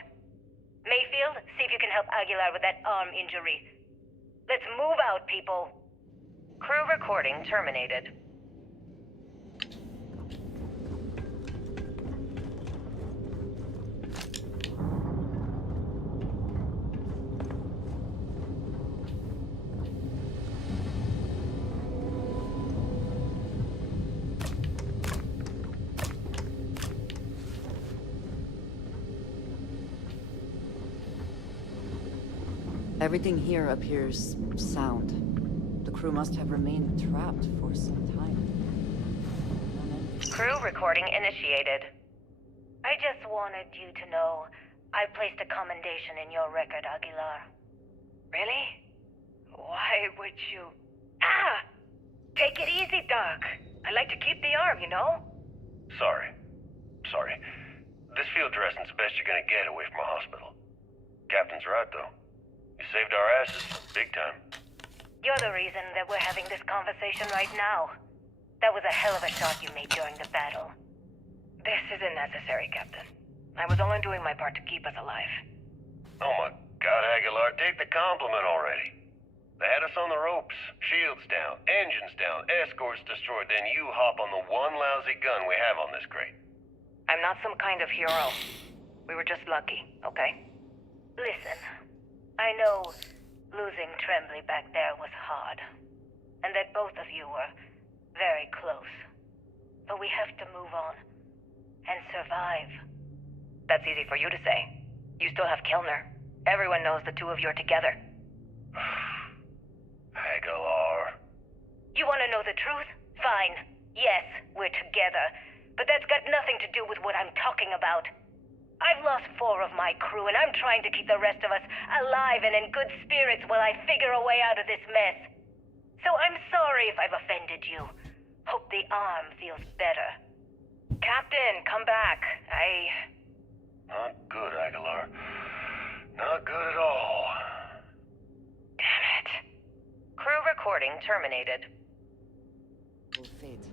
Mayfield, see if you can help Aguilar with that arm injury. Let's move out, people. Crew recording terminated. Everything here appears sound. The crew must have remained trapped for some time. Crew recording initiated. I just wanted you to know I placed a commendation in your record, Aguilar. Really? Why would you... Ah! Take it easy, Doc. I like to keep the arm, you know? Sorry. This field dressing's the best you're gonna get away from a hospital. Captain's right, though. You saved our asses, big time. You're the reason that we're having this conversation right now. That was a hell of a shot you made during the battle. This isn't necessary, Captain. I was only doing my part to keep us alive. Oh my God, Aguilar, take the compliment already. They had us on the ropes, shields down, engines down, escorts destroyed, then you hop on the one lousy gun we have on this crate. I'm not some kind of hero. We were just lucky, okay? Listen, I know losing Tremblay back there was hard, and that both of you were very close. But we have to move on and survive. That's easy for you to say. You still have Kellner. Everyone knows the two of you are together. Aguilar. You want to know the truth? Fine. Yes, we're together. But that's got nothing to do with what I'm talking about. I've lost 4 of my crew, and I'm trying to keep the rest of us alive and in good spirits while I figure a way out of this mess. So I'm sorry if I've offended you. Hope the arm feels better. Captain, come back. Not good, Aguilar. Not good at all. Damn it. Crew recording terminated. Fate.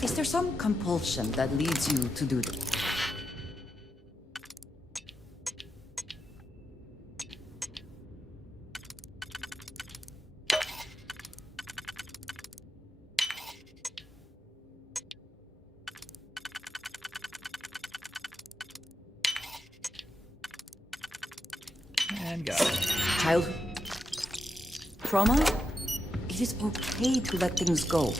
Is there some compulsion that leads you to do this? And got it. Childhood trauma? It is okay to let things go.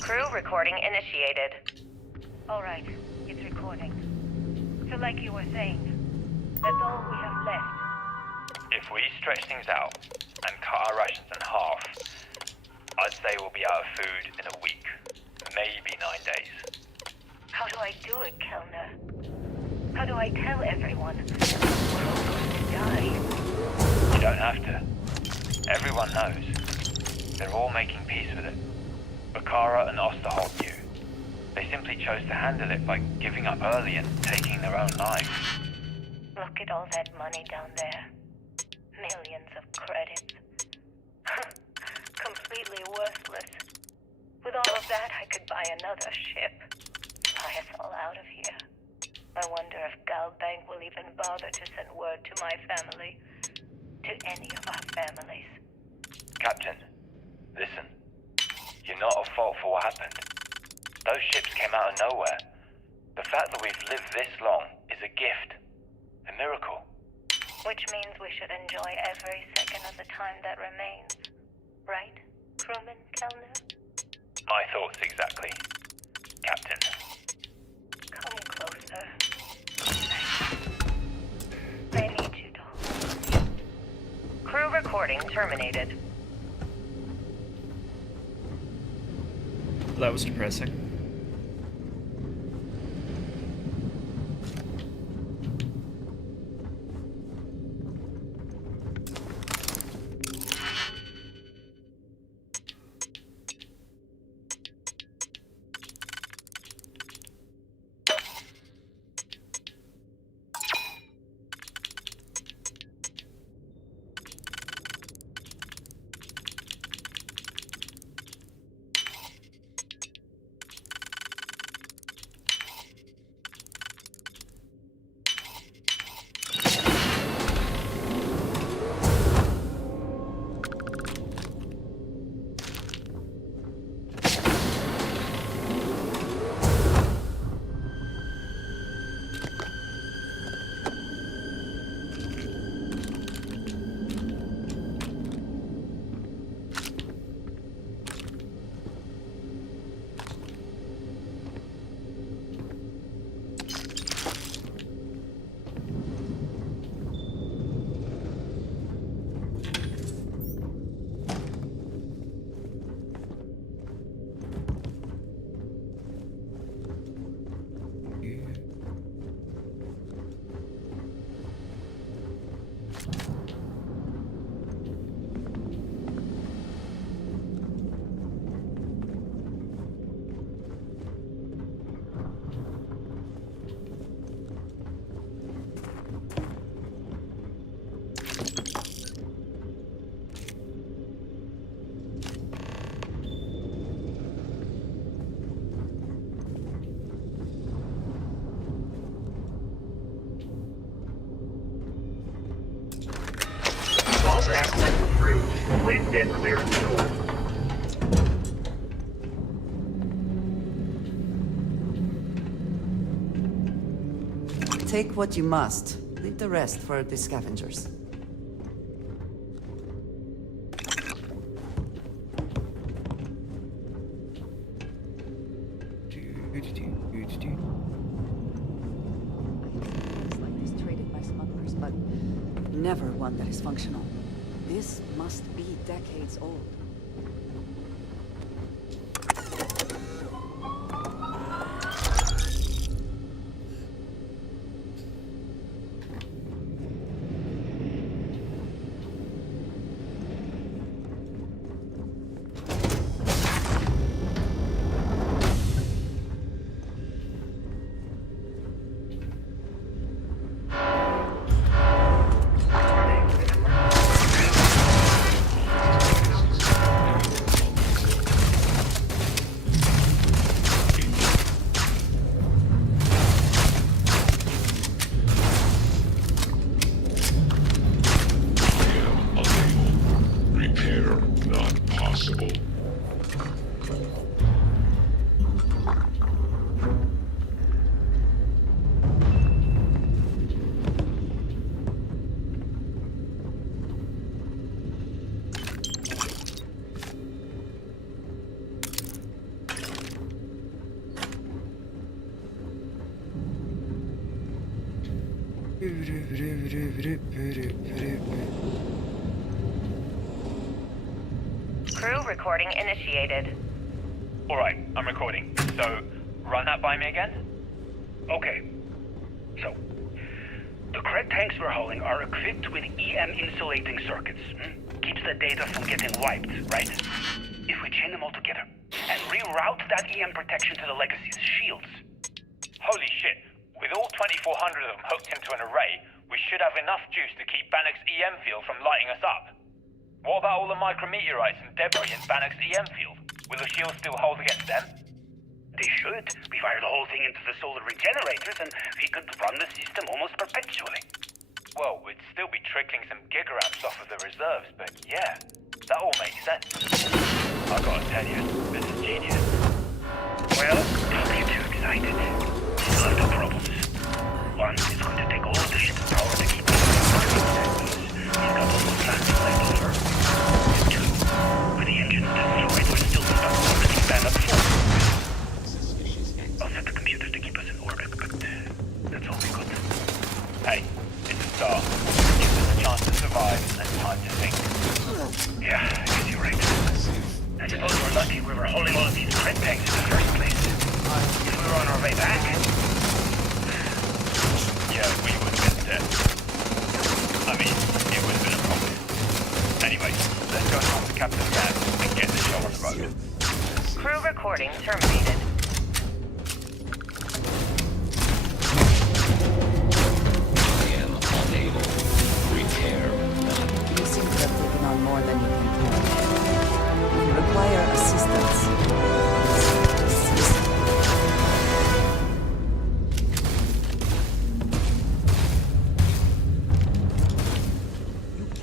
Crew recording initiated. All right, it's recording. So like you were saying, That's all we have left. If we stretch things out and cut our rations in half, I'd say we'll be out of food in a week, maybe 9 days. How do I do it, Kellner? How do I tell everyone? We're all going to die. You don't have to. Everyone knows. They're all making peace with it. Bakara and Osterholt knew. They simply chose to handle it by giving up early and taking their own lives. Look at all that money down there. Millions of credits. Completely worthless. With all of that, I could buy another ship. Fly us all out of here. I wonder if Galbank will even bother to send word to my family. To any of our families. Captain, listen. You're not at fault for what happened. Those ships came out of nowhere. The fact that we've lived this long is a gift. A miracle. Which means we should enjoy every second of the time that remains. Right, crewman Kellner? My thoughts exactly. Captain. Come closer. I need you to hold me. Crew recording terminated. That was depressing. Take what you must. Leave the rest for the scavengers. Looks like it's traded by smugglers, but never one that is functional. This must be decades old. Crew recording initiated. Alright, I'm recording. So, run that by me again? Okay. So, the cred tanks we're hauling are equipped with EM insulating circuits. Keeps the data from getting wiped, right? If we chain them all together and reroute that EM protection to the Legacy's shields. Holy shit. With all 2,400 of them hooked into an array, we should have enough juice to keep Bannock's EM field from lighting us up. What about all the micrometeorites and debris in Bannock's EM field? Will the shield still hold against them? They should. We fire the whole thing into the solar regenerators and we could run the system almost perpetually. Well, we'd still be trickling some gigaamps off of the reserves, but yeah, that all makes sense. I gotta tell you, this is genius. Well, don't get too excited. We still have two problems. One is going to take all of the ship's power to keep us from we've got almost nothing left over. And two, with the engines destroyed, we're still stuck orbiting Bannock 4. I'll set the computers to keep us in orbit, but that's all we got. Hey, it's a start. Gives us a chance to survive and time to think. Yeah, I guess you're right. I suppose we're lucky we were holding all of these cred tanks in the first place. If we were on our way back... Yeah, we would have been dead. I mean, it would have been a problem. Anyway, let's go and talk to Captain Cat and get the show on the road. Crew recording terminated. I am unable. Repair. You seem to have taken on more than you can carry. You require assistance.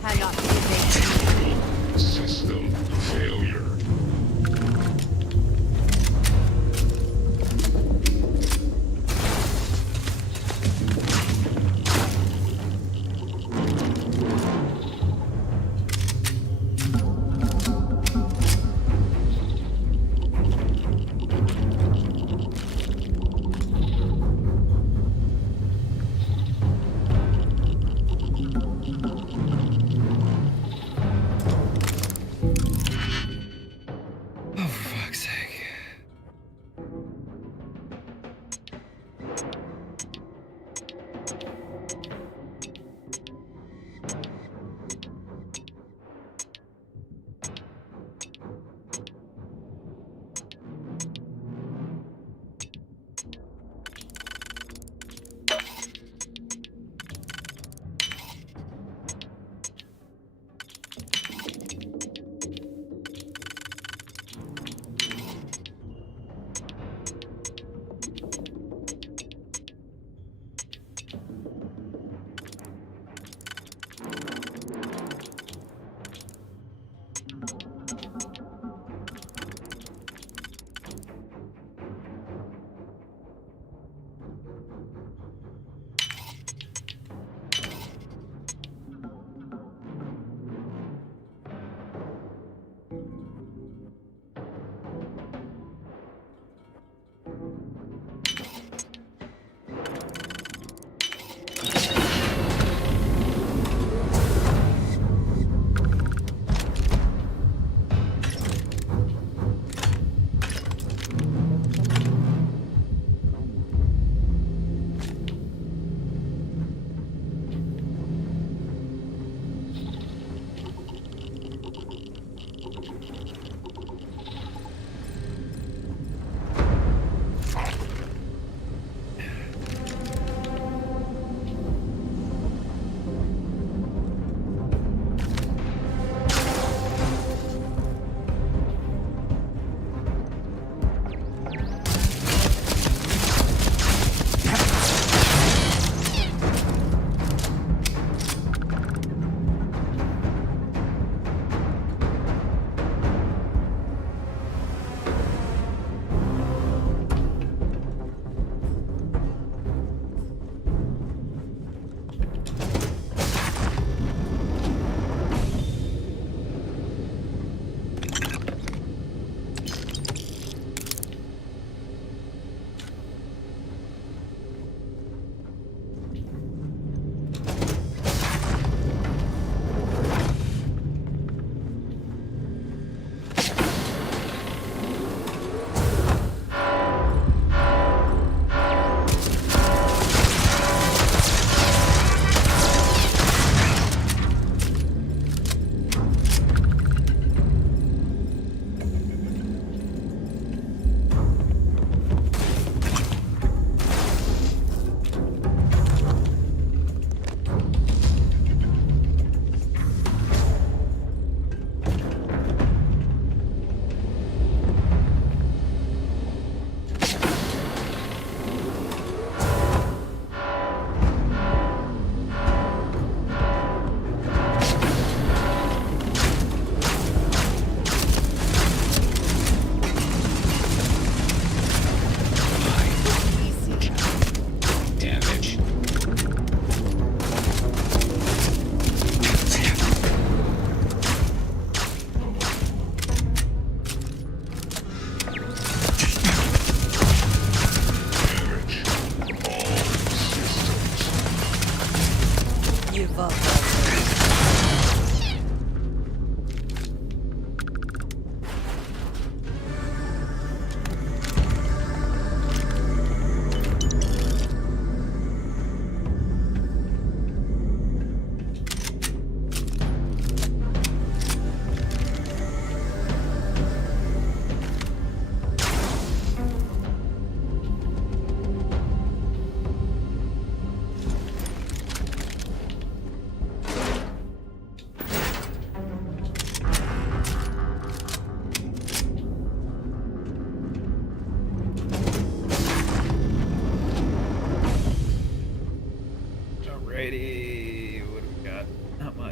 Cannot be evaded. System failure.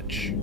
much.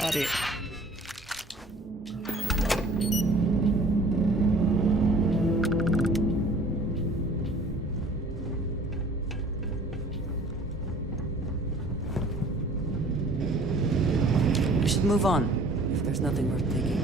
Got it. We should move on, if there's nothing worth taking.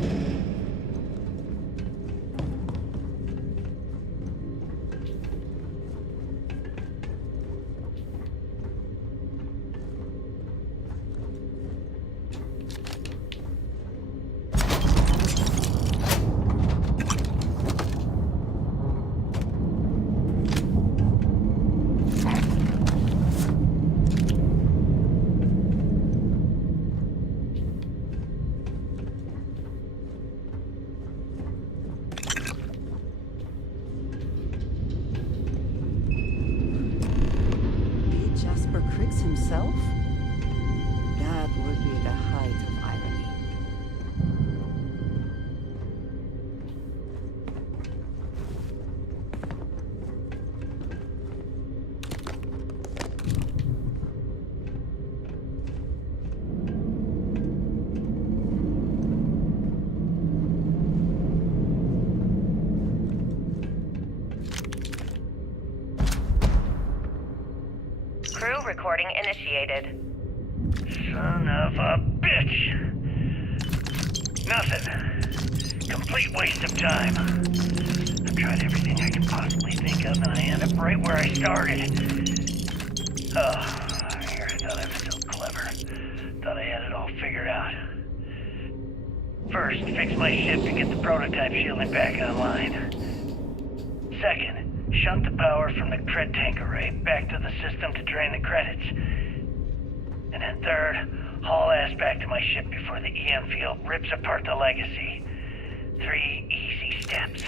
Himself? That would be the height of irony. Crew recording initiated. Son of a bitch! Nothing. Complete waste of time. I've tried everything I can possibly think of, and I end up right where I started. Oh, here, I thought I was so clever. Thought I had it all figured out. First, fix my ship to get the prototype shielding back online. Second, shunt the power from the cred tank array back to the system to drain the credits. And then third, haul ass back to my ship before the EM field rips apart the legacy. 3 easy steps,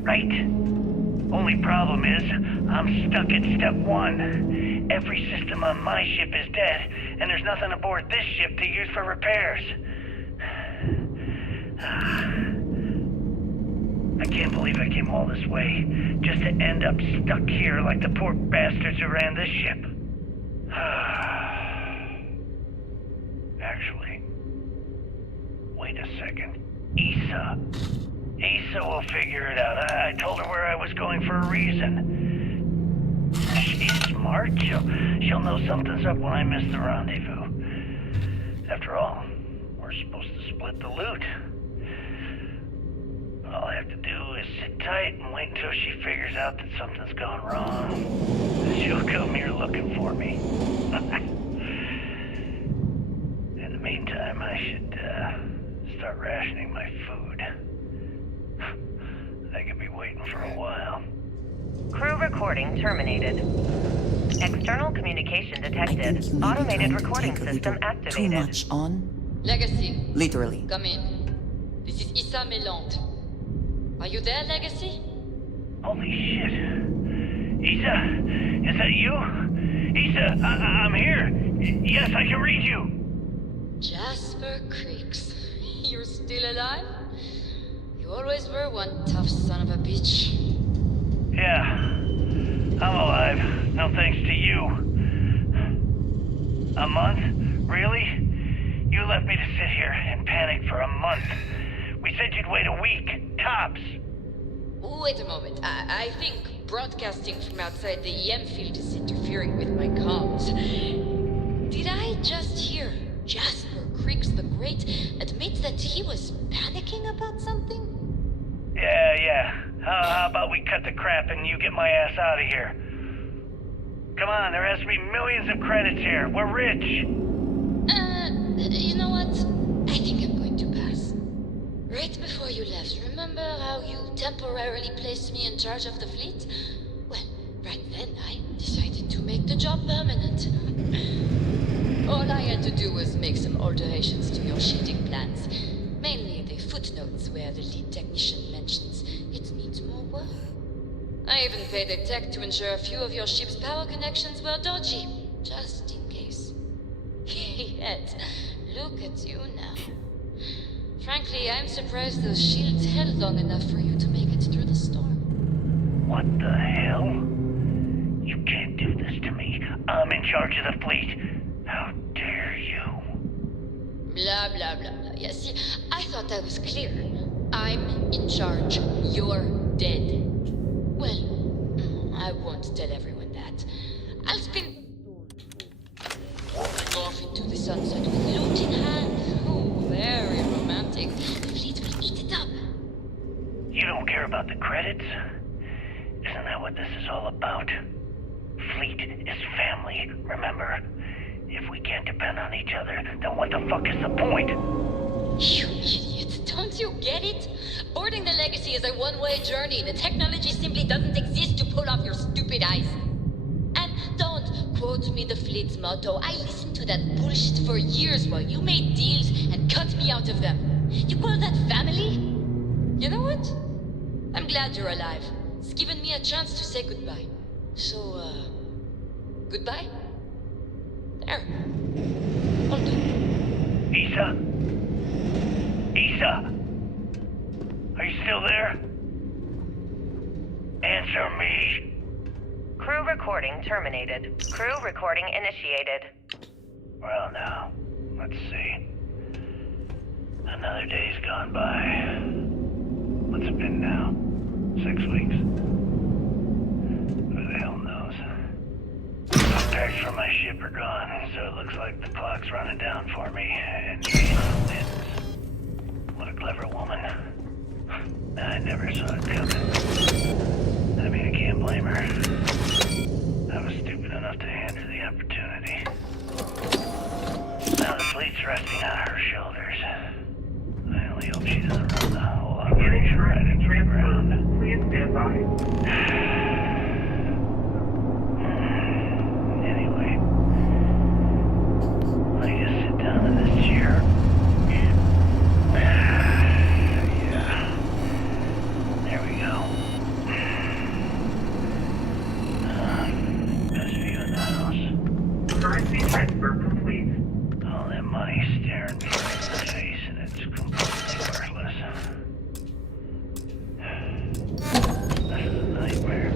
right? Only problem is, I'm stuck at step 1. Every system on my ship is dead, and there's nothing aboard this ship to use for repairs. I can't believe I came all this way, just to end up stuck here like the poor bastards who ran this ship. Actually, wait a second. Issa will figure it out. I told her where I was going for a reason. She's smart. She'll know something's up when I miss the rendezvous. After all, we're supposed to split the loot. All I have to do is sit tight and wait until she figures out that something's gone wrong. She'll come here looking for me. In the meantime, I should start rationing my food. I could be waiting for a while. Crew recording terminated. External communication detected. Automated recording system activated. Too much on? Legacy. Literally. Come in. This is Issa Meland. Are you there, Legacy? Holy shit. Issa, is that you? Issa, I'm here. Yes, I can read you. Jasper Creeks. You're still alive? You always were one tough son of a bitch. Yeah, I'm alive. No thanks to you. A month? Really? You left me to sit here and panic for a month. We said you'd wait a week, tops. Wait a moment. I think broadcasting from outside the EM field is interfering with my comms. Did I just hear Jasper Creeks the Great admit that he was panicking about something? Yeah. How about we cut the crap and you get my ass out of here? Come on, there has to be millions of credits here. We're rich. You know what? I think I'm going to pass. Right before you left, remember how you temporarily placed me in charge of the fleet? Well, right then I decided to make the job permanent. All I had to do was make some alterations to your shielding plans. Mainly the footnotes where the lead technician mentions it needs more work. I even paid a tech to ensure a few of your ship's power connections were dodgy, just in case. Yet, look at you now. Frankly, I'm surprised those shields held long enough for you to make it through the storm. What the hell? You can't do this to me. I'm in charge of the fleet. How dare you? Blah, blah, blah, blah. Yeah, see, I thought I was clear. I'm in charge. You're dead. Well, I won't tell everyone that. I'll spin off into the sunset with loot in hand. Oh, very romantic. The fleet will eat it up. You don't care about the credits? Isn't that what this is all about? Fleet is family, remember? If we can't depend on each other, then what the fuck is the point? You idiot. Don't you get it? Boarding the Legacy is a one-way journey. The technology simply doesn't exist to pull off your stupid eyes. And don't quote me the fleet's motto. I listened to that bullshit for years while you made deals and cut me out of them. You call that family? You know what? I'm glad you're alive. It's given me a chance to say goodbye. So, goodbye? There. I'll do. Issa? Issa? Are you still there? Answer me. Crew recording terminated. Crew recording initiated. Well, now, let's see. Another day's gone by. What's it been now? 6 weeks? Who the hell knows? The packs for my ship are gone, so it looks like the clock's running down for me, and Issa wins. What a clever woman. I never saw it coming. I mean, I can't blame her. I was stupid enough to hand her the opportunity. Now the fleet's resting on her shoulders. I only hope she doesn't run the whole operation right into the ground. Please stand by. Anyway, let me just sit down in this chair. Yeah. There we go. Best view in the house. Currency transfer complete. All that money staring me right in the face, and it's completely worthless. This is a nightmare.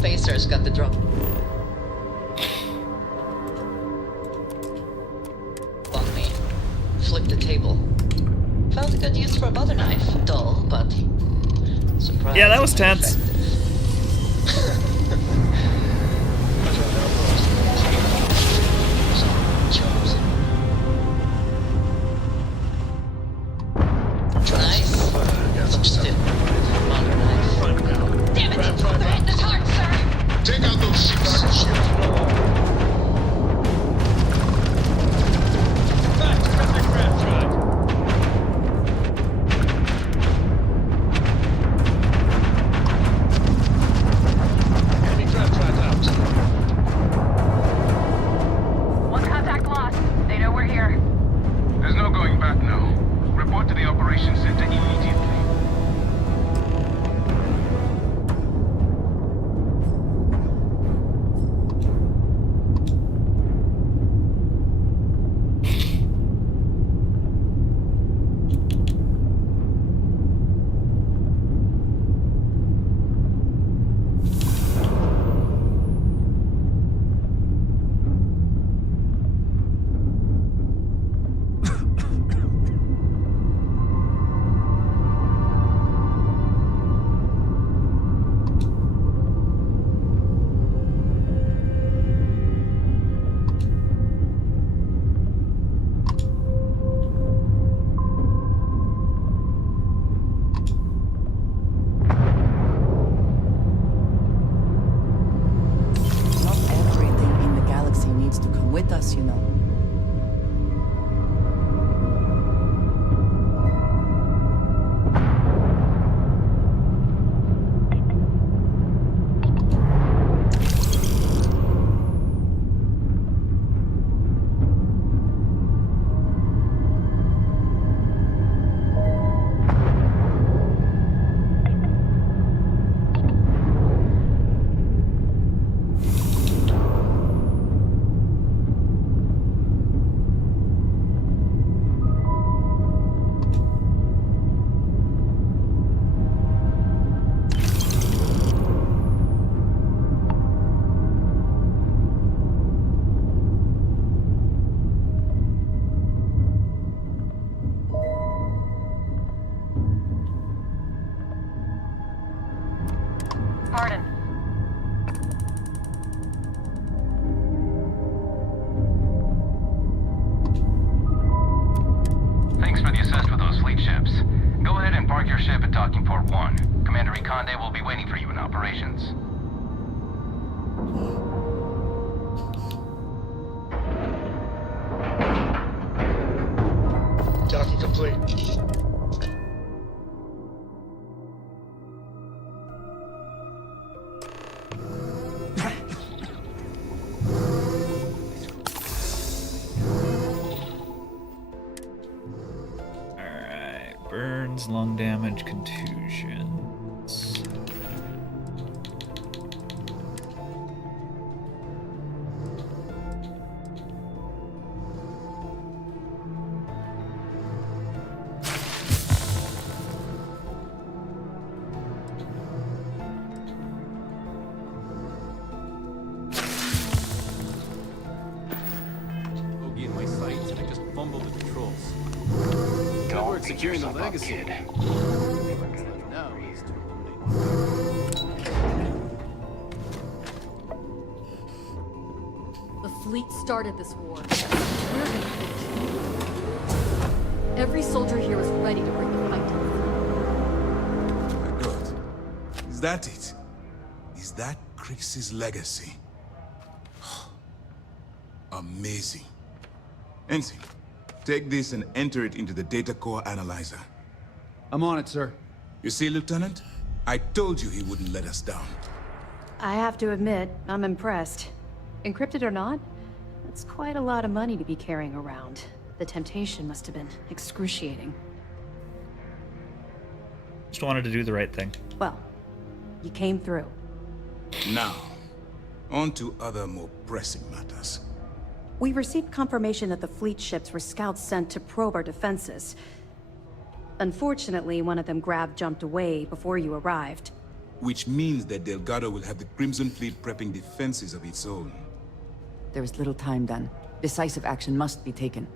spacers got the drop. On me. Flip the table. Found a good use for a butter knife. Dull, but surprisingly Yeah, that was tense. Nice. Looks stiff. Butter knife. Damn it! They're hitting us hard, sir! Take out those ships. Back to the craft drive. Enemy craft drive out. One contact lost. They know we're here. There's no going back now. Report to the operations center immediately. Not everything in the galaxy needs to come with us, you know. Pardon. Thanks for the assist with those fleet ships. Go ahead and park your ship at Docking Port 1. Commander Ikonde will be waiting for you in operations. Docking complete. Alright. Burns, lung damage, contusions. Bogey in my sights, and I just fumbled the controls. Good work securing the legacy. Now is to The fleet started this war. We're gonna finish it. Every soldier here was ready to bring the fight to the front. My God. Is that it? Is that Crix's legacy? Amazing. Ensign, take this and enter it into the data core analyzer. I'm on it, sir. You see, Lieutenant? I told you he wouldn't let us down. I have to admit, I'm impressed. Encrypted or not, that's quite a lot of money to be carrying around. The temptation must have been excruciating. Just wanted to do the right thing. Well, you came through. Now, on to other more pressing matters. We received confirmation that the fleet ships were scouts sent to probe our defenses. Unfortunately, one of them jumped away before you arrived. Which means that Delgado will have the Crimson Fleet prepping defenses of its own. There is little time then. Decisive action must be taken.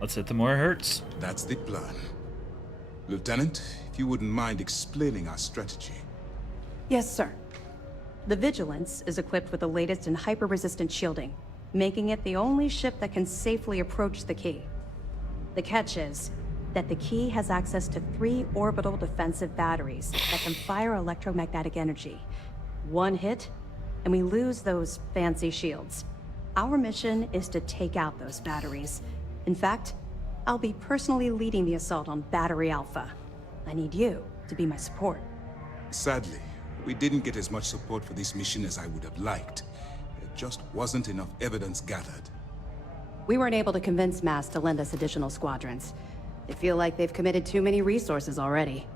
Let's hit them where it hurts. That's the plan. Lieutenant, if you wouldn't mind explaining our strategy. Yes, sir. The Vigilance is equipped with the latest in hyper-resistant shielding, making it the only ship that can safely approach the key. The catch is that the key has access to 3 orbital defensive batteries that can fire electromagnetic energy. One hit, and we lose those fancy shields. Our mission is to take out those batteries. In fact, I'll be personally leading the assault on Battery Alpha. I need you to be my support. Sadly, we didn't get as much support for this mission as I would have liked. There just wasn't enough evidence gathered. We weren't able to convince MAS to lend us additional squadrons. They feel like they've committed too many resources already.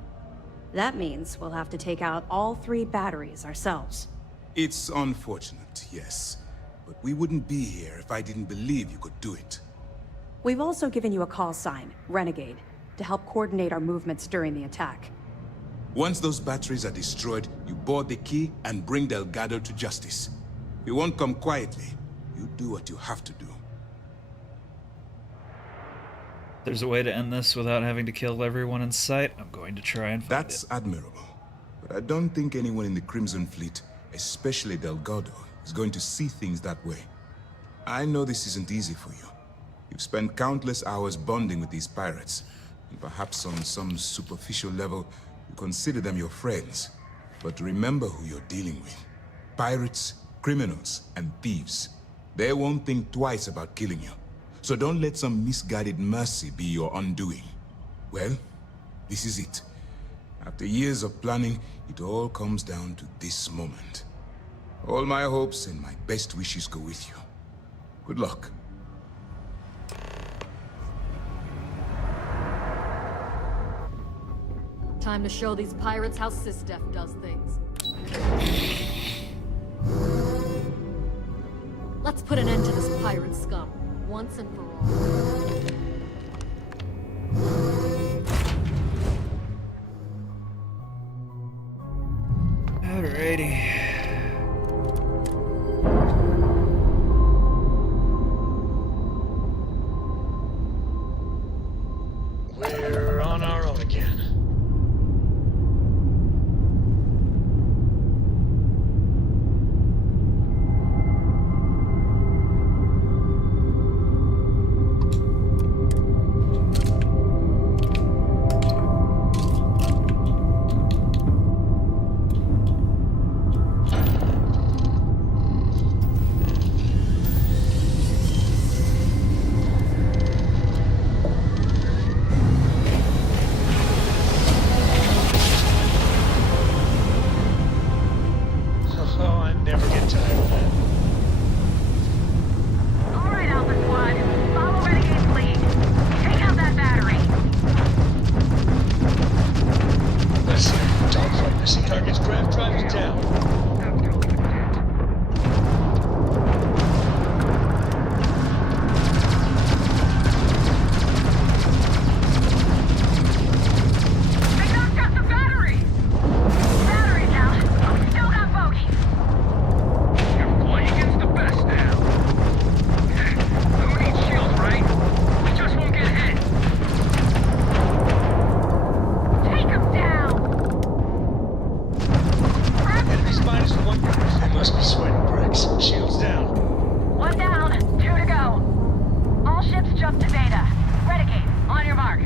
That means we'll have to take out all 3 batteries ourselves. It's unfortunate, yes. But we wouldn't be here if I didn't believe you could do it. We've also given you a call sign, Renegade, to help coordinate our movements during the attack. Once those batteries are destroyed, you board the key and bring Delgado to justice. You won't come quietly. You do what you have to do. There's a way to end this without having to kill everyone in sight. I'm going to try and find That's admirable. But I don't think anyone in the Crimson Fleet, especially Delgado, is going to see things that way. I know this isn't easy for you. You've spent countless hours bonding with these pirates, and perhaps on some superficial level, you consider them your friends. But remember who you're dealing with. Pirates, criminals, and thieves. They won't think twice about killing you. So don't let some misguided mercy be your undoing. Well, this is it. After years of planning, it all comes down to this moment. All my hopes and my best wishes go with you. Good luck. Time to show these pirates how SysDef does things. Let's put an end to this pirate scum, once and for all. Alrighty. We're on our own again. Oh, I never get tired of that. All right, Alpha Squad. Follow Renegade's lead. Take out that battery. Let's see. Dogfight missing targets. Craft drivers down. They knocked out the battery! Batteries out, but we still got bogeys. You're playing against the best now. Who needs shields, right? We just won't get hit. Take them down! Enemies minus one. They must be sweating bricks. Shields down. 1 down, 2 to go. All ships jump to Beta. Renegade, on your mark.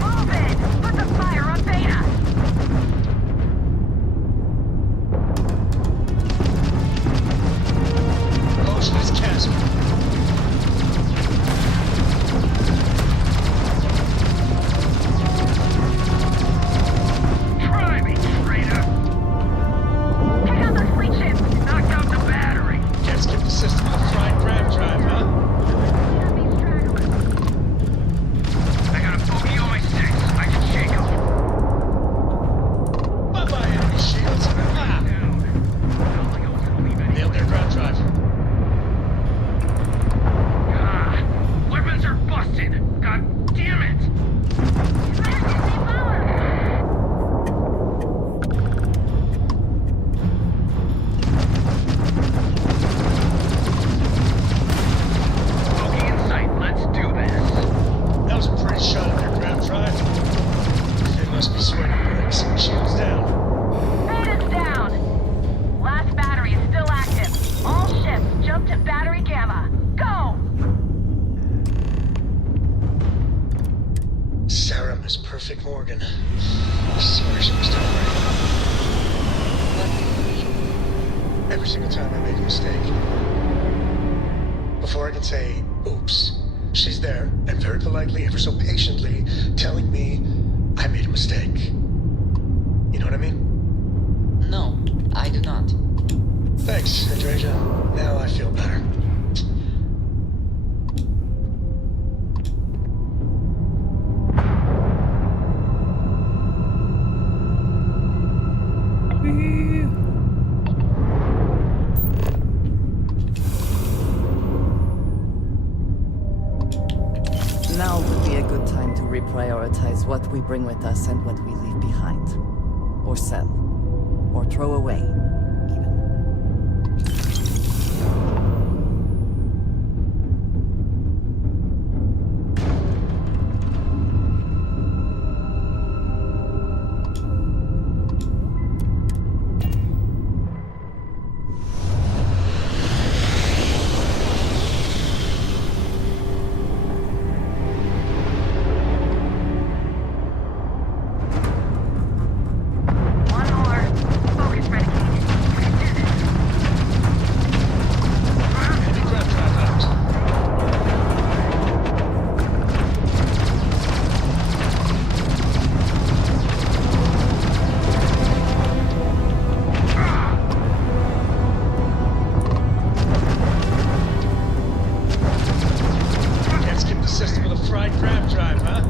Move it! busted! God damn it! Bogey in sight. Let's do this. That was a pretty shot of their grab drive. They must be sweating bricks. Shields down. Beta's down. Last battery is still active. All ships jump to battery gamma. Go! Sarah, Miss Perfect Morgan. This is where she was doing right. Every single time I make a mistake, before I can say, oops, she's there, and very politely, ever so patiently, telling me I made a mistake. You know what I mean? No, I do not. Thanks, Andreja. Now I feel better. Now would be a good time to reprioritize what we bring with us and what we leave behind. Or sell. Or throw away. One more. Focus, Renegade. We can do this. Heavy grab drive out. Can't skip the system with a fried grab drive, huh?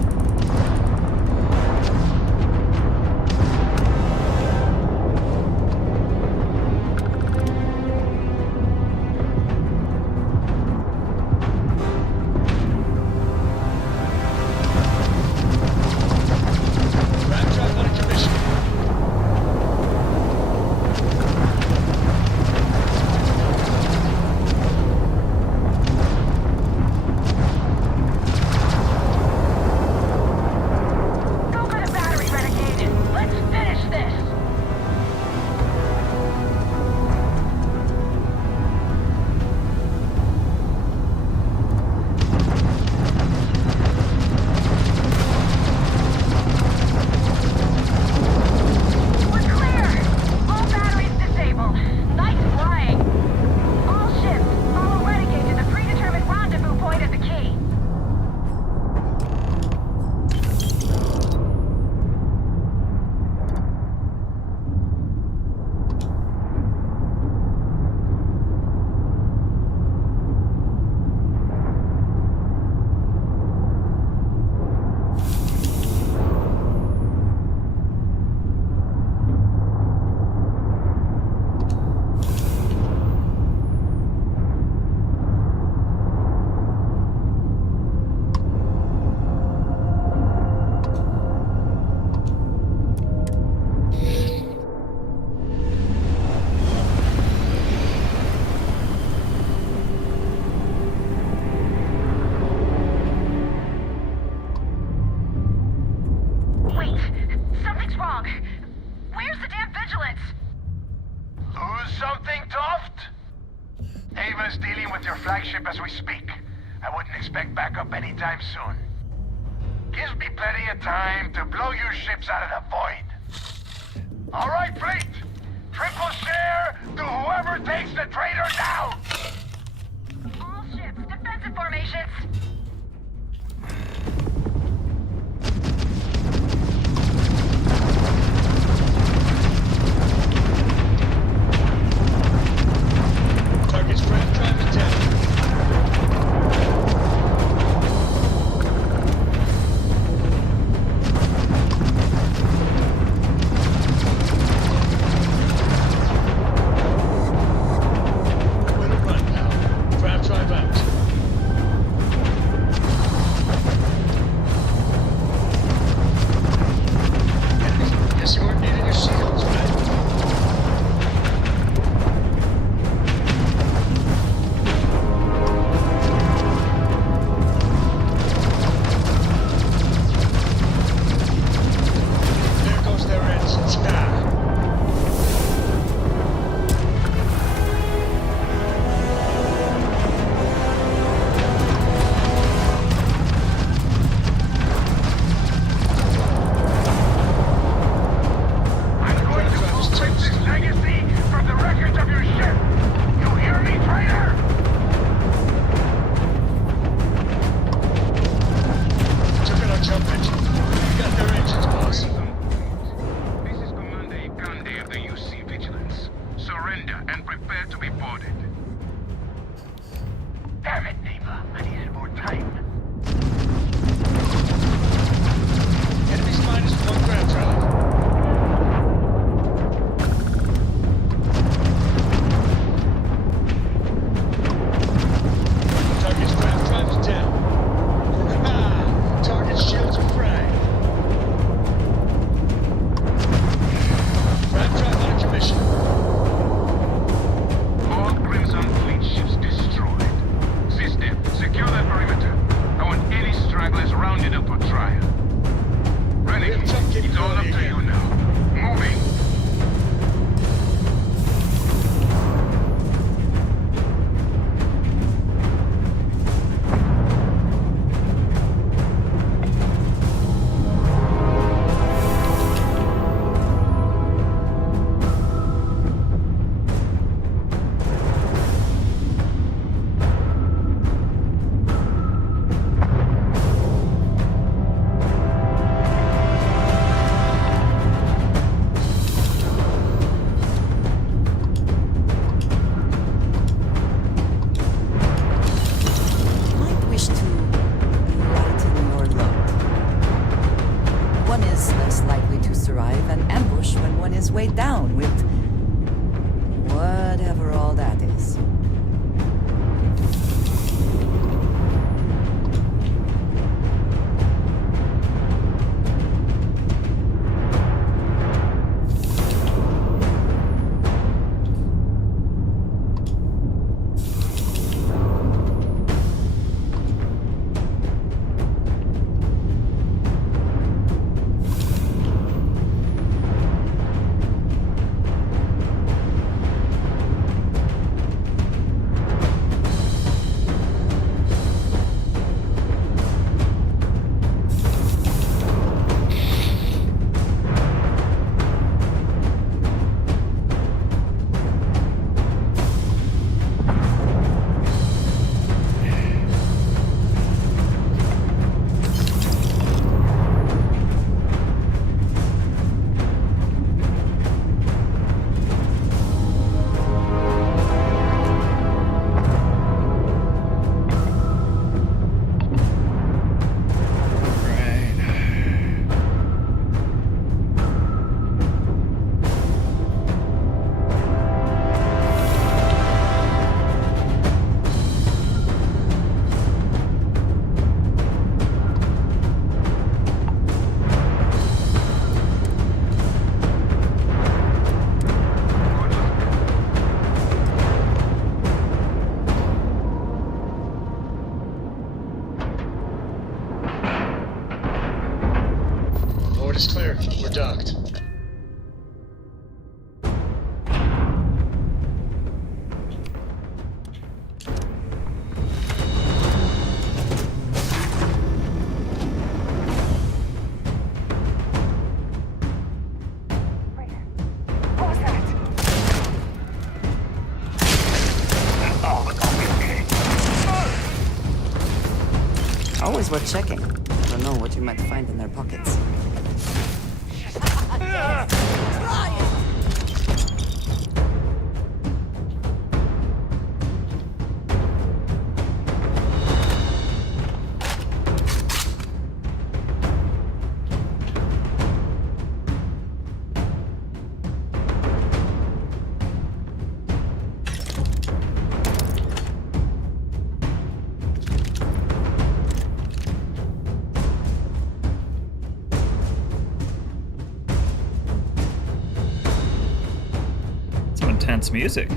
Grab drive on commission. Go for the battery, Renegade. Let's finish this. We're clear. All batteries disabled. Nice flying. All ships, follow Renegade to the predetermined rendezvous point at the key. Wait, something's wrong. Where's the damn vigilance? Lose something, Toft? Ava's dealing with your flagship as we speak. I wouldn't expect backup anytime soon. Gives me plenty of time to blow your ships out of the void. All right, fleet! Triple share to whoever takes the traitor down! All ships, defensive formations. Target's grab drive is down. Way to run, pal. Grab drive out. try. Renegade, it's all up to you now. Moving. Way down with whatever all that is. Is clear. We're docked. What was that? Always worth checking. Don't know what you might find in their pockets. Intense music.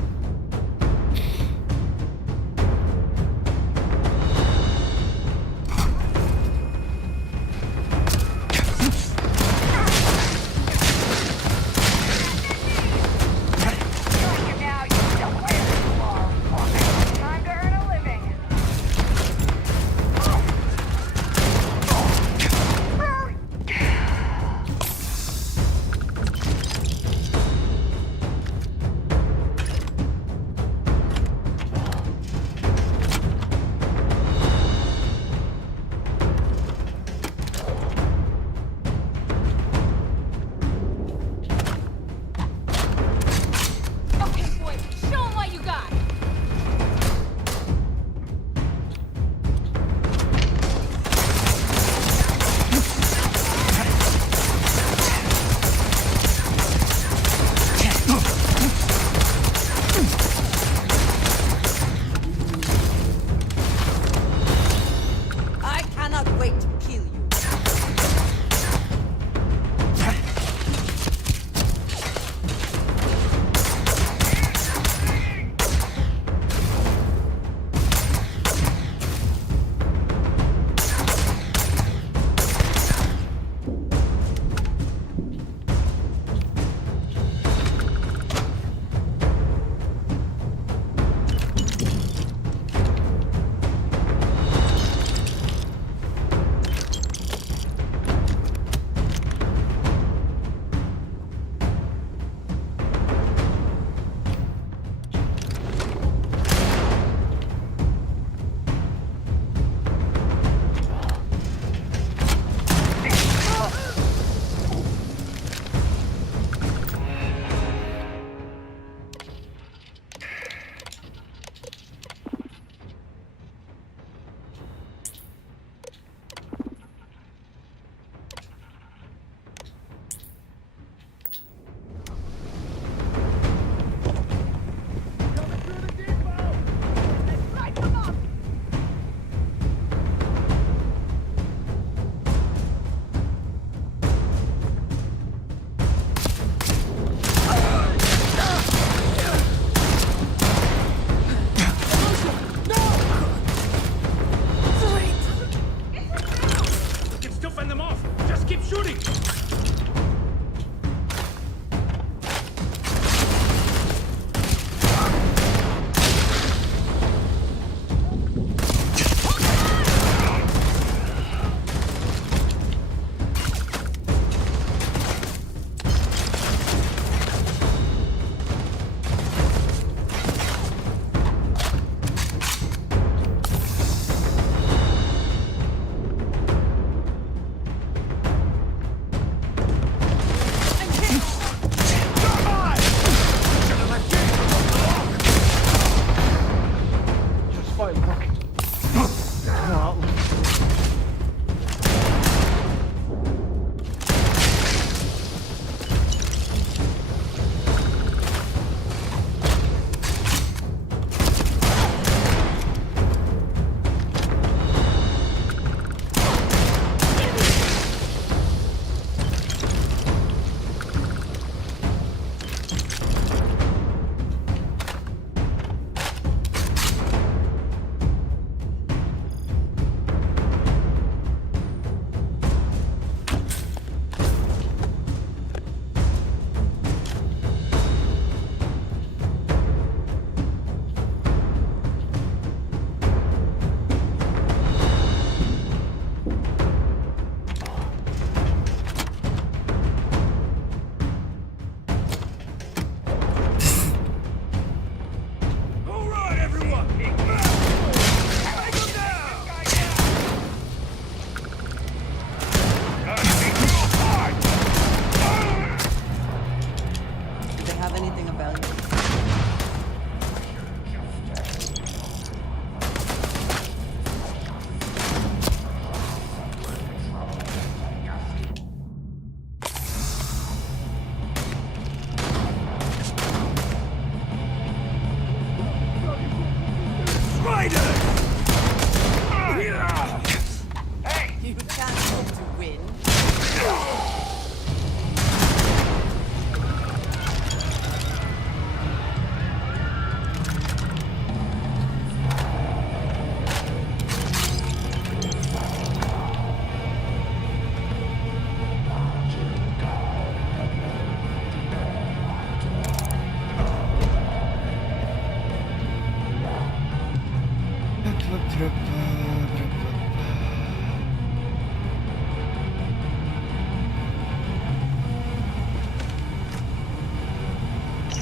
shooting!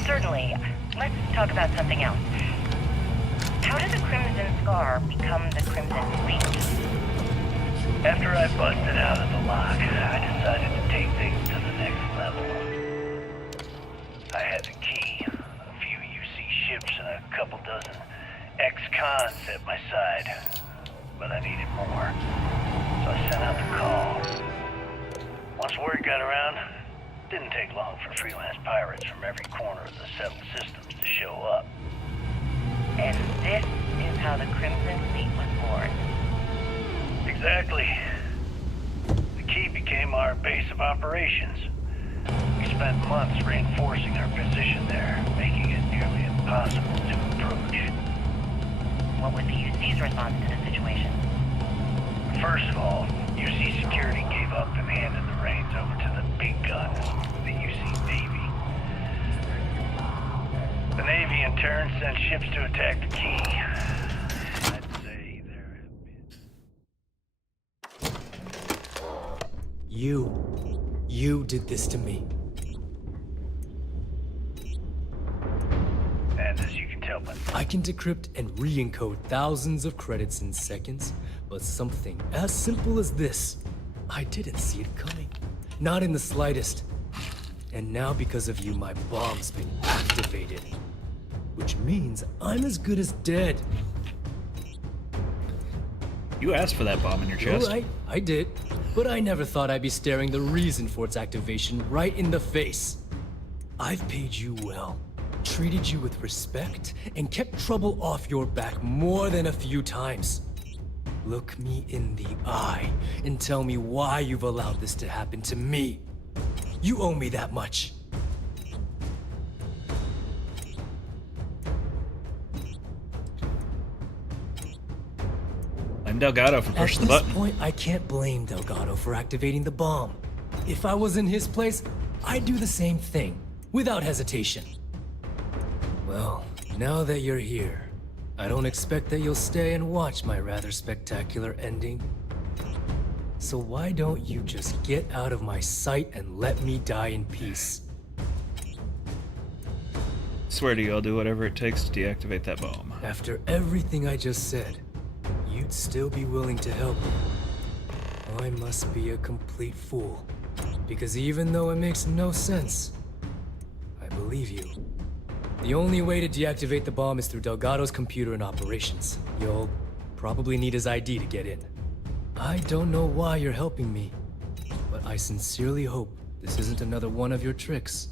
Certainly. Let's talk about something else. How did the Crimson Scar become the Crimson Fleet? After I busted out of the lock, I decided to take things to the next level. I had the key, a few UC ships, and a couple dozen ex-cons at my side. But I needed more, so I sent out the call. Once word got around, it didn't take long for freelance pirates from every corner of the settled systems to show up. And this is how the Crimson Fleet was born. Exactly. The key became our base of operations. We spent months reinforcing our position there, making it nearly impossible to approach. What was the UC's response to the situation? First of all, UC security gave up and handed the reins over to the big guns, the UC Navy. The Navy in turn sent ships to attack the key. I'd say there have been... You did this to me. And as you can tell by... I can decrypt and re-encode thousands of credits in seconds, but something as simple as this, I didn't see it coming. Not in the slightest. And now because of you, my bomb's been activated. Which means I'm as good as dead. You asked for that bomb in your chest. All right, I did. But I never thought I'd be staring the reason for its activation right in the face. I've paid you well, treated you with respect, and kept trouble off your back more than a few times. Look me in the eye and tell me why you've allowed this to happen to me. You owe me that much. Blame Delgado for pushing the button. At this point, I can't blame Delgado for activating the bomb. If I was in his place, I'd do the same thing, without hesitation. Well, now that you're here, I don't expect that you'll stay and watch my rather spectacular ending. So why don't you just get out of my sight and let me die in peace? Swear to you, I'll do whatever it takes to deactivate that bomb. After everything I just said, you'd still be willing to help me. I must be a complete fool. Because even though it makes no sense, I believe you. The only way to deactivate the bomb is through Delgado's computer and operations. You'll probably need his ID to get in. I don't know why you're helping me, but I sincerely hope this isn't another one of your tricks.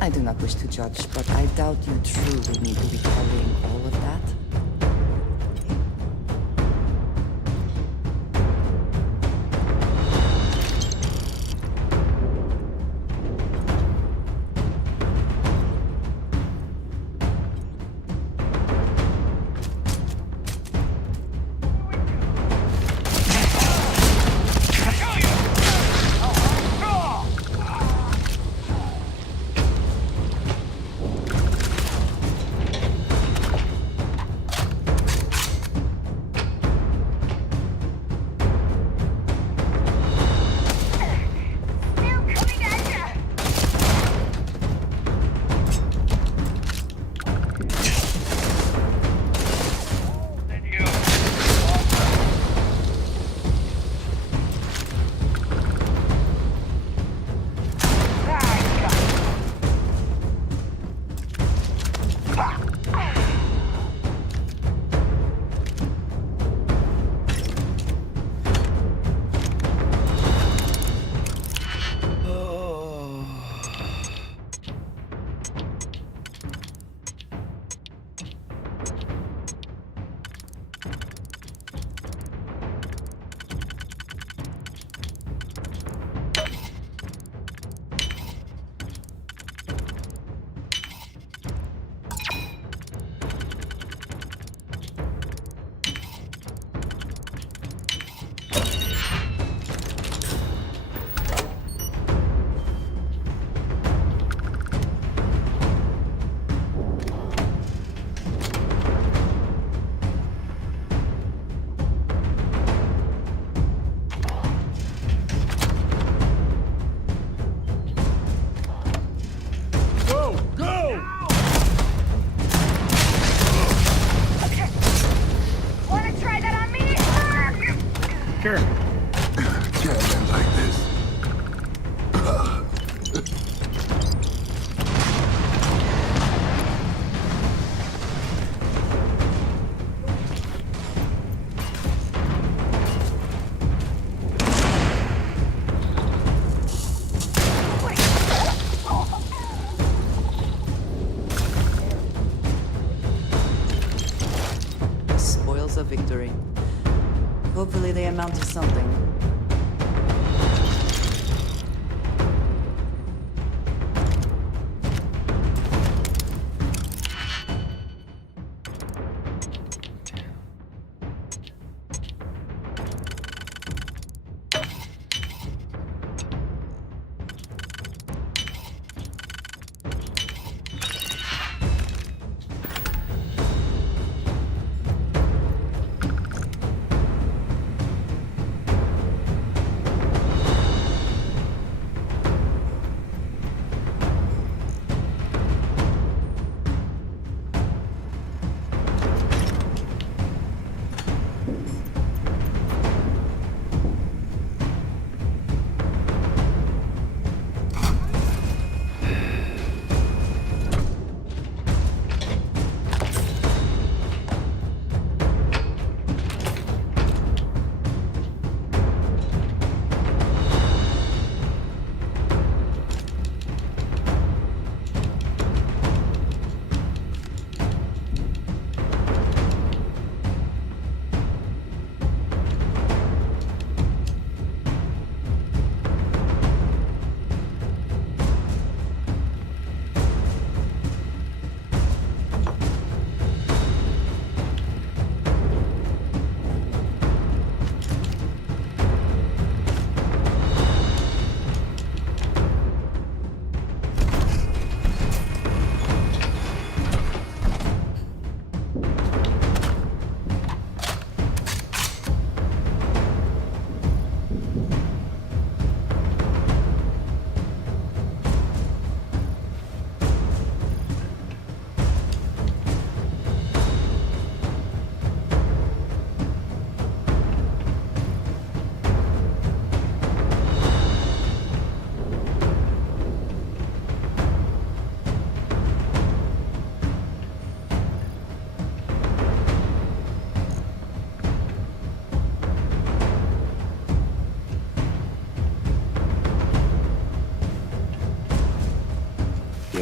I do not wish to judge, but I doubt you truly need to be carrying all of that. Sure. Can't end like this. Spoils of victory. Hopefully they amount to something.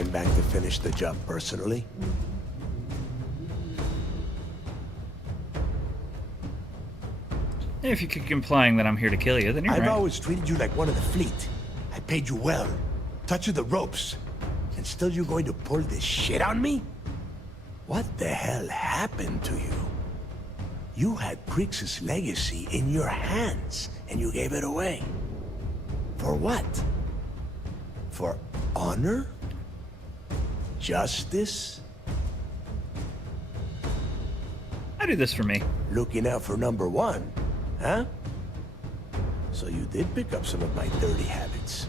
came back to finish the job personally? If you keep implying that I'm here to kill you, then you're I've right. always treated you like one of the fleet. I paid you well, taught you the ropes, and still you're going to pull this shit on me? What the hell happened to you? You had Krix's legacy in your hands, and you gave it away. For what? For honor? Justice? I do this for me. Looking out for number one, huh? So you did pick up some of my dirty habits.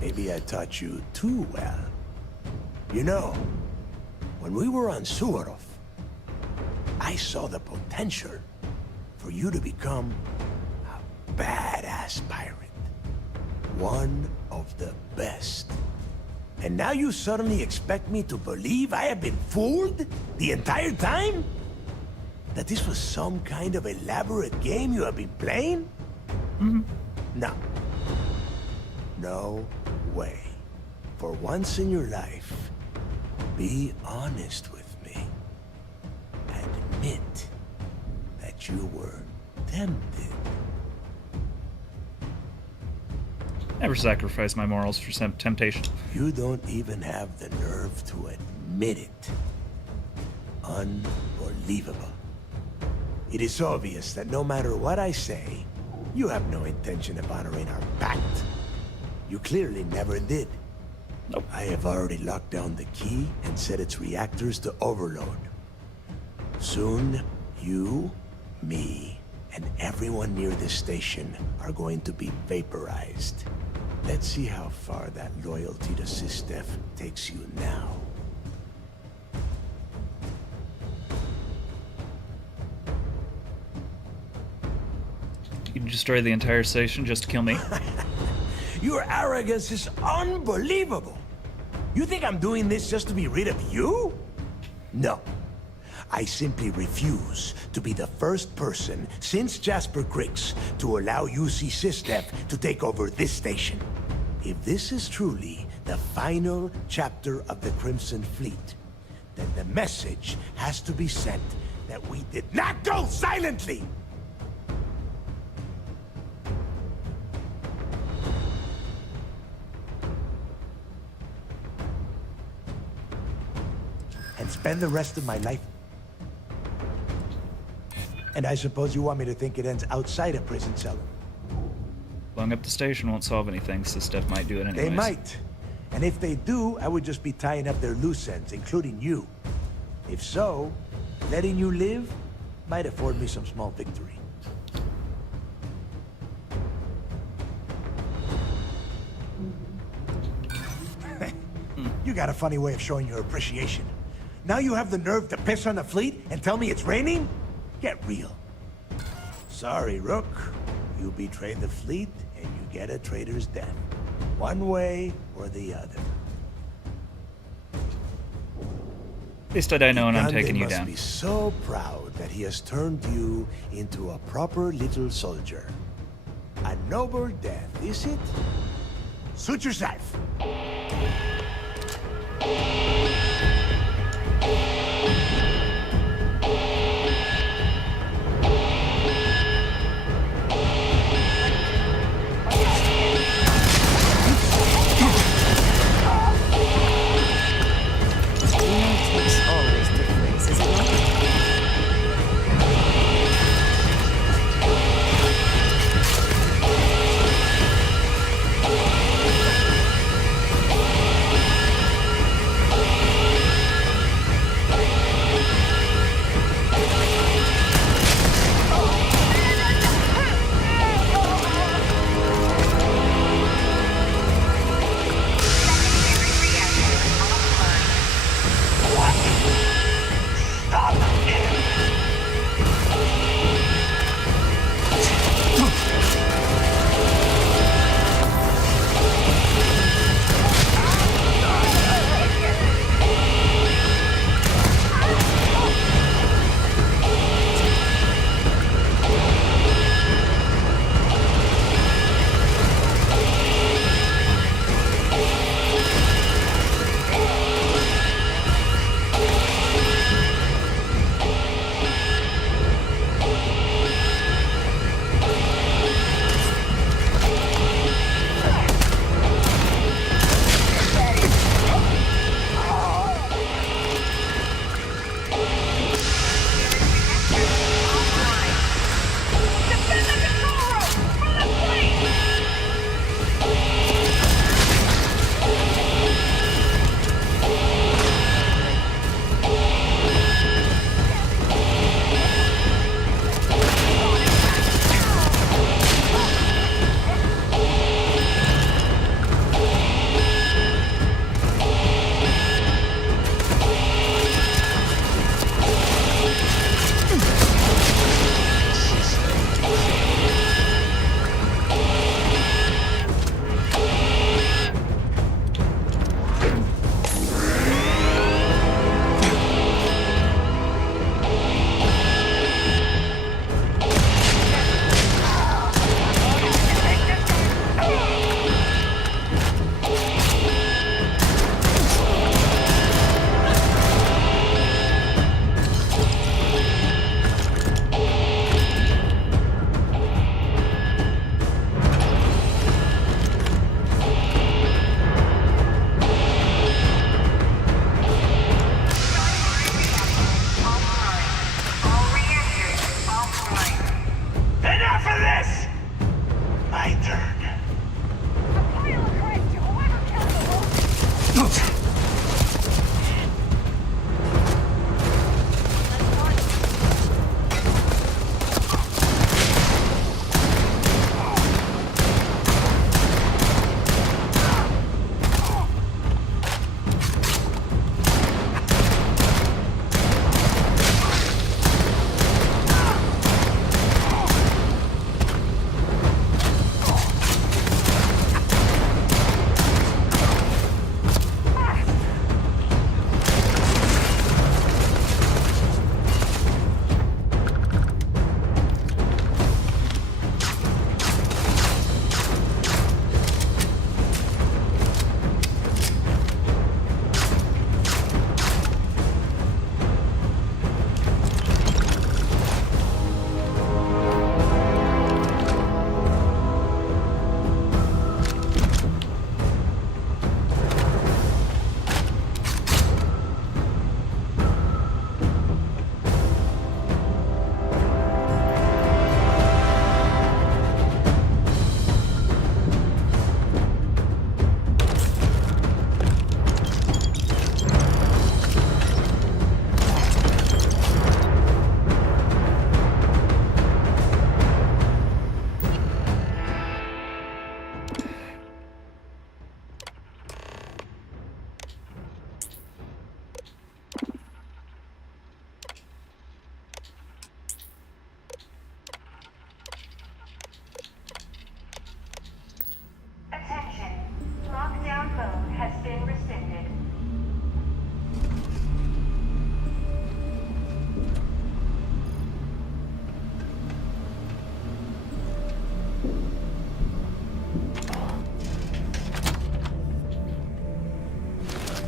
Maybe I taught you too well. You know, when we were on Suvorov, I saw the potential for you to become a badass pirate. One of the best. And now you suddenly expect me to believe I have been fooled the entire time? That this was some kind of elaborate game you have been playing? Mm-hmm. No. No way. For once in your life, be honest with me. Admit that you were tempted. Never sacrifice my morals for some temptation. You don't even have the nerve to admit it. Unbelievable. It is obvious that no matter what I say, you have no intention of honoring our pact. You clearly never did. Nope. I have already locked down the key and set its reactors to overload. Soon, you, me, and everyone near this station are going to be vaporized. Let's see how far that loyalty to SysDef takes you now. You destroy the entire station just to kill me? Your arrogance is unbelievable. You think I'm doing this just to be rid of you? No. I simply refuse to be the first person since Jasper Krix to allow UC SysDef to take over this station. If this is truly the final chapter of the Crimson Fleet, then the message has to be sent that we did not go silently! And spend the rest of my life. And I suppose you want me to think it ends outside a prison cell. Blowing up the station won't solve anything, so SysDef might do it anyways. They might. And if they do, I would just be tying up their loose ends, including you. If so, letting you live might afford me some small victory. You got a funny way of showing your appreciation. Now you have the nerve to piss on the fleet and tell me it's raining? Get real. Sorry, Rook. You betrayed the fleet and you get a traitor's death. One way or the other. At least I know and I'm Gande taking you must down. be so proud that he has turned you into a proper little soldier. A noble death, is it? Suit yourself.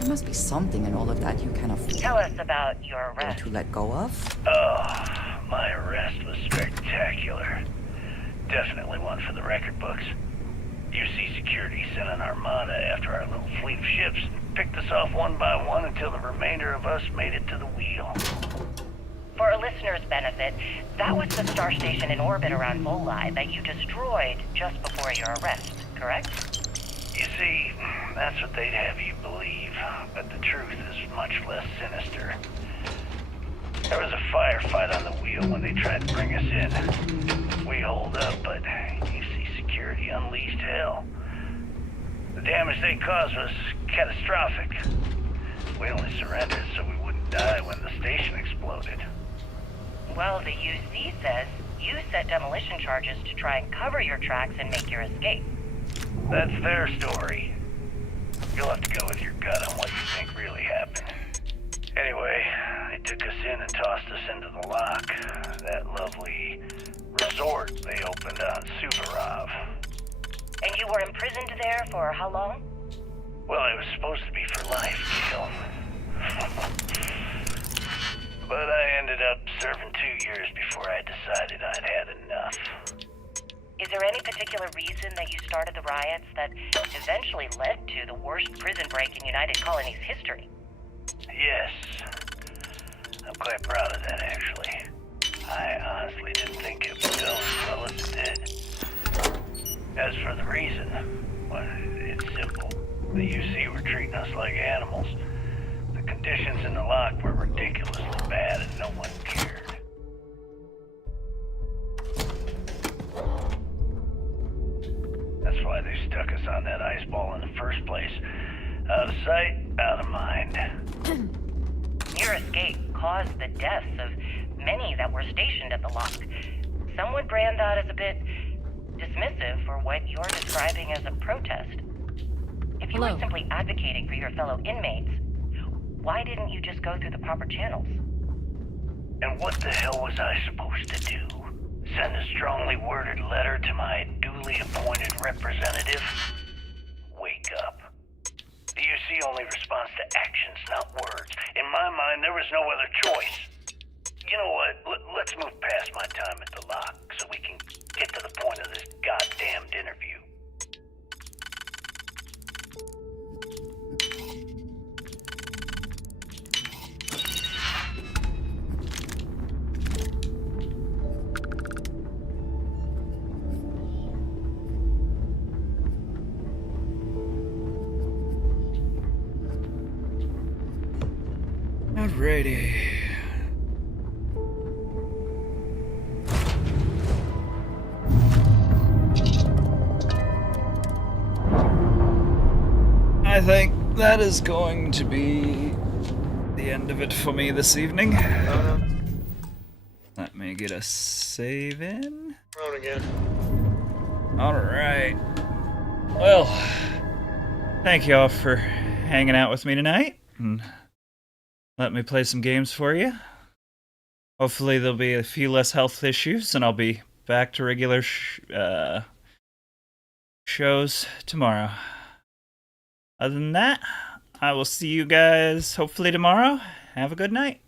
There must be something in all of that you kind of Tell us about your want arrest. to let go of. Oh, my arrest was spectacular. Definitely one for the record books. UC Security sent an armada after our little fleet of ships and picked us off one by one until the remainder of us made it to the wheel. For a listener's benefit, that was the star station in orbit around Volii that you destroyed just before your arrest, correct? You see, that's what they'd have you believe, but the truth is much less sinister. There was a firefight on the wheel when they tried to bring us in. We holed up, but UC Security unleashed hell. The damage they caused was catastrophic. We only surrendered so we wouldn't die when the station exploded. Well, the UC says you set demolition charges to try and cover your tracks and make your escape. That's their story. You'll have to go with your gut on what you think really happened. Anyway, they took us in and tossed us into the lock. That lovely resort they opened on Suvorov. And you were imprisoned there for how long? Well, it was supposed to be for life, Jill. But I ended up serving 2 years before I decided I'd had enough. Is there any particular reason that you started the riots that eventually led to the worst prison break in United Colonies history? Yes. I'm quite proud of that, actually. I honestly didn't think it would go as well as it did. As for the reason, well, it's simple. The UC were treating us like animals. The conditions in the lock were ridiculously bad and no one cared. That's why they stuck us on that ice ball in the first place. Out of sight, out of mind. Your escape caused the deaths of many that were stationed at the lock. Some would brand that as a bit dismissive for what you're describing as a protest. If you were simply advocating for your fellow inmates, why didn't you just go through the proper channels? And what the hell was I supposed to do? Send a strongly worded letter to my duly appointed representative? Wake up. The UC only responds to actions, not words. In my mind, there was no other choice. You know what? Let's move past my time at the lock so we can get to the point of this goddamned interview. Alrighty. I think that is going to be the end of it for me this evening. Let me get a save in. Round again. Alright. Well, thank you all for hanging out with me tonight and let me play some games for you. Hopefully there'll be a few less health issues and I'll be back to regular shows tomorrow. Other than that, I will see you guys hopefully tomorrow. Have a good night.